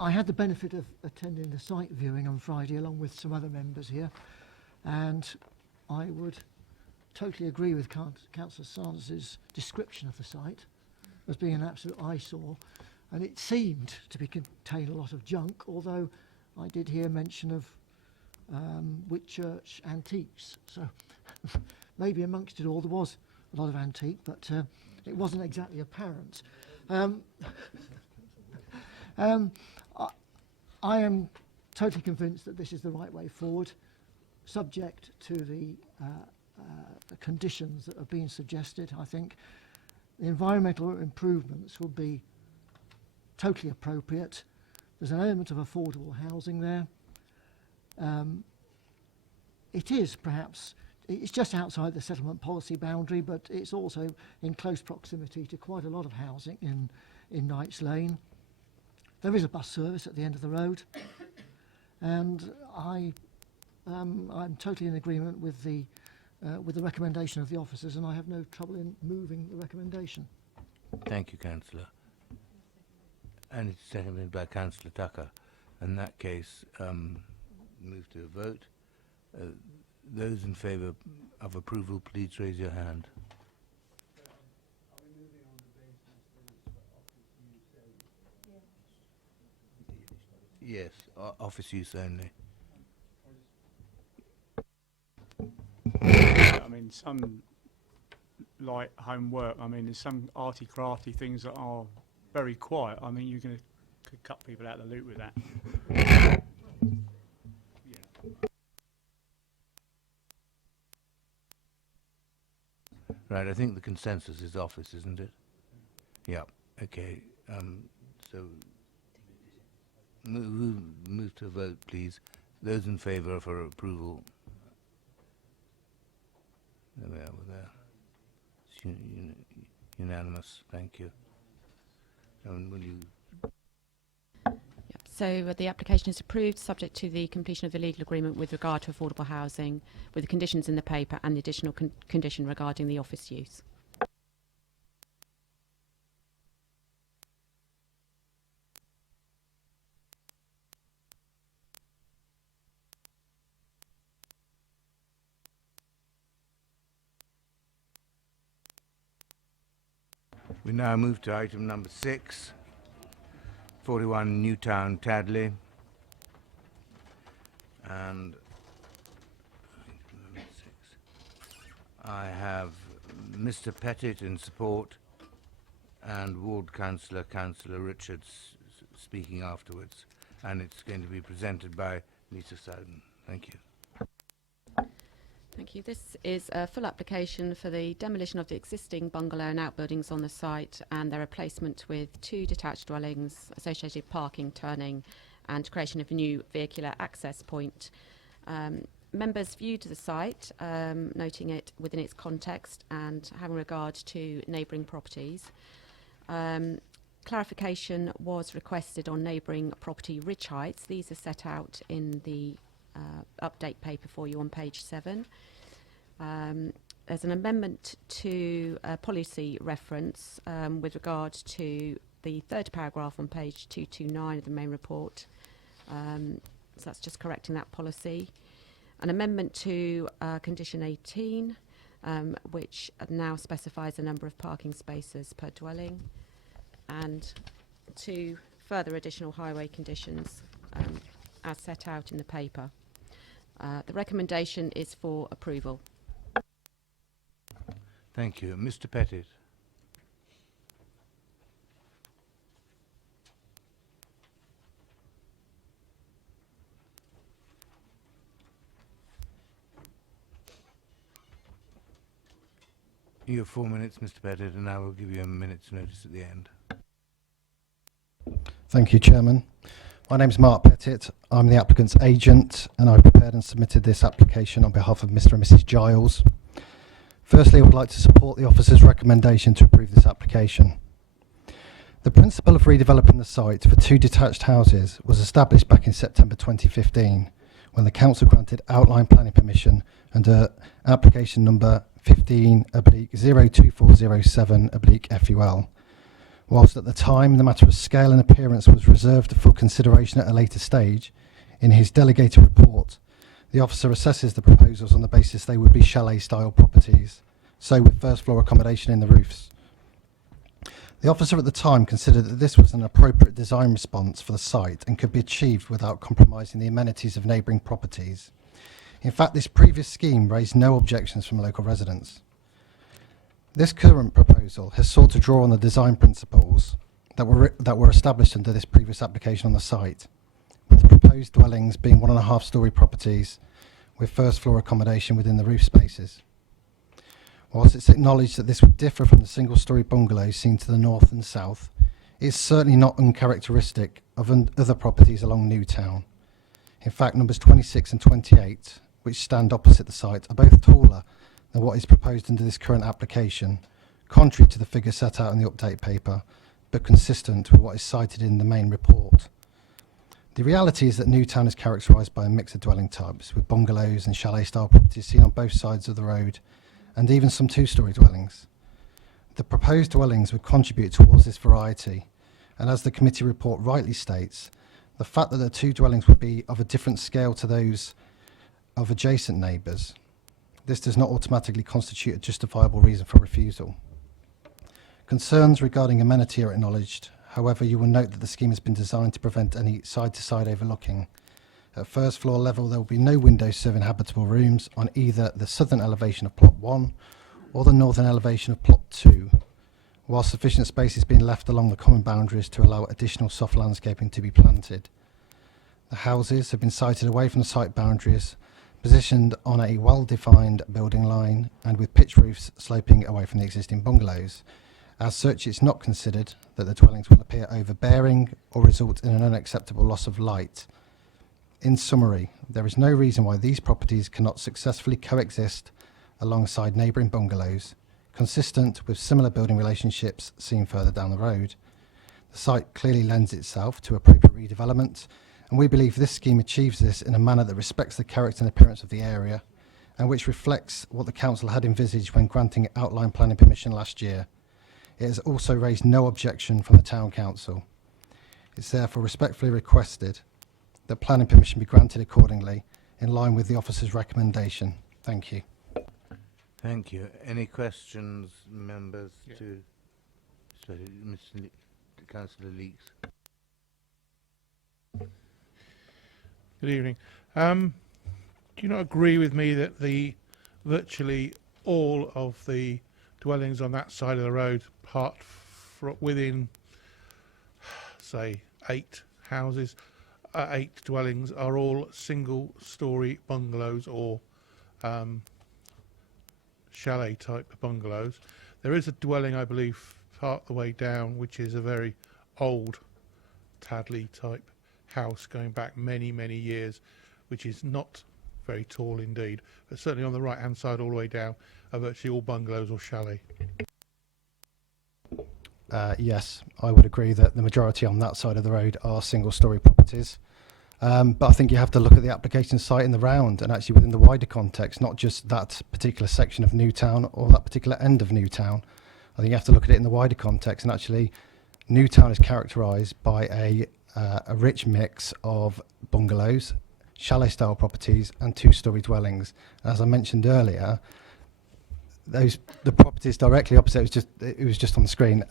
I had the benefit of attending the site viewing on Friday along with some other members here, and I would totally agree with Councillor Sanders's description of the site as being an absolute eyesore, and it seemed to contain a lot of junk, although I did hear mention of Whitchurch antiques, so maybe amongst it all there was a lot of antique, but it wasn't exactly apparent. I am totally convinced that this is the right way forward, subject to the conditions that are being suggested. I think the environmental improvements will be totally appropriate. There's an element of affordable housing there. It is perhaps, it's just outside the settlement policy boundary, but it's also in close proximity to quite a lot of housing in Knights Lane. There is a bus service at the end of the road, and I'm totally in agreement with the recommendation of the officers, and I have no trouble in moving the recommendation. Thank you, Councillor. And it's seconded by Councillor Tucker. In that case, move to a vote. Those in favour of approval, please raise your hand. Yes, office use only. I mean, some like homework. I mean, there's some arty crafty things that are very quiet. I mean, you're going to cut people out of the loop with that. Right, I think the consensus is office, isn't it? Yeah, okay. So move to a vote, please. Those in favour for approval. There we are, we're there. It's unanimous, thank you. And will you... So the application is approved, subject to the completion of the legal agreement with regard to affordable housing, with the conditions in the paper and the additional condition regarding the office use. We now move to item number 6, 41 Newtown, Tadley. And I have Mr. Pettit in support and Ward Councillor, Councillor Richards speaking afterwards. And it's going to be presented by Lisa Soden. Thank you. Thank you. This is a full application for the demolition of the existing bungalow and outbuildings on the site and their replacement with 2 detached dwellings, associated parking, turning and creation of a new vehicular access point. Members viewed the site, noting it within its context and having regard to neighbouring properties. Clarification was requested on neighbouring property Ridge Heights. These are set out in the update paper for you on page 7. There's an amendment to a policy reference with regard to the 3rd paragraph on page 229 of the main report. So that's just correcting that policy. An amendment to condition 18, which now specifies the number of parking spaces per dwelling, and 2 further additional highway conditions as set out in the paper. The recommendation is for approval. Thank you. Mr. Pettit. You have 4 minutes, Mr. Pettit, and I will give you a minute's notice at the end. Thank you, Chairman. My name is Mark Pettit. I'm the applicant's agent, and I've prepared and submitted this application on behalf of Mr. and Mrs. Giles. Firstly, I would like to support the officer's recommendation to approve this application. The principle of redeveloping the site for 2 detached houses was established back in September 2015, when the council granted outline planning permission under application number 15/02407/FUL. Whilst at the time the matter of scale and appearance was reserved for consideration at a later stage, in his delegated report, the officer assesses the proposals on the basis they would be chalet-style properties, so with first-floor accommodation in the roofs. The officer at the time considered that this was an appropriate design response for the site and could be achieved without compromising the amenities of neighbouring properties. In fact, this previous scheme raised no objections from local residents. This current proposal has sought to draw on the design principles that were established under this previous application on the site, with the proposed dwellings being 1.5-storey properties with first-floor accommodation within the roof spaces. Whilst it's acknowledged that this would differ from the single-storey bungalows seen to the north and south, it is certainly not uncharacteristic of other properties along Newtown. In fact, numbers 26 and 28, which stand opposite the site, are both taller than what is proposed under this current application, contrary to the figure set out in the update paper, but consistent with what is cited in the main report. The reality is that Newtown is characterised by a mix of dwelling types, with bungalows and chalet-style properties seen on both sides of the road, and even some 2-storey dwellings. The proposed dwellings would contribute towards this variety, and as the committee report rightly states, the fact that the 2 dwellings would be of a different scale to those of adjacent neighbours, this does not automatically constitute a justifiable reason for refusal. Concerns regarding amenity are acknowledged. However, you will note that the scheme has been designed to prevent any side-to-side overlooking. At first floor level, there will be no windows serving habitable rooms on either the southern elevation of plot 1 or the northern elevation of plot 2, while sufficient space is being left along the common boundaries to allow additional soft landscaping to be planted. The houses have been sited away from the site boundaries, positioned on a well-defined building line and with pitch roofs sloping away from the existing bungalows. As such, it's not considered that the dwellings will appear overbearing or result in an unacceptable loss of light. In summary, there is no reason why these properties cannot successfully coexist alongside neighbouring bungalows, consistent with similar building relationships seen further down the road. The site clearly lends itself to appropriate redevelopment, and we believe this scheme achieves this in a manner that respects the character and appearance of the area, and which reflects what the council had envisaged when granting outline planning permission last year. It has also raised no objection from the Town Council. It's therefore respectfully requested that planning permission be granted accordingly, in line with the officer's recommendation. Thank you. Thank you. Any questions, members, to Mr. Councillor Leeks? Good evening. Do you not agree with me that virtually all of the dwellings on that side of the road, within, say, 8 houses, 8 dwellings, are all single-storey bungalows or chalet-type bungalows? There is a dwelling, I believe, part the way down, which is a very old Tadley-type house going back many, many years, which is not very tall indeed, but certainly on the right-hand side all the way down are virtually all bungalows or chalet. Yes, I would agree that the majority on that side of the road are single-storey properties. But I think you have to look at the application site in the round and actually within the wider context, not just that particular section of Newtown or that particular end of Newtown. I think you have to look at it in the wider context, and actually Newtown is characterised by a rich mix of bungalows, chalet-style properties and 2-storey dwellings. As I mentioned earlier, the properties directly opposite, it was just on the screen,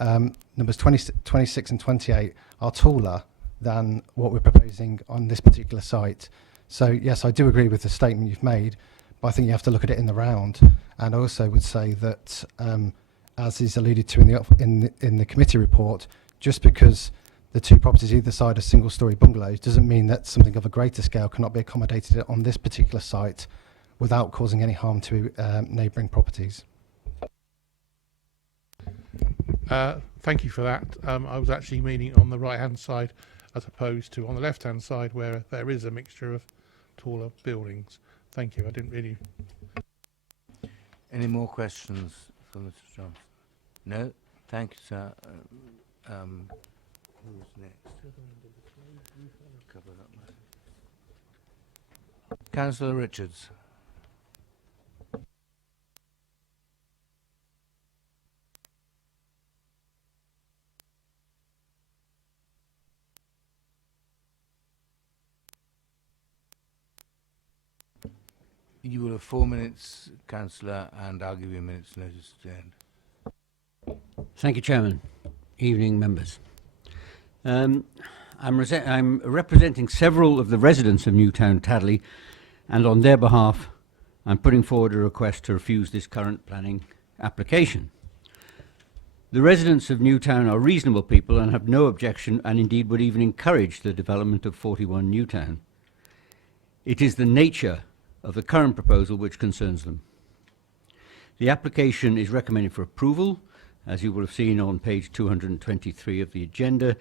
numbers 26 and 28 are taller than what we're proposing on this particular site. So yes, I do agree with the statement you've made, but I think you have to look at it in the round. And I also would say that, as is alluded to in the committee report, just because the 2 properties either side are single-storey bungalows doesn't mean that something of a greater scale cannot be accommodated on this particular site without causing any harm to neighbouring properties. Thank you for that. I was actually meaning on the right-hand side as opposed to on the left-hand side where there is a mixture of taller buildings. Thank you. I didn't really... Any more questions for Mr. Johnson? No? Thank you, sir. Who's next? Councillor Richards. You will have 4 minutes, Councillor, and I'll give you a minute's notice to end. Thank you, Chairman. Evening, members. I'm representing several of the residents of Newtown Tadley, and on their behalf, I'm putting forward a request to refuse this current planning application. The residents of Newtown are reasonable people and have no objection, and indeed would even encourage the development of 41 Newtown. It is the nature of the current proposal which concerns them. The application is recommended for approval, as you will have seen on page 223 of the agenda,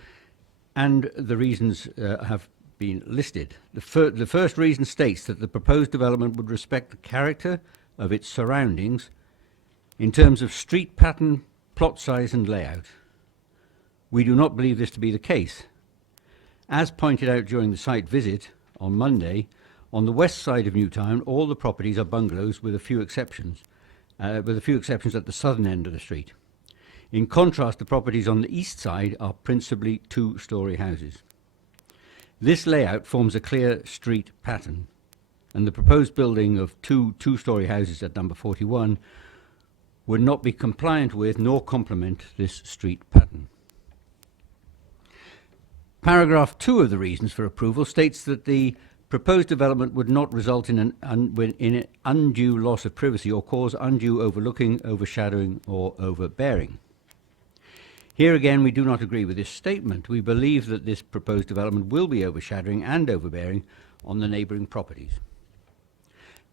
and the reasons have been listed. The first reason states that the proposed development would respect the character of its surroundings in terms of street pattern, plot size and layout. We do not believe this to be the case. As pointed out during the site visit on Monday, on the west side of Newtown, all the properties are bungalows with a few exceptions at the southern end of the street. In contrast, the properties on the east side are principally two-storey houses. This layout forms a clear street pattern, and the proposed building of two-storey houses at number 41 would not be compliant with nor complement this street pattern. Paragraph 2 of the reasons for approval states that the proposed development would not result in an undue loss of privacy or cause undue overlooking, overshadowing or overbearing. Here again, we do not agree with this statement. We believe that this proposed development will be overshadowing and overbearing on the neighbouring properties.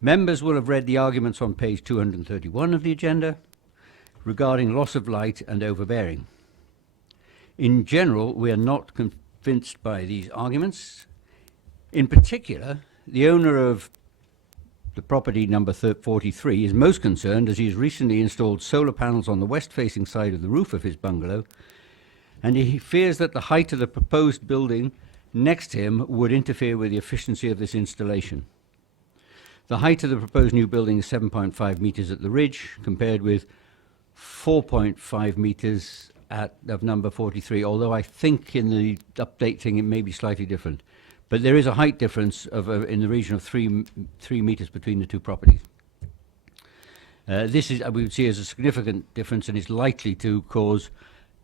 Members will have read the arguments on page 231 of the agenda regarding loss of light and overbearing. In general, we are not convinced by these arguments. In particular, the owner of the property number 43 is most concerned as he has recently installed solar panels on the west-facing side of the roof of his bungalow, and he fears that the height of the proposed building next to him would interfere with the efficiency of this installation. The height of the proposed new building is 7.5 metres at the ridge, compared with 4.5 metres of number 43, although I think in the update thing it may be slightly different. But there is a height difference of in the region of 3 metres between the two properties. This is, we would see as a significant difference and is likely to cause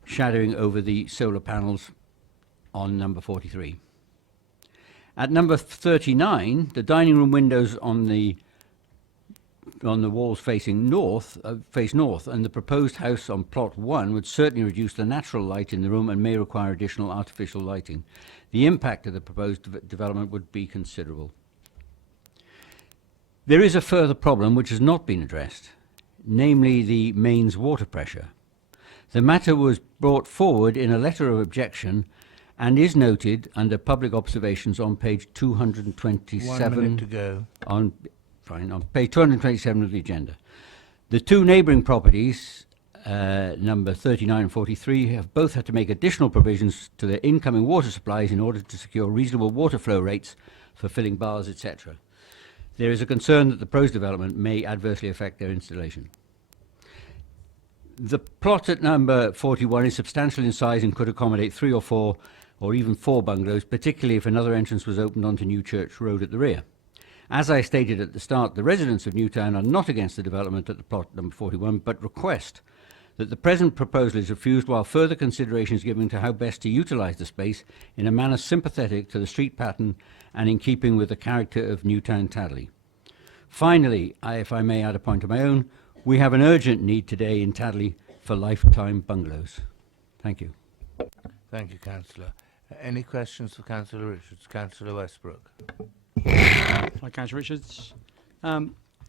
shadowing over the solar panels on number 43. At number 39, the dining room windows on the walls facing north, face north, and the proposed house on plot 1 would certainly reduce the natural light in the room and may require additional artificial lighting. The impact of the proposed development would be considerable. There is a further problem which has not been addressed, namely the mains water pressure. The matter was brought forward in a letter of objection and is noted under public observations on page 227. 1 minute to go. On page 227 of the agenda. The two neighbouring properties, number 39 and 43, have both had to make additional provisions to their incoming water supplies in order to secure reasonable water flow rates for filling bars, etc. There is a concern that the proposed development may adversely affect their installation. The plot at number 41 is substantial in size and could accommodate 3 or 4 or even 4 bungalows, particularly if another entrance was opened onto New Church Road at the rear. As I stated at the start, the residents of Newtown are not against the development at the plot number 41, but request that the present proposal is refused while further consideration is given to how best to utilise the space in a manner sympathetic to the street pattern and in keeping with the character of Newtown Tadley. Finally, if I may add a point of my own, we have an urgent need today in Tadley for lifetime bungalows. Thank you. Thank you, Councillor. Any questions for Councillor Richards? Councillor Westbrook. Hi, Councillor Richards.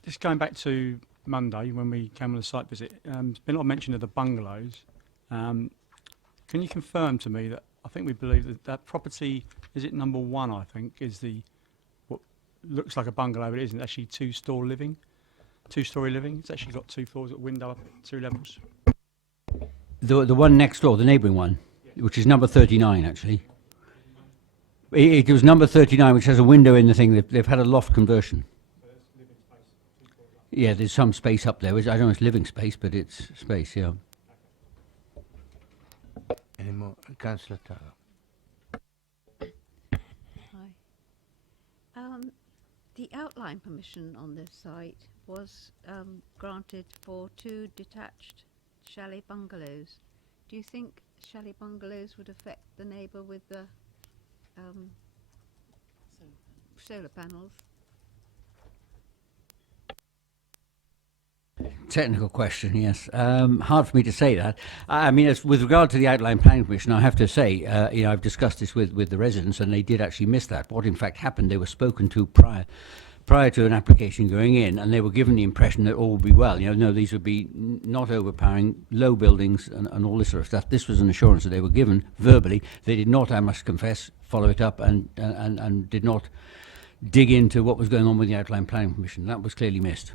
Just going back to Monday when we came on the site visit, there's been a lot of mention of the bungalows. Can you confirm to me that I think we believe that that property, is it number 1, I think, is the what looks like a bungalow, but it isn't actually two-story living? It's actually got 2 floors, a window up 2 levels. The one next door, the neighbouring one, which is number 39 actually. It was number 39, which has a window in the thing. They've had a loft conversion. Yeah, there's some space up there. I don't know if it's living space, but it's space, yeah. Any more? Councillor Taylor. Hi. The outline permission on this site was granted for 2 detached chalet bungalows. Do you think chalet bungalows would affect the neighbour with the solar panels? Technical question, yes. Hard for me to say that. I mean, as with regard to the outline planning permission, I have to say, I've discussed this with the residents, and they did actually miss that. What in fact happened, they were spoken to prior to an application going in, and they were given the impression that all would be well. No, these would be not overpowering, low buildings, and all this sort of stuff. This was an assurance that they were given verbally. They did not, I must confess, follow it up and did not dig into what was going on with the outline planning permission. That was clearly missed.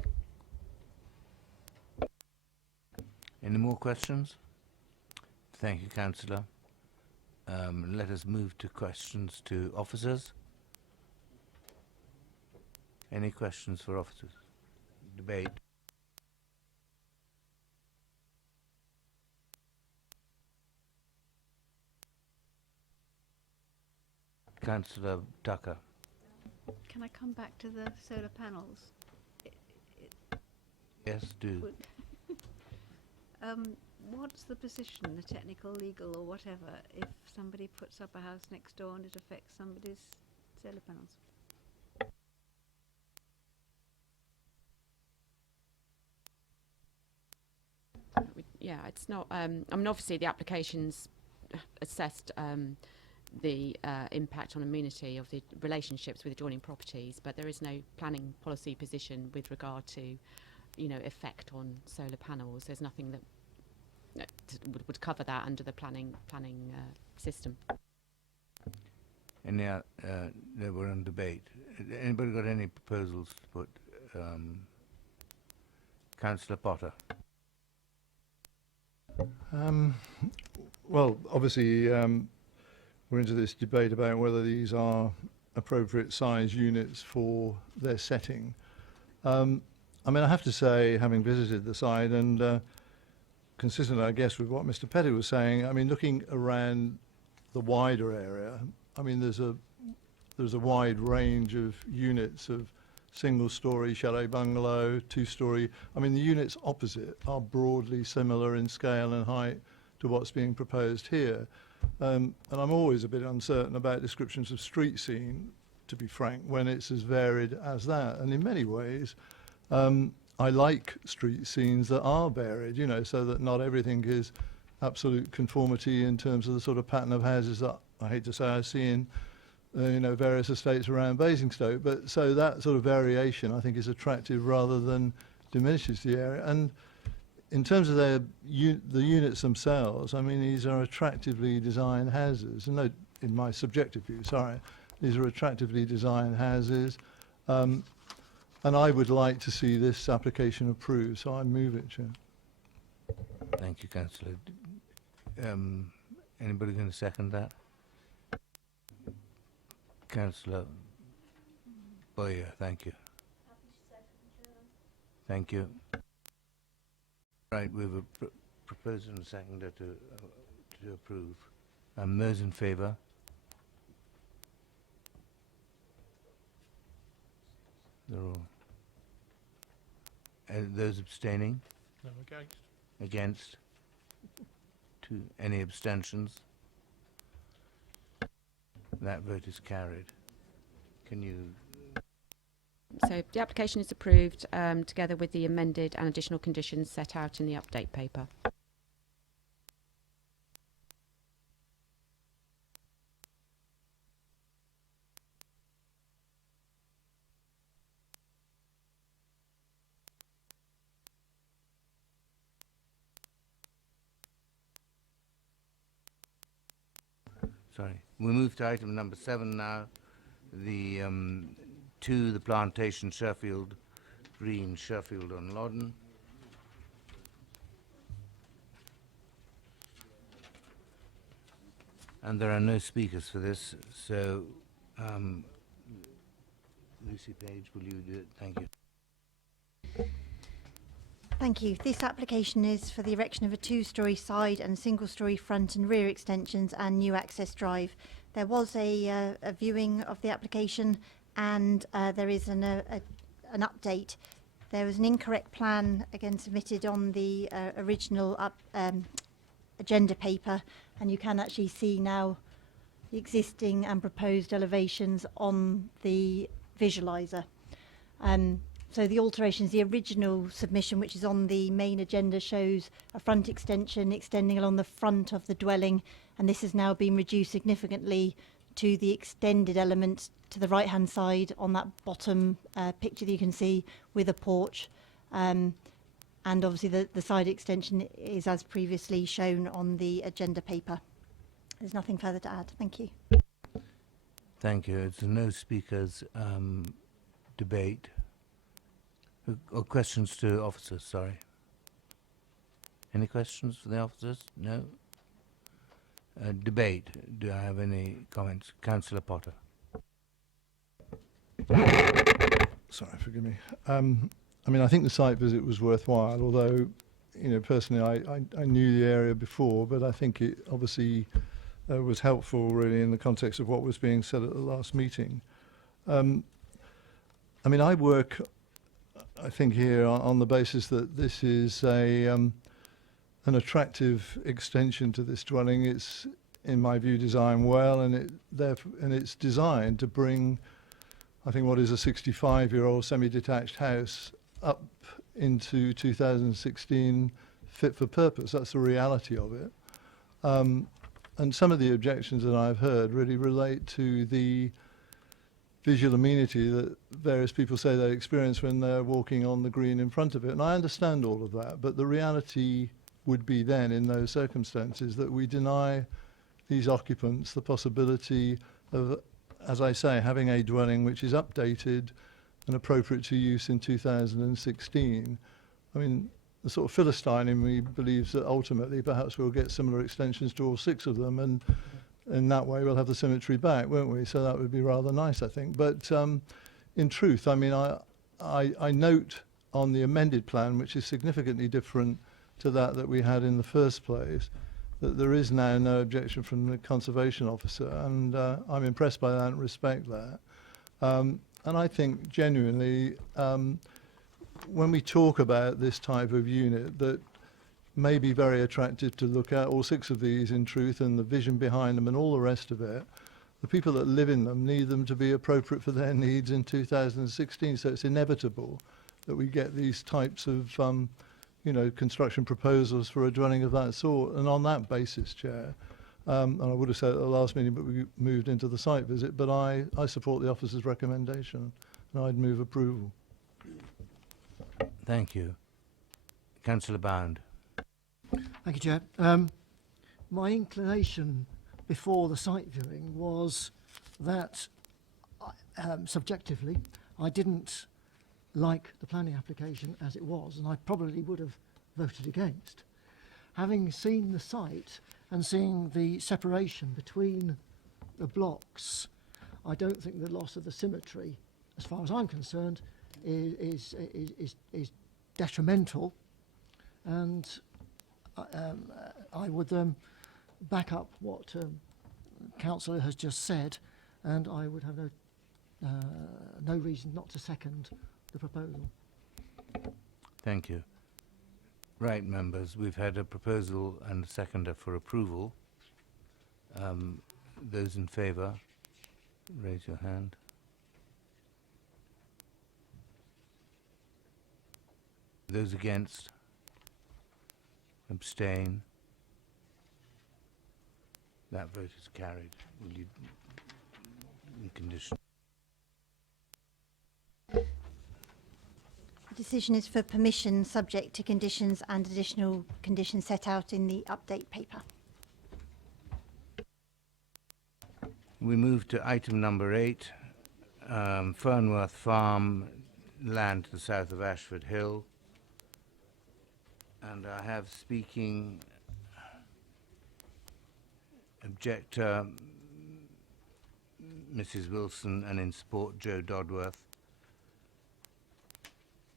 Any more questions? Thank you, Councillor. Let us move to questions to officers. Any questions for officers? Debate. Councillor Tucker. Can I come back to the solar panels? Yes, do. What's the position, the technical, legal, or whatever, if somebody puts up a house next door and it affects somebody's solar panels? Yeah, it's not. I mean, obviously, the application's assessed the impact on amenity of the relationships with adjoining properties, but there is no planning policy position with regard to, effect on solar panels. There's nothing that would cover that under the planning system. Any they were on debate. Anybody got any proposals to put? Councillor Potter. Well, obviously, we're into this debate about whether these are appropriate size units for their setting. I mean, I have to say, having visited the site and consistent, I guess, with what Mr. Petty was saying, I mean, looking around the wider area, I mean, there's a wide range of units of single-storey chalet bungalow, 2-storey. I mean, the units opposite are broadly similar in scale and height to what's being proposed here. And I'm always a bit uncertain about descriptions of street scene, to be frank, when it's as varied as that. And in many ways, I like street scenes that are varied, so that not everything is absolute conformity in terms of the sort of pattern of houses that I hate to say I see in various estates around Basingstoke, but so that sort of variation I think is attractive rather than diminishes the area. And in terms of the units themselves, I mean, these are attractively designed houses. No, in my subjective view, sorry, these are attractively designed houses, and I would like to see this application approved, so I move it, Chair. Thank you, Councillor. Anybody going to second that? Councillor Boyer, thank you. Thank you. Right, we have a proposer and a seconder to approve. Those in favour? They're all. Those abstaining? No, against. Against? Any abstentions? That vote is carried. Can you... So the application is approved together with the amended and additional conditions set out in the update paper. sorry. We move to item number 7 now. The the plantation Sheffield Green, Sheffield on Loddon. And there are no speakers for this, so Lucy Page, will you do it? Thank you. Thank you. This application is for the erection of a 2-storey side and single-storey front and rear extensions and new access drive. There was a viewing of the application, and there is an update. There was an incorrect plan again submitted on the original agenda paper, and you can actually see now the existing and proposed elevations on the visualiser. So the alterations, the original submission, which is on the main agenda, shows a front extension extending along the front of the dwelling, and this has now been reduced significantly to the extended element to the right-hand side on that bottom picture that you can see with a porch. And obviously the side extension is as previously shown on the agenda paper. There's nothing further to add. Thank you. Thank you. It's a no speakers debate. Or questions to officers, sorry. Any questions for the officers? No? Debate. Do I have any comments? Councillor Potter. Sorry, forgive me. I mean, I think the site visit was worthwhile, although, you know, personally I knew the area before, but I think it obviously was helpful really in the context of what was being said at the last meeting. I mean, I work, I think, here on the basis that this is an attractive extension to this dwelling. It's, in my view, designed well, and it's designed to bring, I think, what is a 65-year-old semi-detached house up into 2016 fit for purpose. That's the reality of it. And some of the objections that I've heard really relate to the visual amenity that various people say they experience when they're walking on the green in front of it. And I understand all of that, but the reality would be then, in those circumstances, that we deny these occupants the possibility of, as I say, having a dwelling which is updated and appropriate to use in 2016. I mean, the sort of Philistine in me believes that ultimately perhaps we'll get similar extensions to all 6 of them, and in that way we'll have the symmetry back, won't we? So that would be rather nice, I think. But in truth, I mean, I note on the amended plan, which is significantly different to that we had in the first place, that there is now no objection from the conservation officer, and I'm impressed by that and respect that. And I think genuinely, when we talk about this type of unit that may be very attractive to look at, all 6 of these in truth, and the vision behind them and all the rest of it, the people that live in them need them to be appropriate for their needs in 2016. So it's inevitable that we get these types of you know, construction proposals for a dwelling of that sort. And on that basis, Chair, and I would have said at the last meeting, but we moved into the site visit, but I support the officer's recommendation, and I'd move approval. Thank you. Councillor Bound. Thank you, Chair. My inclination before the site viewing was that, subjectively, I didn't like the planning application as it was, and I probably would have voted against. Having seen the site and seeing the separation between the blocks, I don't think the loss of the symmetry, as far as I'm concerned, is detrimental, and I would back up what Councillor has just said, and I would have no reason not to second the proposal. Thank you. Right, members, we've had a proposal and a seconder for approval. Those in favour, raise your hand. Those against, abstain. That vote is carried. Will you, in condition? The decision is for permission subject to conditions and additional conditions set out in the update paper. we move to item number 8, Fernworth Farm, land to the south of Ashford Hill. And I have speaking objector Mrs. Wilson, and in support Joe Dodworth.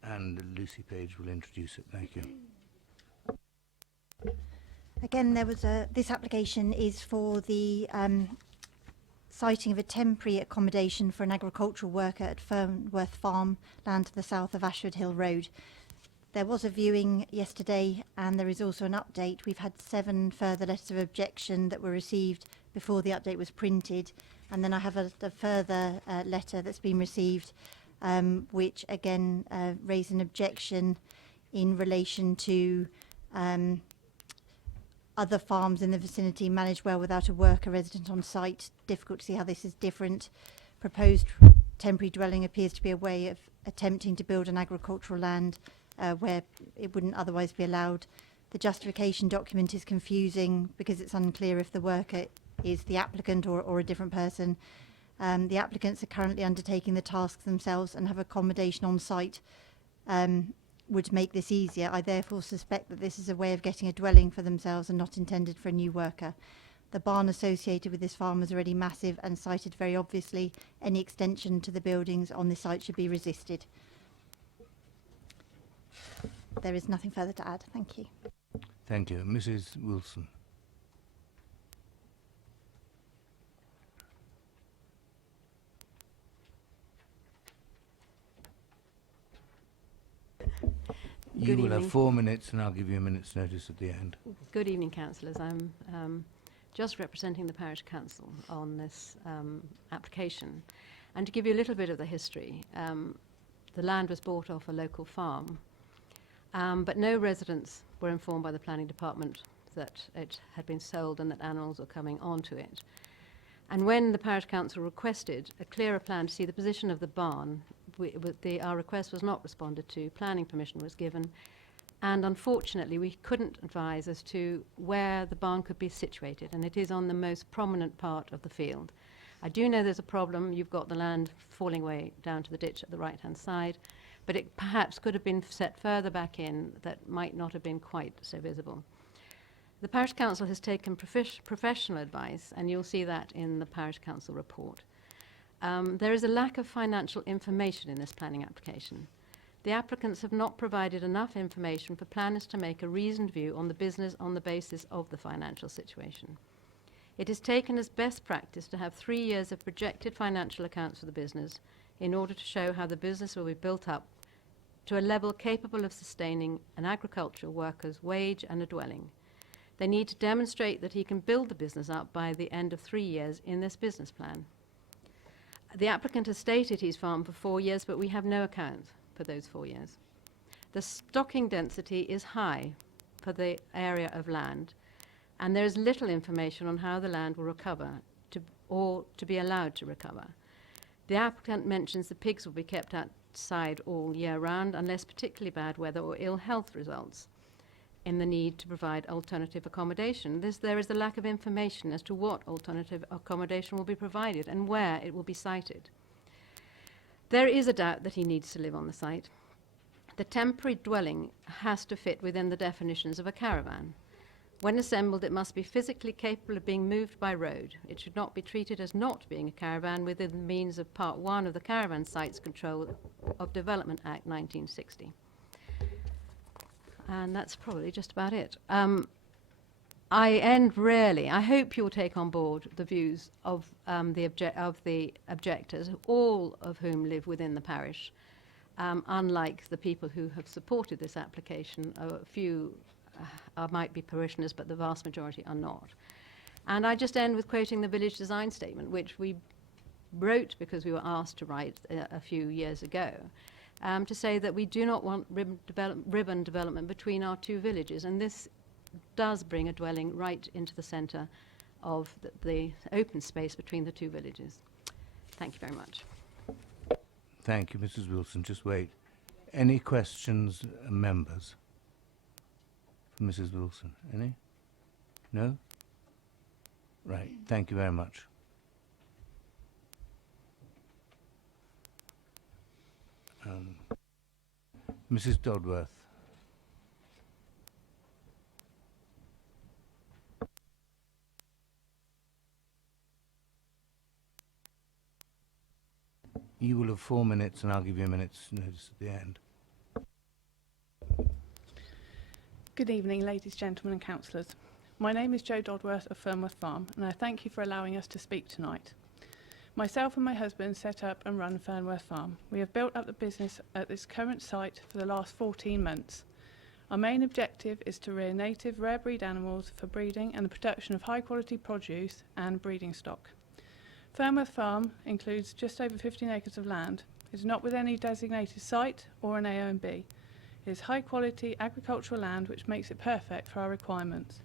And Lucy Page will introduce it. Thank you. Again, this application is for the siting of a temporary accommodation for an agricultural worker at Fernworth Farm, land to the south of Ashford Hill Road. There was a viewing yesterday, and there is also an update. We've had 7 further letters of objection that were received before the update was printed, and then I have a further letter that's been received, which again raised an objection in relation to other farms in the vicinity managed well without a worker resident on site. Difficult to see how this is different. Proposed temporary dwelling appears to be a way of attempting to build an agricultural land where it wouldn't otherwise be allowed. The justification document is confusing because it's unclear if the worker is the applicant or a different person. The applicants are currently undertaking the tasks themselves and have accommodation on site, would make this easier. I therefore suspect that this is a way of getting a dwelling for themselves and not intended for a new worker. The barn associated with this farm is already massive and cited very obviously. Any extension to the buildings on this site should be resisted. There is nothing further to add. Thank you. Thank you. Mrs. Wilson. You will have 4 minutes, and I'll give you a minute's notice at the end. Good evening, councillors. I'm just representing the Parish Council on this application. And to give you a little bit of the history, the land was bought off a local farm, but no residents were informed by the planning department that it had been sold and that animals were coming onto it. And when the Parish Council requested a clearer plan to see the position of the barn, our request was not responded to. Planning permission was given, and unfortunately we couldn't advise as to where the barn could be situated, and it is on the most prominent part of the field. I do know there's a problem. You've got the land falling away down to the ditch at the right-hand side, but it perhaps could have been set further back in that might not have been quite so visible. The Parish Council has taken professional advice, and you'll see that in the Parish Council report. There is a lack of financial information in this planning application. The applicants have not provided enough information for planners to make a reasoned view on the business on the basis of the financial situation. It is taken as best practice to have 3 years of projected financial accounts for the business in order to show how the business will be built up to a level capable of sustaining an agricultural worker's wage and a dwelling. They need to demonstrate that he can build the business up by the end of 3 years in this business plan. The applicant has stated he's farmed for 4 years, but we have no account for those 4 years. The stocking density is high for the area of land, and there is little information on how the land will recover or to be allowed to recover. The applicant mentions the pigs will be kept outside all year round unless particularly bad weather or ill health results in the need to provide alternative accommodation. There is a lack of information as to what alternative accommodation will be provided and where it will be sited. There is a doubt that he needs to live on the site. The temporary dwelling has to fit within the definitions of a caravan. When assembled, it must be physically capable of being moved by road. It should not be treated as not being a caravan within the means of Part 1 of the Caravan Sites Control of Development Act 1960. And that's probably just about it. I hope you'll take on board the views of the objectors, all of whom live within the parish, unlike the people who have supported this application. A few might be parishioners, but the vast majority are not. And I just end with quoting the village design statement, which we wrote because we were asked to write a few years ago. To say that we do not want ribbon development between our 2 villages, and this does bring a dwelling right into the centre of the open space between the 2 villages. Thank you very much. Thank you, Mrs. Wilson. Just wait. Any questions, members? For Mrs. Wilson? Any? No? Right. Thank you very much. Mrs. Dodworth. You will have 4 minutes, and I'll give you a minute's notice at the end. Good evening, ladies, gentlemen and councillors. My name is Jo Dodworth of Fernworth Farm, and I thank you for allowing us to speak tonight. Myself and my husband set up and run Fernworth Farm. We have built up the business at this current site for the last 14 months. Our main objective is to rear native rare breed animals for breeding and the production of high quality produce and breeding stock. Fernworth Farm includes just over 15 acres of land. It is not with any designated site or an AONB. It is high quality agricultural land which makes it perfect for our requirements.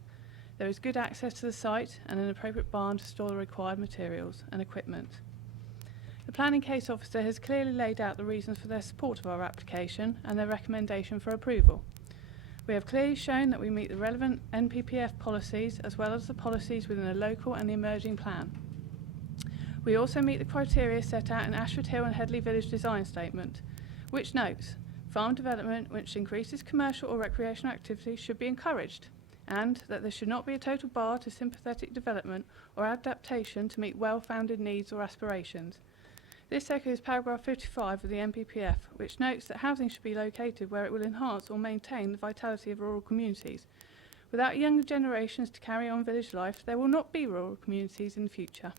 There is good access to the site and an appropriate barn to store the required materials and equipment. The planning case officer has clearly laid out the reasons for their support of our application and their recommendation for approval. We have clearly shown that we meet the relevant NPPF policies as well as the policies within the local and the emerging plan. We also meet the criteria set out in Ashford Hill and Headley Village Design Statement, which notes farm development which increases commercial or recreational activity should be encouraged, and that there should not be a total bar to sympathetic development or adaptation to meet well-founded needs or aspirations. This echoes paragraph 55 of the NPPF, which notes that housing should be located where it will enhance or maintain the vitality of rural communities. Without younger generations to carry on village life, there will not be rural communities in the future.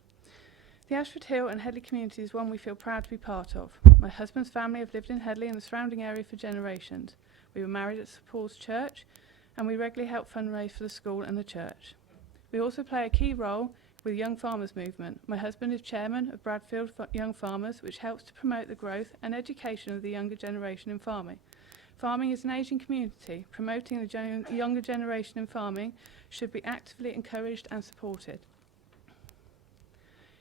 The Ashford Hill and Headley community is one we feel proud to be part of. My husband's family have lived in Headley and the surrounding area for generations. We were married at St Paul's Church, and we regularly help fundraise for the school and the church. We also play a key role with the Young Farmers Movement. My husband is chairman of Bradfield Young Farmers, which helps to promote the growth and education of the younger generation in farming. Farming is an ageing community. Promoting the younger generation in farming should be actively encouraged and supported.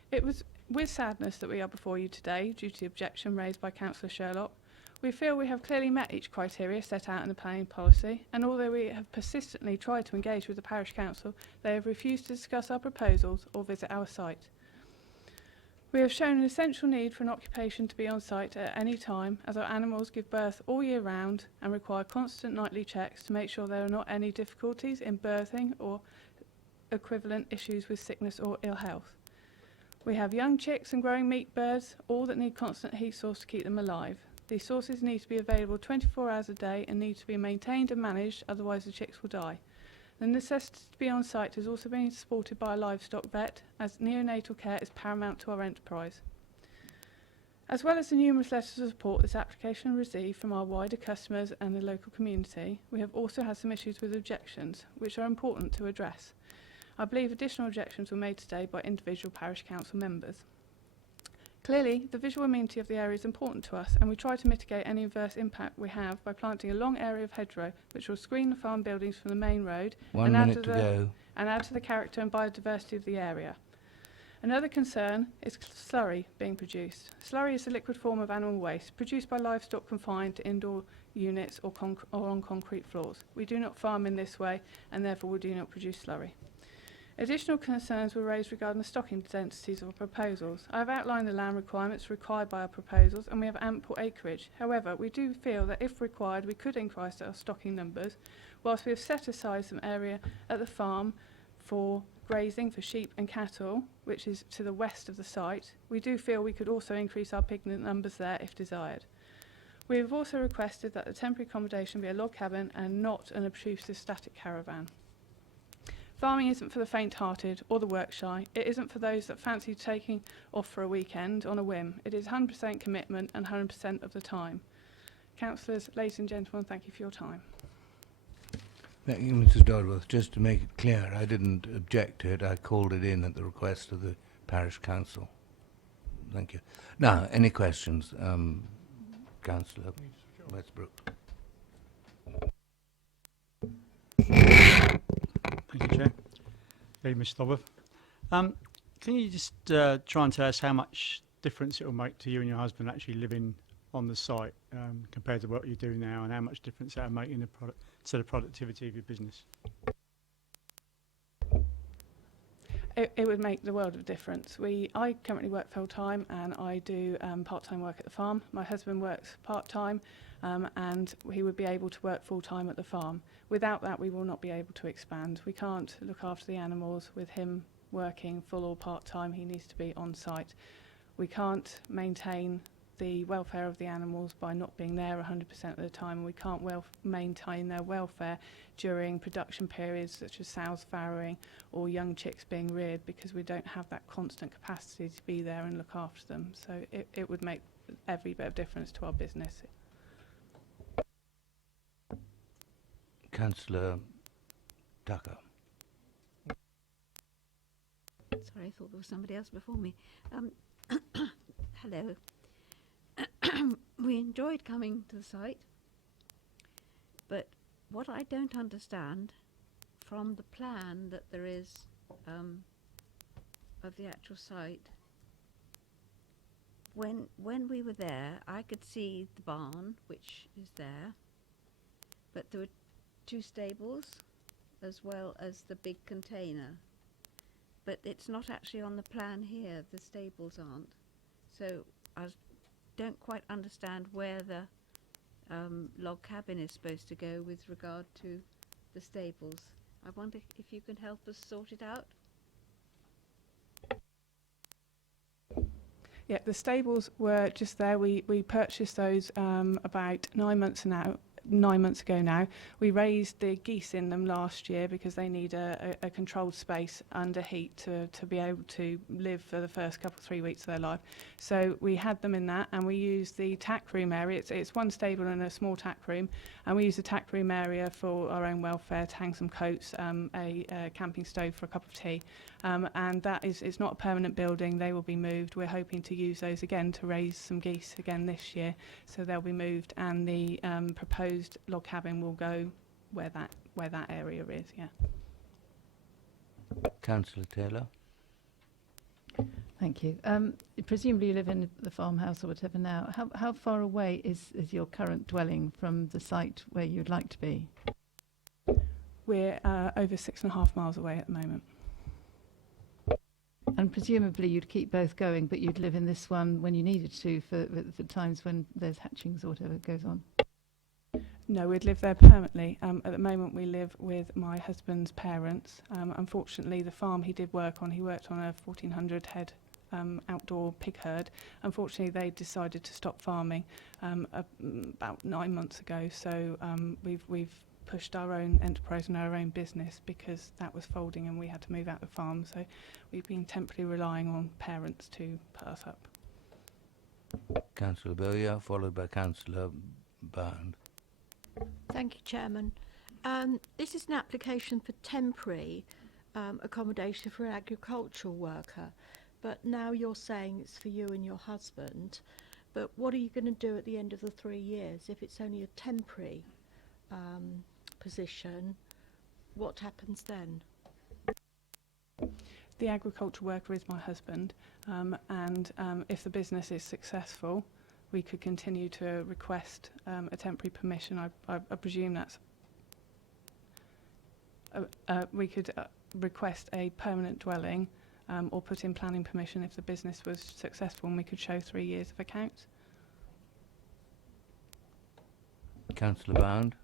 It was with sadness that we are before you today due to the objection raised by Councillor Sherlock. We feel we have clearly met each criteria set out in the planning policy, and although we have persistently tried to engage with the parish council, they have refused to discuss our proposals or visit our site. We have shown an essential need for an occupation to be on site at any time, as our animals give birth all year round and require constant nightly checks to make sure there are not any difficulties in birthing or equivalent issues with sickness or ill health. We have young chicks and growing meat birds, all that need constant heat source to keep them alive. These sources need to be available 24 hours a day and need to be maintained and managed, otherwise the chicks will die. The necessity to be on site has also been supported by a livestock vet, as neonatal care is paramount to our enterprise. As well as the numerous letters of support this application received from our wider customers and the local community, we have also had some issues with objections, which are important to address. I believe additional objections were made today by individual parish council members. Clearly, the visual amenity of the area is important to us, and we try to mitigate any adverse impact we have by planting a long area of hedgerow, which will screen the farm buildings from the main road and add to the character and biodiversity of the area. Another concern is slurry being produced. Slurry is a liquid form of animal waste produced by livestock confined to indoor units or on concrete floors. We do not farm in this way, and therefore we do not produce slurry. Additional concerns were raised regarding the stocking densities of our proposals. I have outlined the land requirements required by our proposals, and we have ample acreage. However, we do feel that if required, we could increase our stocking numbers, whilst we have set aside some area at the farm for grazing for sheep and cattle, which is to the west of the site. We do feel we could also increase our pig numbers there if desired. We have also requested that the temporary accommodation be a log cabin and not an obtrusive static caravan. Farming isn't for the faint-hearted or the work-shy. It isn't for those that fancy taking off for a weekend on a whim. It is 100% commitment and 100% of the time. Councillors, ladies and gentlemen, thank you for your time. Thank you, Mrs. Dodworth. Just to make it clear, I didn't object to it. I called it in at the request of the parish council. Thank you. Now, any questions? Councillor Westbrook. Thank you, Chair. Hey, Ms. Stobber. Can you just try and tell us how much difference it will make to you and your husband actually living on the site compared to what you do now, and how much difference that will make in to the productivity of your business? It would make the world of difference. I currently work full-time and I do part-time work at the farm. My husband works part-time and he would be able to work full-time at the farm. Without that, we will not be able to expand. We can't look after the animals with him working full or part-time. He needs to be on site. We can't maintain the welfare of the animals by not being there 100% of the time. We can't maintain their welfare during production periods such as sows farrowing or young chicks being reared, because we don't have that constant capacity to be there and look after them. So it would make every bit of difference to our business. Councillor Tucker. Sorry, I thought there was somebody else before me. Hello. We enjoyed coming to the site, but what I don't understand from the plan that there is of the actual site, when we were there, I could see the barn, which is there, but there were 2 stables as well as the big container. But it's not actually on the plan here, the stables aren't. So I don't quite understand where the log cabin is supposed to go with regard to the stables. I wonder if you can help us sort it out. Yeah, the stables were just there. We purchased those about 9 months now. 9 months ago now. We raised the geese in them last year because they need a controlled space under heat to be able to live for the first 3 weeks of their life. So we had them in that, and we used the tack room area. It's one stable and a small tack room, and we used the tack room area for our own welfare, to hang some coats, a camping stove for a cup of tea, and that is, it's not a permanent building. They will be moved. We're hoping to use those again to raise some geese again this year, so they'll be moved, and the proposed log cabin will go where that area is. Yeah. Councillor Taylor. Thank you. Presumably you live in the farmhouse or whatever now. How far away is your current dwelling from the site where you'd like to be? We're over 6.5 miles away at the moment. And presumably you'd keep both going, but you'd live in this one when you needed to for times when there's hatchings or whatever goes on? No, we'd live there permanently. At the moment we live with my husband's parents. Unfortunately, the farm he did work on, he worked on a 1,400 head outdoor pig herd. Unfortunately, they decided to stop farming about 9 months ago. So we've pushed our own enterprise and our own business because that was folding and we had to move out the farm. So we've been temporarily relying on parents to put us up. Councillor Bowyer, followed by Councillor Bound. Thank you, Chairman. This is an application for temporary accommodation for an agricultural worker, but now you're saying it's for you and your husband. But what are you going to do at the end of the 3 years if it's only a temporary position? What happens then? The agricultural worker is my husband, and if the business is successful, we could continue to request a temporary permission. I presume that's we could request a permanent dwelling or put in planning permission if the business was successful, and we could show 3 years of accounts. Councillor Bound.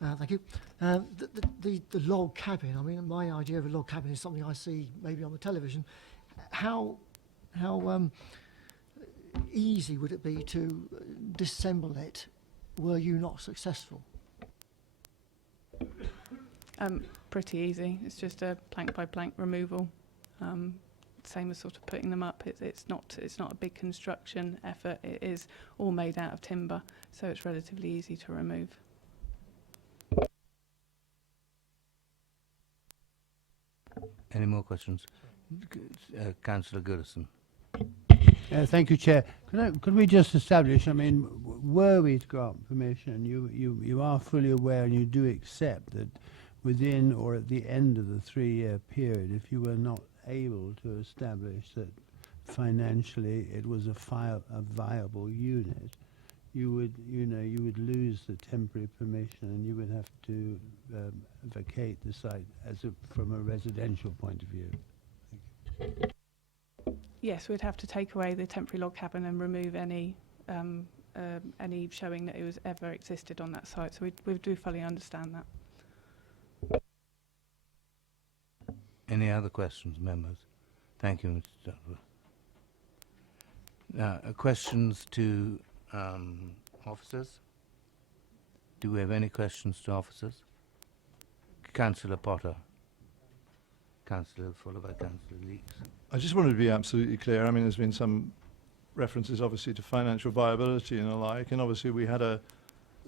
Thank you. The log cabin, I mean, my idea of a log cabin is something I see maybe on the television. How easy would it be to disassemble it were you not successful? Pretty easy. It's just a plank by plank removal. Same as sort of putting them up. It's not a big construction effort. It is all made out of timber, so it's relatively easy to remove. Any more questions? Councillor Goodison. Thank you, Chair. Could we just establish, I mean, were we to grant permission, you are fully aware and you do accept that within or at the end of the 3-year period, if you were not able to establish that financially it was a viable unit, you would lose the temporary permission and you would have to vacate the site from a residential point of view. Yes, we'd have to take away the temporary log cabin and remove any showing that it was ever existed on that site. So we do fully understand that. Any other questions, members? Thank you, Mr. Duckworth. Now, questions to officers? Do we have any questions to officers? Councillor Potter. Councillor, followed by Councillor Leeks. I just wanted to be absolutely clear. I mean, there's been some references, obviously, to financial viability and the like, and obviously we had a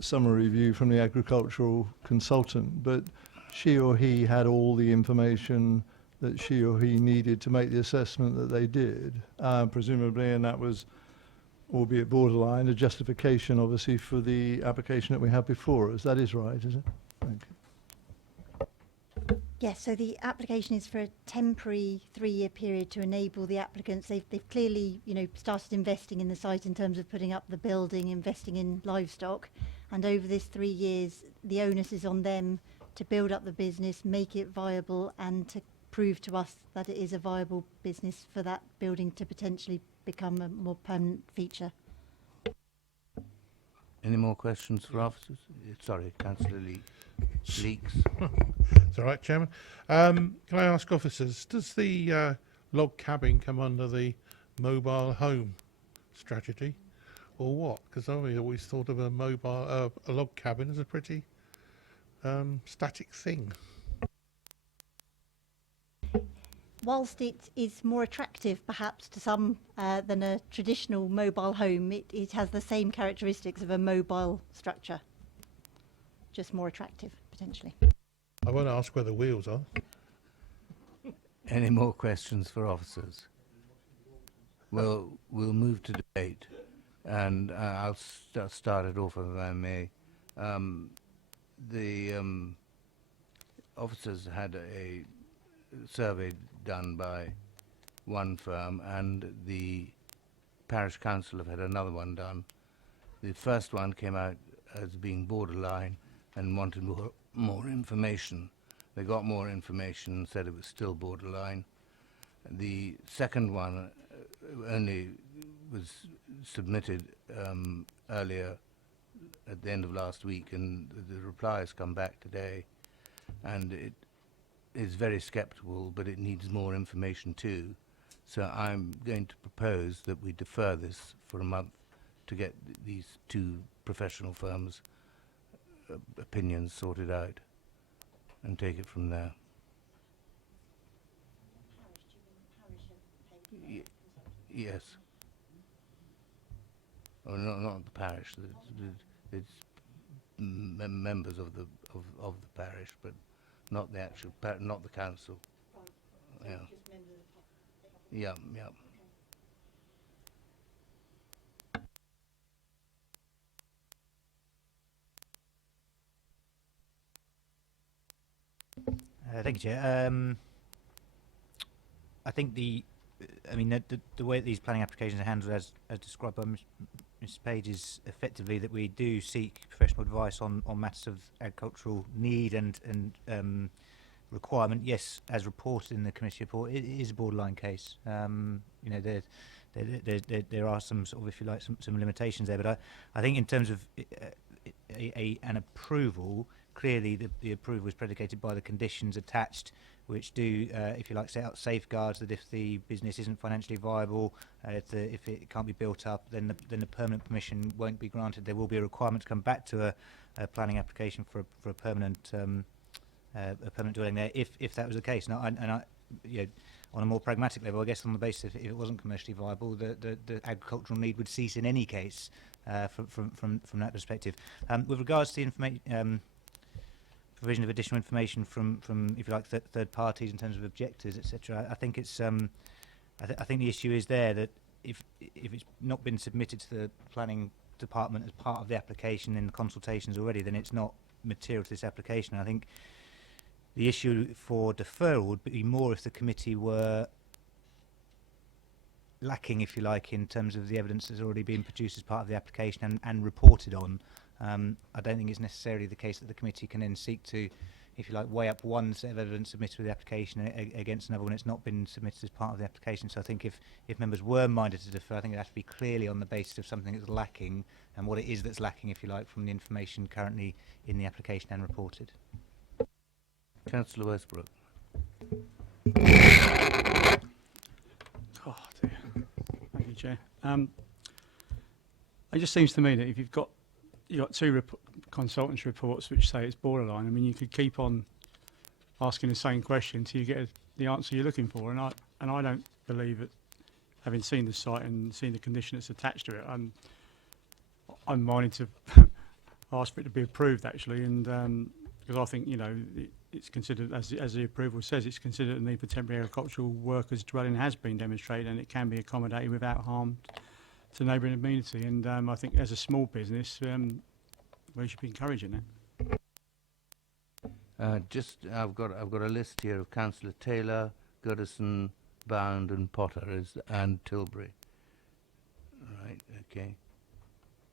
summary review from the agricultural consultant, but she or he had all the information that she or he needed to make the assessment that they did, presumably, and that was, albeit borderline, a justification, obviously, for the application that we have before us. That is right, is it? Thank you. Yes, so the application is for a temporary 3-year period to enable the applicants. They've clearly, started investing in the site in terms of putting up the building, investing in livestock, and over this 3 years, the onus is on them to build up the business, make it viable, and to prove to us that it is a viable business for that building to potentially become a more permanent feature. Any more questions for officers? Sorry, Councillor Leeks. It's all right, Chairman. Can I ask officers, does the log cabin come under the mobile home strategy, or what? Because I always thought of a log cabin as a pretty static thing. Whilst it is more attractive perhaps to some than a traditional mobile home, it has the same characteristics of a mobile structure, just more attractive potentially. I won't ask where the wheels are. Any more questions for officers? Well, we'll move to debate, and I'll start it off if I may. The officers had a survey done by one firm, and the parish council have had another one done. The first one came out as being borderline and wanted more information. They got more information and said it was still borderline. The second one only was submitted earlier at the end of last week, and the reply has come back today, and it is very sceptical, but it needs more information too. So I'm going to propose that we defer this for a month to get these two professional firms' opinions sorted out and take it from there. Yes. Oh, not the parish. It's members of the parish, but not the actual, not the council. Yeah. Yeah, yeah. Thank you, Chair. I think the way these planning applications are handled, as described by Ms. Page, is effectively that we do seek professional advice on matters of agricultural need and requirement. Yes, as reported in the committee report, it is a borderline case. There are some sort of, if you like, some limitations there. But I think in terms of an approval, clearly the approval is predicated by the conditions attached, which do, if you like, set out safeguards that if the business isn't financially viable, if it can't be built up, then the permanent permission won't be granted. There will be a requirement to come back to a planning application for a permanent dwelling there, if that was the case. On a more pragmatic level, I guess on the basis if it wasn't commercially viable, the agricultural need would cease in any case from that perspective. With regards to the information. Provision of additional information from if you like third parties in terms of objectors, etc. I think it's I think the issue is there that if it's not been submitted to the planning department as part of the application in the consultations already, then it's not material to this application. I think the issue for deferral would be more if the committee were lacking, if you like, in terms of the evidence that's already been produced as part of the application and reported on. I don't think it's necessarily the case that the committee can then seek to if you like, weigh up one set of evidence submitted with the application against another when it's not been submitted as part of the application. So I think if members were minded to defer, I think it has to be clearly on the basis of something that's lacking and what it is that's lacking, if you like, from the information currently in the application and reported. Councillor Westbrook. Oh dear. Thank you, Chair. It just seems to me that if you've got two consultants' reports which say it's borderline, I mean, you could keep on asking the same question until you get the answer you're looking for. And I don't believe that, having seen the site and seen the condition that's attached to it, I'm minded to ask for it to be approved actually, and because I think it's considered, as the approval says, it's considered a need for temporary agricultural workers dwelling has been demonstrated, and it can be accommodated without harm to neighbouring community. And I think as a small business, we should be encouraging that. I've got a list here of Councillor Taylor, Goodison, Bound, and Potter, and Tilbury. Right. Okay.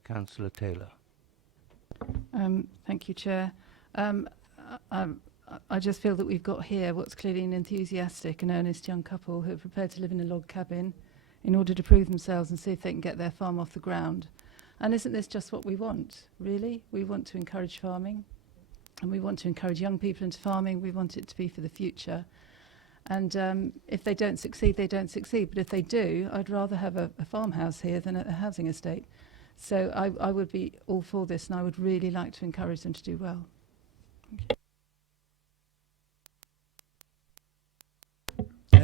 Councillor Taylor. Thank you, Chair. I just feel that we've got here what's clearly an enthusiastic and earnest young couple who are prepared to live in a log cabin in order to prove themselves and see if they can get their farm off the ground. And isn't this just what we want, really? We want to encourage farming, and we want to encourage young people into farming. We want it to be for the future. And if they don't succeed, they don't succeed. But if they do, I'd rather have a farmhouse here than a housing estate. So I would be all for this, and I would really like to encourage them to do well. Thank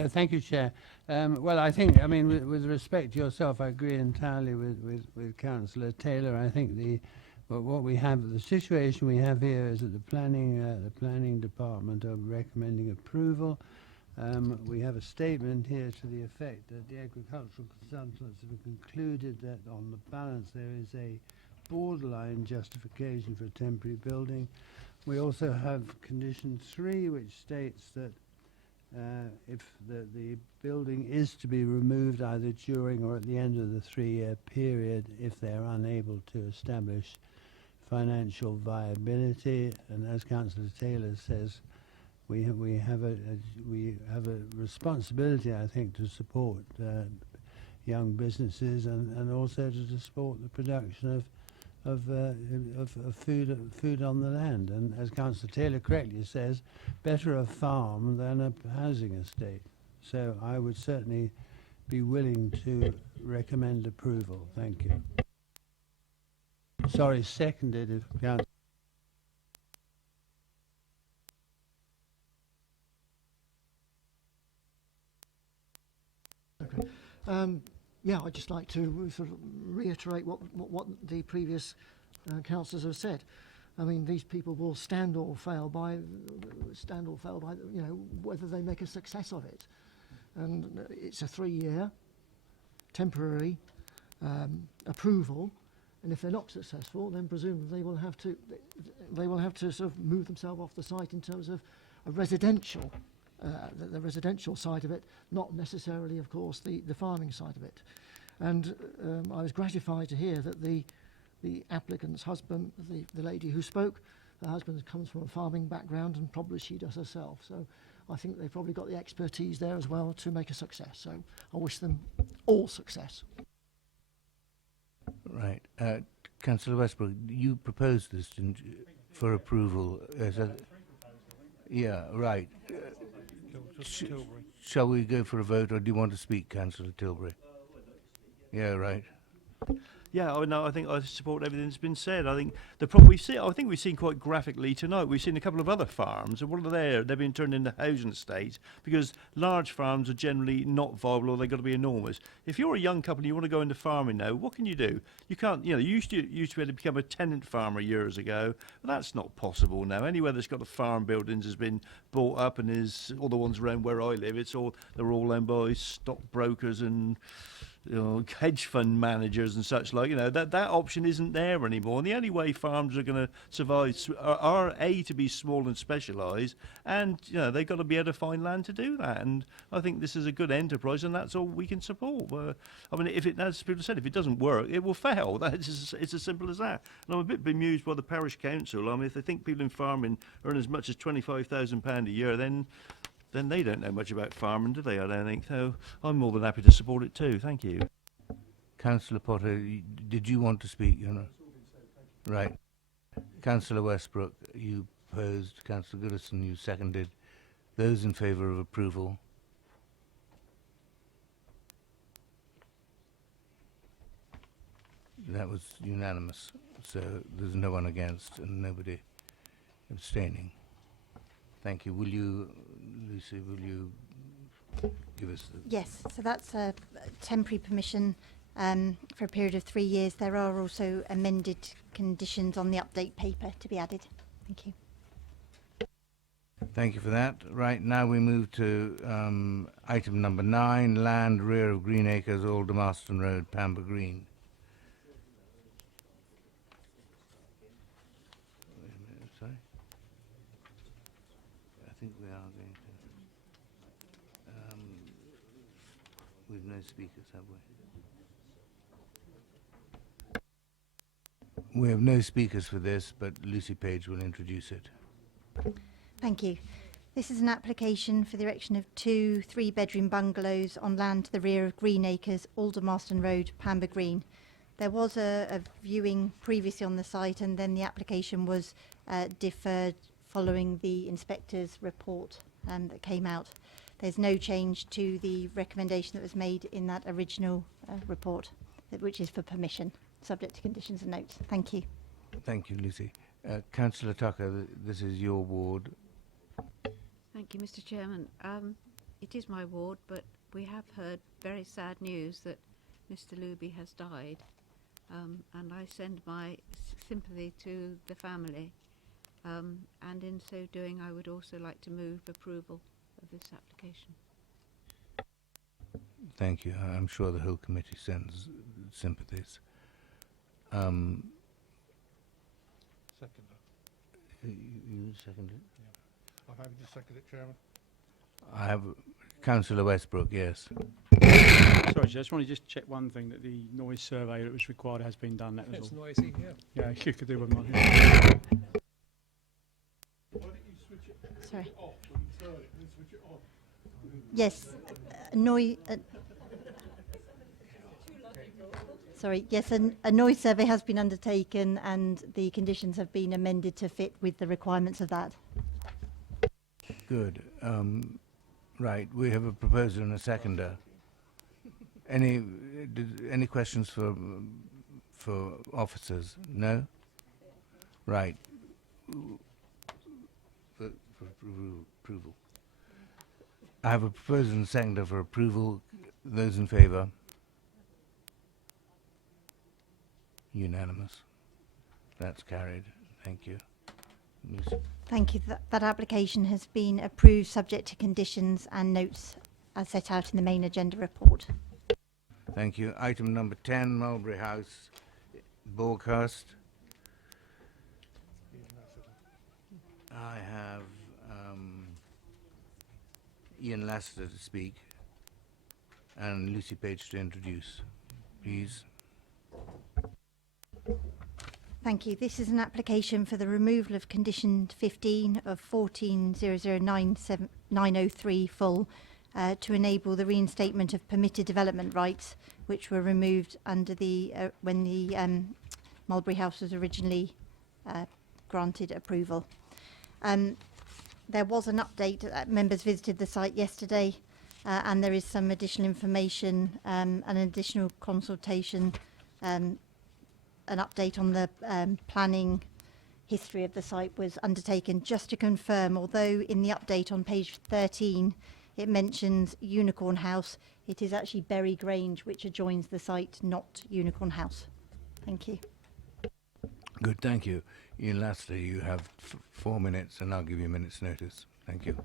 you. Thank you, Chair. Well, I think, I mean, with respect to yourself, I agree entirely with Councillor Taylor. I think what we have, the situation we have here is that the planning department are recommending approval. We have a statement here to the effect that the agricultural consultants have concluded that on the balance there is a borderline justification for a temporary building. We also have condition 3, which states that if the building is to be removed either during or at the end of the 3-year period if they are unable to establish financial viability. And as Councillor Taylor says, we have a responsibility, I think, to support young businesses and also to support the production of food on the land. And as Councillor Taylor correctly says, better a farm than a housing estate. So I would certainly be willing to recommend approval. Thank you. Sorry, seconded if Councillor. Okay. Yeah, I'd just like to sort of reiterate what the previous councillors have said. I mean, these people will stand or fail by whether they make a success of it. And it's a 3-year temporary approval, and if they're not successful, then presumably they will have to sort of move themselves off the site in terms of a residential. The residential side of it, not necessarily, of course, the farming side of it. And I was gratified to hear that the applicant's husband, the lady who spoke, her husband comes from a farming background, and probably she does herself. So I think they've probably got the expertise there as well to make a success. So I wish them all success. Right. Councillor Westbrook, you proposed this, didn't you, for approval? Yeah, right. Shall we go for a vote, or do you want to speak, Councillor Tilbury? Yeah, right. Yeah, I think I support everything that's been said. I think the problem we've seen quite graphically tonight. We've seen a couple of other farms, and what are they? They've been turned into housing estates because large farms are generally not viable, or they've got to be enormous. If you're a young couple and you want to go into farming now, what can you do? You can't. You used to be able to become a tenant farmer years ago. But that's not possible now. Anywhere that's got a farm buildings has been bought up, and is all the ones around where I live. They're all owned by stockbrokers and hedge fund managers and such like. That option isn't there anymore. And the only way farms are going to survive are A, to be small and specialised, and they've got to be able to find land to do that. And I think this is a good enterprise, and that's all we can support. I mean, as people said, if it doesn't work, it will fail. It's as simple as that. And I'm a bit bemused by the parish council. I mean, if they think people in farming earn as much as £25,000 a year, then they don't know much about farming, do they? I don't think. So I'm more than happy to support it too. Thank you. Councillor Potter, did you want to speak? Right. Councillor Westbrook, you opposed. Councillor Goodison, you seconded. Those in favour of approval? That was unanimous. So there's no one against and nobody abstaining. Thank you. Will you, Lucy, give us the... Yes, so that's a temporary permission for a period of 3 years. There are also amended conditions on the update paper to be added. Thank you. Thank you for that. Right, now we move to item number 9, land rear of Green Acres, Aldermaston Road, Pamber Green. Wait a minute, sorry. I think we are going to... we've no speakers, have we? We have no speakers for this, but Lucy Page will introduce it. Thank you. This is an application for the erection of 2 3-bedroom bungalows on land to the rear of Green Acres, Aldermaston Road, Pamber Green. There was a viewing previously on the site, and then the application was deferred following the inspector's report that came out. There's no change to the recommendation that was made in that original report, which is for permission, subject to conditions and notes. Thank you. Thank you, Lucy. Councillor Tucker, this is your ward. Thank you, Mr. Chairman. It is my ward, but we have heard very sad news that Mr. Luby has died, and I send my sympathy to the family. And in so doing, I would also like to move approval of this application. Thank you. I'm sure the whole committee sends sympathies. Second. You second it? Yeah. I'm happy to second it, Chairman. I have Councillor Westbrook, yes. Sorry, I just want to just check one thing, that the noise survey that was required has been done. That was It's all. noisy, yeah. Yeah, you could do with mine. Why don't you switch it Sorry. off when you turn it, and then switch it on? Yes, sorry, yes, a noise survey has been undertaken and the conditions have been amended to fit with the requirements of that. Good. Right, we have a proposer and a seconder. Any questions for officers? No? Right. For approval. I have a proposer and a seconder for approval. Those in favour? Unanimous. That's carried. Thank you. Lucy. Thank you. That application has been approved subject to conditions and notes as set out in the main agenda report. Thank you. Item number 10, Mulberry House, Borghurst. I have Ian Lassiter to speak and Lucy Page to introduce. Please. Thank you. This is an application for the removal of condition 15 of 14.00903 full to enable the reinstatement of permitted development rights, which were removed under the when the Mulberry House was originally granted approval. There was an update. Members visited the site yesterday, and there is some additional information, an additional consultation, an update on the planning history of the site was undertaken. Just to confirm, although in the update on page 13 it mentions Unicorn House, it is actually Berry Grange which adjoins the site, not Unicorn House. Thank you. Good, thank you. Ian Lassiter, you have 4 minutes and I'll give you a minute's notice. Thank you.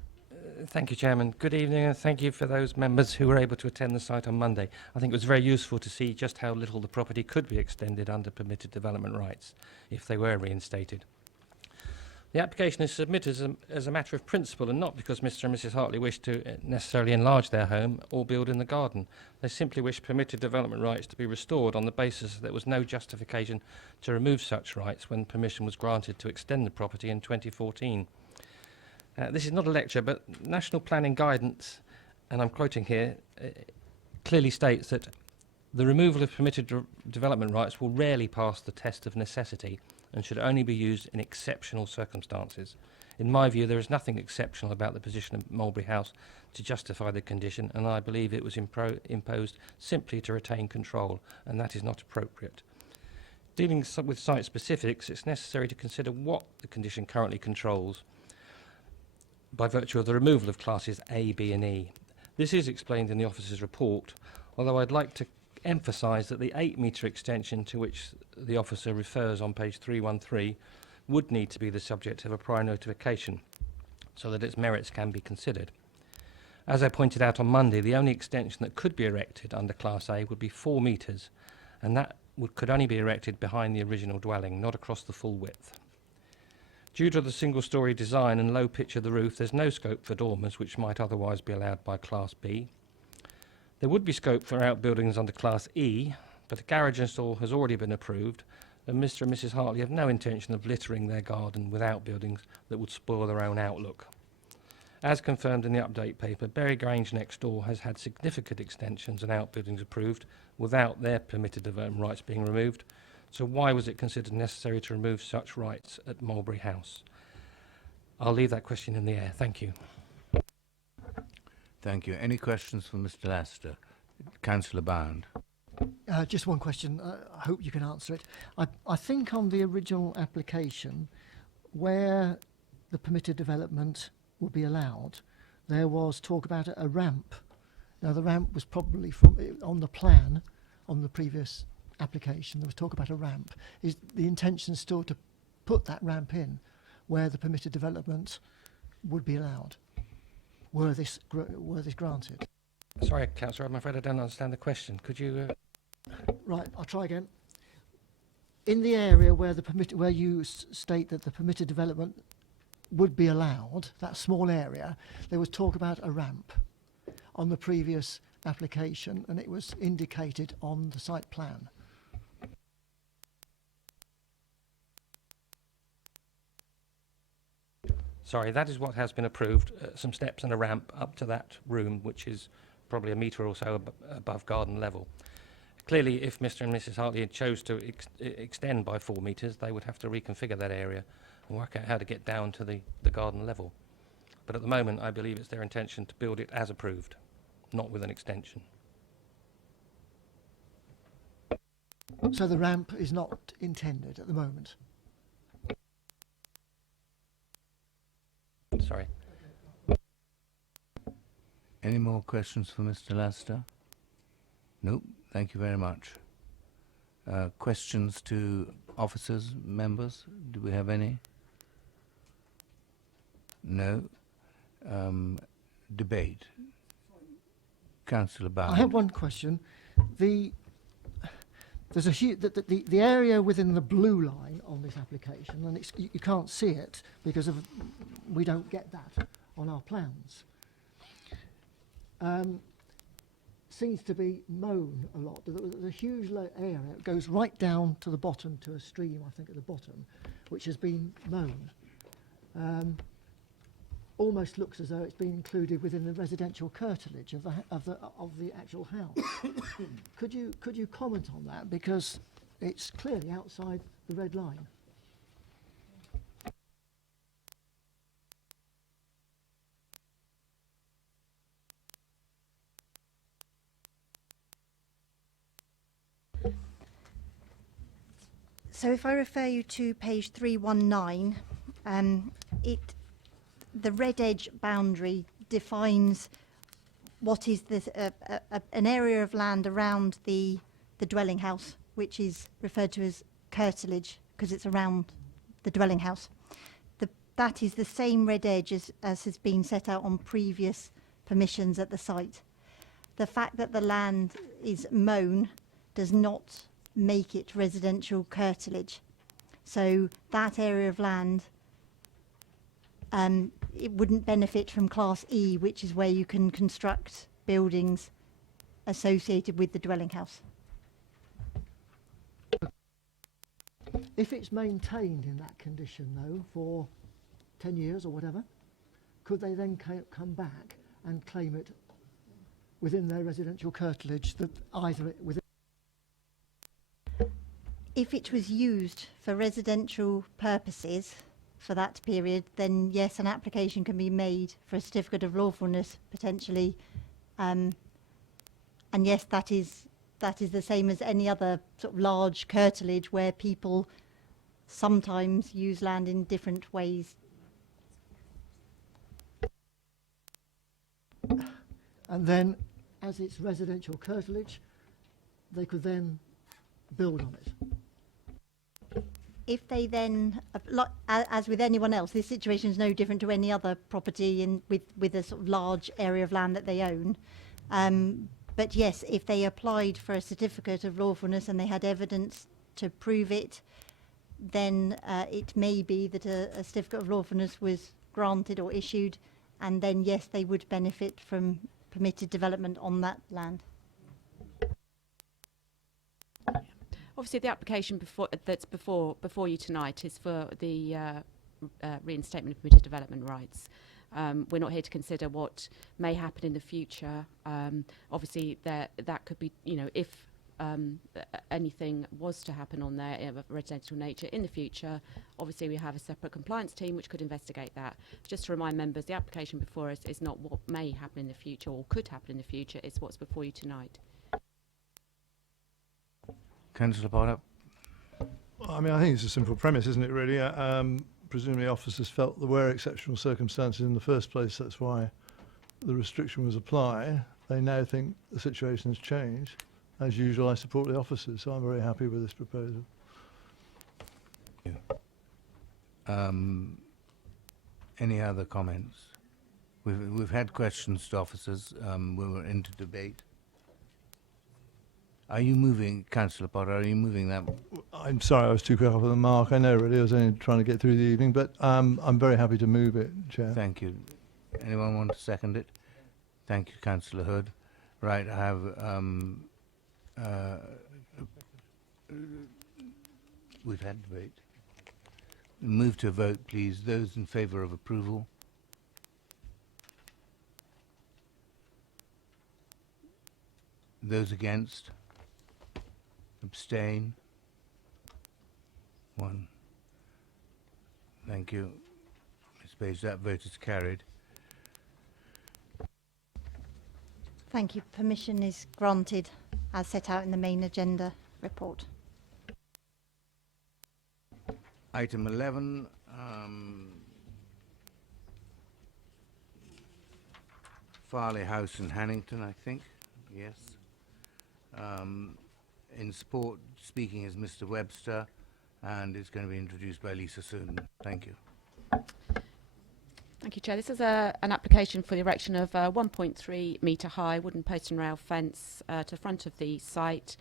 Thank you, Chairman. Good evening, and thank you for those members who were able to attend the site on Monday. I think it was very useful to see just how little the property could be extended under permitted development rights if they were reinstated. The application is submitted as a matter of principle and not because Mr and Mrs Hartley wish to necessarily enlarge their home or build in the garden. They simply wish permitted development rights to be restored on the basis that there was no justification to remove such rights when permission was granted to extend the property in 2014. This is not a lecture, but national planning guidance, and I'm quoting here, clearly states that the removal of permitted development rights will rarely pass the test of necessity and should only be used in exceptional circumstances. In my view, there is nothing exceptional about the position of Mulberry House to justify the condition, and I believe it was imposed simply to retain control, and that is not appropriate. Dealing with site specifics, it's necessary to consider what the condition currently controls by virtue of the removal of classes A, B and E. This is explained in the officer's report, although I'd like to emphasise that the 8-metre extension to which the officer refers on page 313 would need to be the subject of a prior notification so that its merits can be considered. As I pointed out on Monday, the only extension that could be erected under Class A would be 4 metres, and that could only be erected behind the original dwelling, not across the full width. Due to the single-storey design and low pitch of the roof, there's no scope for dormers, which might otherwise be allowed by Class B. There would be scope for outbuildings under Class E, but a garage install has already been approved, and Mr and Mrs Hartley have no intention of littering their garden with outbuildings that would spoil their own outlook. As confirmed in the update paper, Berry Grange next door has had significant extensions and outbuildings approved without their permitted development rights being removed. So why was it considered necessary to remove such rights at Mulberry House? I'll leave that question in the air. Thank you. Thank you. Any questions for Mr Laster? Councillor Bound. Just one question. I hope you can answer it. I think on the original application, where the permitted development would be allowed, there was talk about a ramp. Now, the ramp was probably on the plan on the previous application. There was talk about a ramp. Is the intention still to put that ramp in where the permitted development would be allowed, were this granted? Sorry, Councillor, I'm afraid I don't understand the question. Could you... Right, I'll try again. In the area where where you state that the permitted development would be allowed, that small area, there was talk about a ramp on the previous application, and it was indicated on the site plan. Sorry, that is what has been approved, some steps and a ramp up to that room, which is probably a metre or so above garden level. Clearly, if Mr and Mrs Hartley had chose to extend by 4 metres, they would have to reconfigure that area and work out how to get down to the garden level. But at the moment, I believe it's their intention to build it as approved, not with an extension. So the ramp is not intended at the moment? Sorry. Any more questions for Mr Laster? Nope. Thank you very much. Questions to officers, members? Do we have any? No. Debate. Councillor Bound. I have one question. There's the area within the blue line on this application, and you can't see it because we don't get that on our plans. Seems to be mown a lot. There's a huge area. It goes right down to the bottom to a stream, I think, at the bottom, which has been mown. Almost looks as though it's been included within the residential curtilage of the actual house. Could you comment on that, because it's clearly outside the red line? So if I refer you to page 319, the red edge boundary defines what is this, an area of land around the dwelling house, which is referred to as curtilage because it's around the dwelling house. that is the same red edge as has been set out on previous permissions at the site. The fact that the land is mown does not make it residential curtilage. So that area of land, it wouldn't benefit from Class E, which is where you can construct buildings associated with the dwelling house. If it's maintained in that condition, though, for 10 years or whatever, could they then come back and claim it within their residential curtilage, that either within... If it was used for residential purposes for that period, then yes, an application can be made for a certificate of lawfulness potentially, and yes, that is the same as any other sort of large curtilage where people sometimes use land in different ways. And then, as it's residential curtilage, they could then build on it. If they then, as with anyone else, this situation is no different to any other property with a sort of large area of land that they own. But yes, if they applied for a certificate of lawfulness and they had evidence to prove it, then it may be that a certificate of lawfulness was granted or issued, and then yes, they would benefit from permitted development on that land. Obviously, the application that's before you tonight is for the reinstatement of permitted development rights. We're not here to consider what may happen in the future. Obviously, that could be, if anything was to happen on there of a residential nature in the future, obviously we have a separate compliance team which could investigate that. Just to remind members, the application before us is not what may happen in the future or could happen in the future, it's what's before you tonight. Councillor Potter. I mean, I think it's a simple premise, isn't it, really? Presumably officers felt there were exceptional circumstances in the first place, that's why the restriction was applied. They now think the situation has changed. As usual, I support the officers, so I'm very happy with this proposal. Any other comments? We've had questions to officers. We were into debate. Are you moving, Councillor Potter, are you moving that? I'm sorry, I was too quick off of the mark. I know, really, I was only trying to get through the evening, but I'm very happy to move it, Chair. Thank you. Anyone want to second it? Thank you, Councillor Hood. Right, I have we've had debate. Move to a vote, please. Those in favour of approval? Those against? Abstain? 1. Thank you. Ms. Page, that vote is carried. Thank you. Permission is granted as set out in the main agenda report. Item 11, Farley House in Hannington, I think. Yes. In support, speaking is Mr. Webster, and it's going to be introduced by Lisa soon. Thank you. Thank you, Chair. This is an application for the erection of a 1.3 metre high wooden post and rail fence to the front of the site,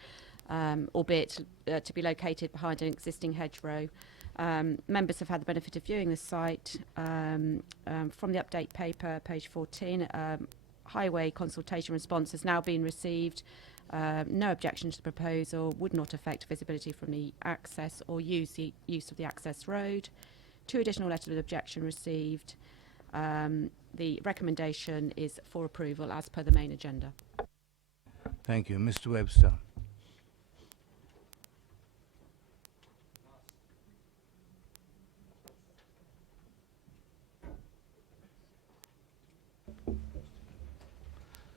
albeit to be located behind an existing hedgerow. Members have had the benefit of viewing the site from the update paper, page 14. Highway consultation response has now been received. No objection to the proposal, would not affect visibility from the access or use of the access road. 2 additional letters of objection received. The recommendation is for approval as per the main agenda. Thank you. Mr. Webster.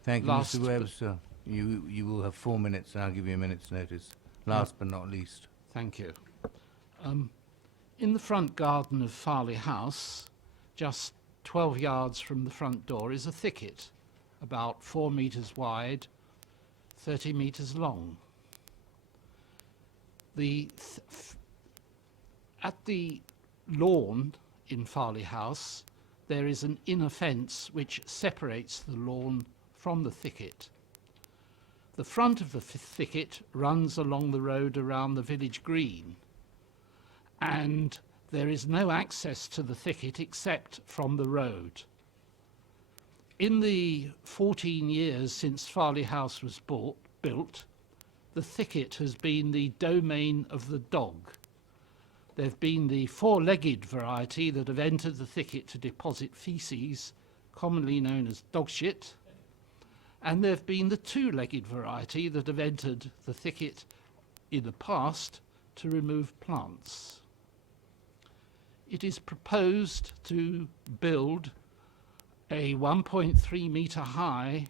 Thank you, Mr. Webster. You will have 4 minutes, and I'll give you a minute's notice. Last but not least. Thank you. In the front garden of Farley House, just 12 yards from the front door, is a thicket, about 4 metres wide, 30 metres long. At the lawn in Farley House, there is an inner fence which separates the lawn from the thicket. The front of the thicket runs along the road around the village green, and there is no access to the thicket except from the road. In the 14 years since Farley House was built, the thicket has been the domain of the dog. There have been the four-legged variety that have entered the thicket to deposit feces, commonly known as dog shit, and there have been the two-legged variety that have entered the thicket in the past to remove plants. It is proposed to build a 1.3 metre high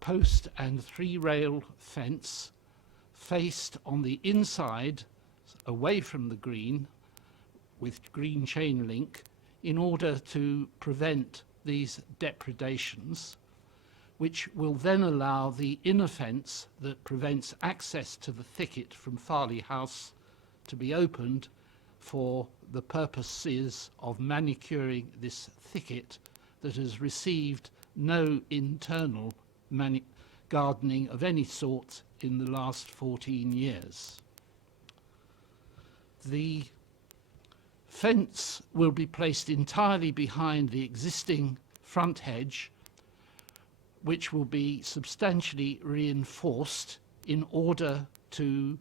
post and three-rail fence faced on the inside away from the green with green chain link in order to prevent these depredations, which will then allow the inner fence that prevents access to the thicket from Farley House to be opened for the purposes of manicuring this thicket that has received no internal gardening of any sort in the last 14 years. The fence will be placed entirely behind the existing front hedge, which will be substantially reinforced in order to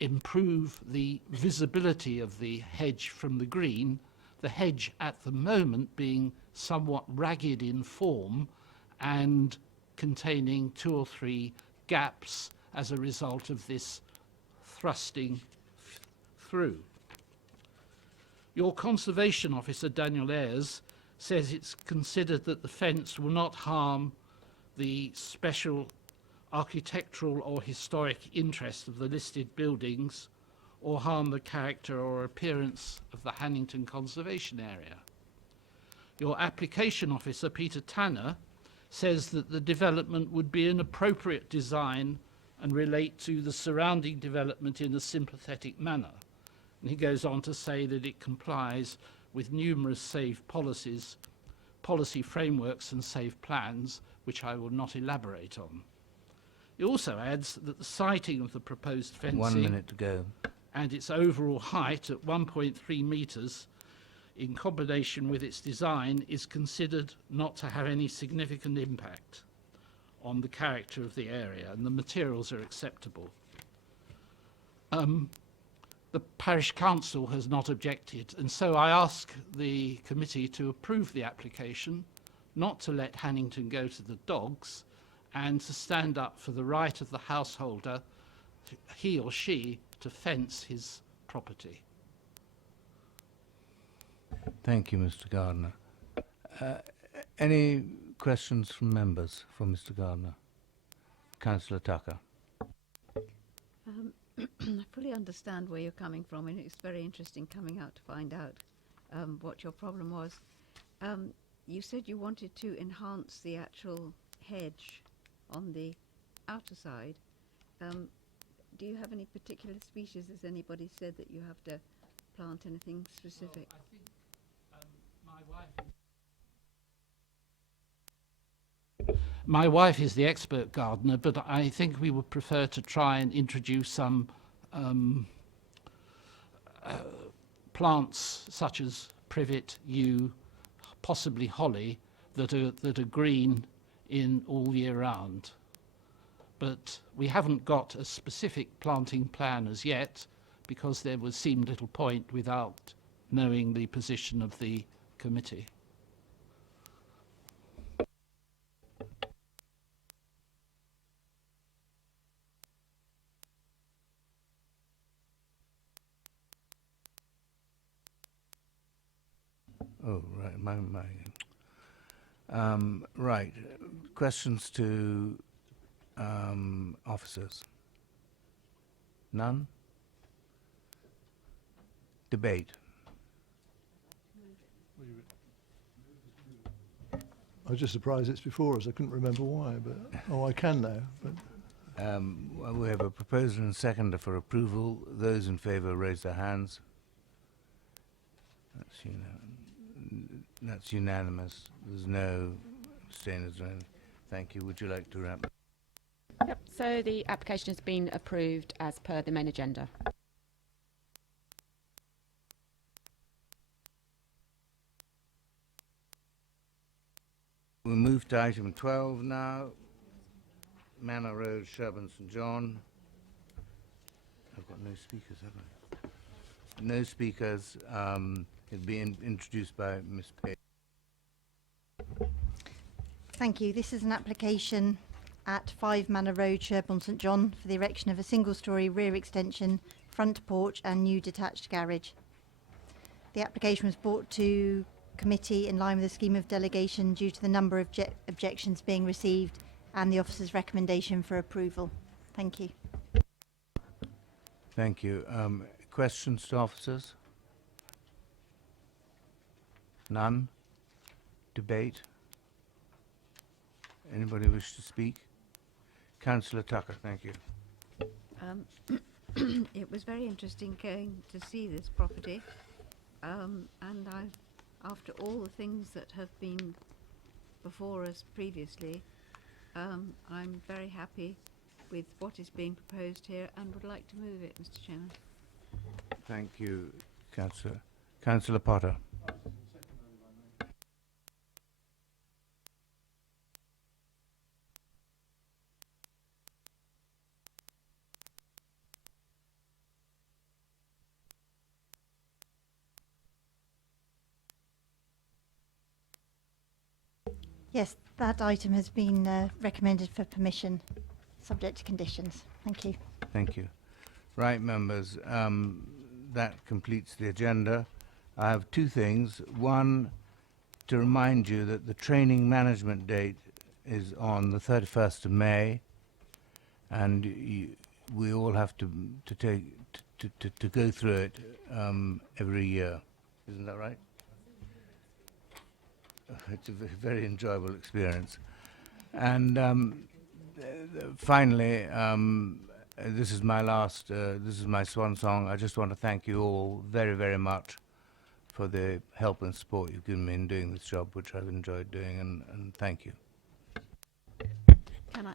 improve the visibility of the hedge from the green, the hedge at the moment being somewhat ragged in form and containing 2 or 3 gaps as a result of this thrusting through. Your conservation officer, Daniel Ayres, says it's considered that the fence will not harm the special architectural or historic interest of the listed buildings or harm the character or appearance of the Hannington Conservation Area. Your application officer, Peter Tanner, says that the development would be an appropriate design and relate to the surrounding development in a sympathetic manner. And he goes on to say that it complies with numerous safe policies, policy frameworks and safe plans, which I will not elaborate on. He also adds that the siting of the proposed fencing 1 minute to go. and its overall height at 1.3 metres in combination with its design is considered not to have any significant impact on the character of the area, and the materials are acceptable. The parish council has not objected, and so I ask the committee to approve the application, not to let Hannington go to the dogs, and to stand up for the right of the householder, he or she, to fence his property. Thank you, Mr. Gardner. Any questions from members for Mr. Gardner? Councillor Tucker. I fully understand where you're coming from, and it's very interesting coming out to find out what your problem was. You said you wanted to enhance the actual hedge on the outer side. Do you have any particular species? Has anybody said that you have to plant anything specific? Well, I think my wife is the expert gardener, but I think we would prefer to try and introduce some plants such as privet, yew, possibly holly, that are green in all year round. But we haven't got a specific planting plan as yet, because there would seem little point without knowing the position of the committee. Oh, right, right. Questions to officers? None? Debate. I was just surprised it's before us. I couldn't remember why, but I can now. But Well, we have a proposer and seconder for approval. Those in favour raise their hands. That's That's unanimous. There's no abstainers or anything. Thank you. Would you like to wrap? Yep. So the application has been approved as per the main agenda. We'll move to item 12 now. Manor Road, Sherburn St John. I've got no speakers, have I? No speakers. It'll be introduced by Ms. Page. Thank you. This is an application at 5 Manor Road, Sherborne St John, for the erection of a single-storey rear extension, front porch and new detached garage. The application was brought to committee in line with the scheme of delegation due to the number of objections being received and the officer's recommendation for approval. Thank you. Thank you. Questions to officers? None? Debate? Anybody wish to speak? Councillor Tucker, thank you. It was very interesting going to see this property, and after all the things that have been before us previously, I'm very happy with what is being proposed here and would like to move it, Mr. Chairman. Thank you, Councillor. Councillor Potter. Yes, that item has been recommended for permission, subject to conditions. Thank you. Thank you. Right, members, that completes the agenda. I have two things. One, to remind you that the training management date is on the 31st of May, and we all have to go through it every year. Isn't that right? It's a very enjoyable experience. And finally, this is my last, this is my swan song. I just want to thank you all very, very much for the help and support you've given me in doing this job, which I've enjoyed doing, and thank you. Can I?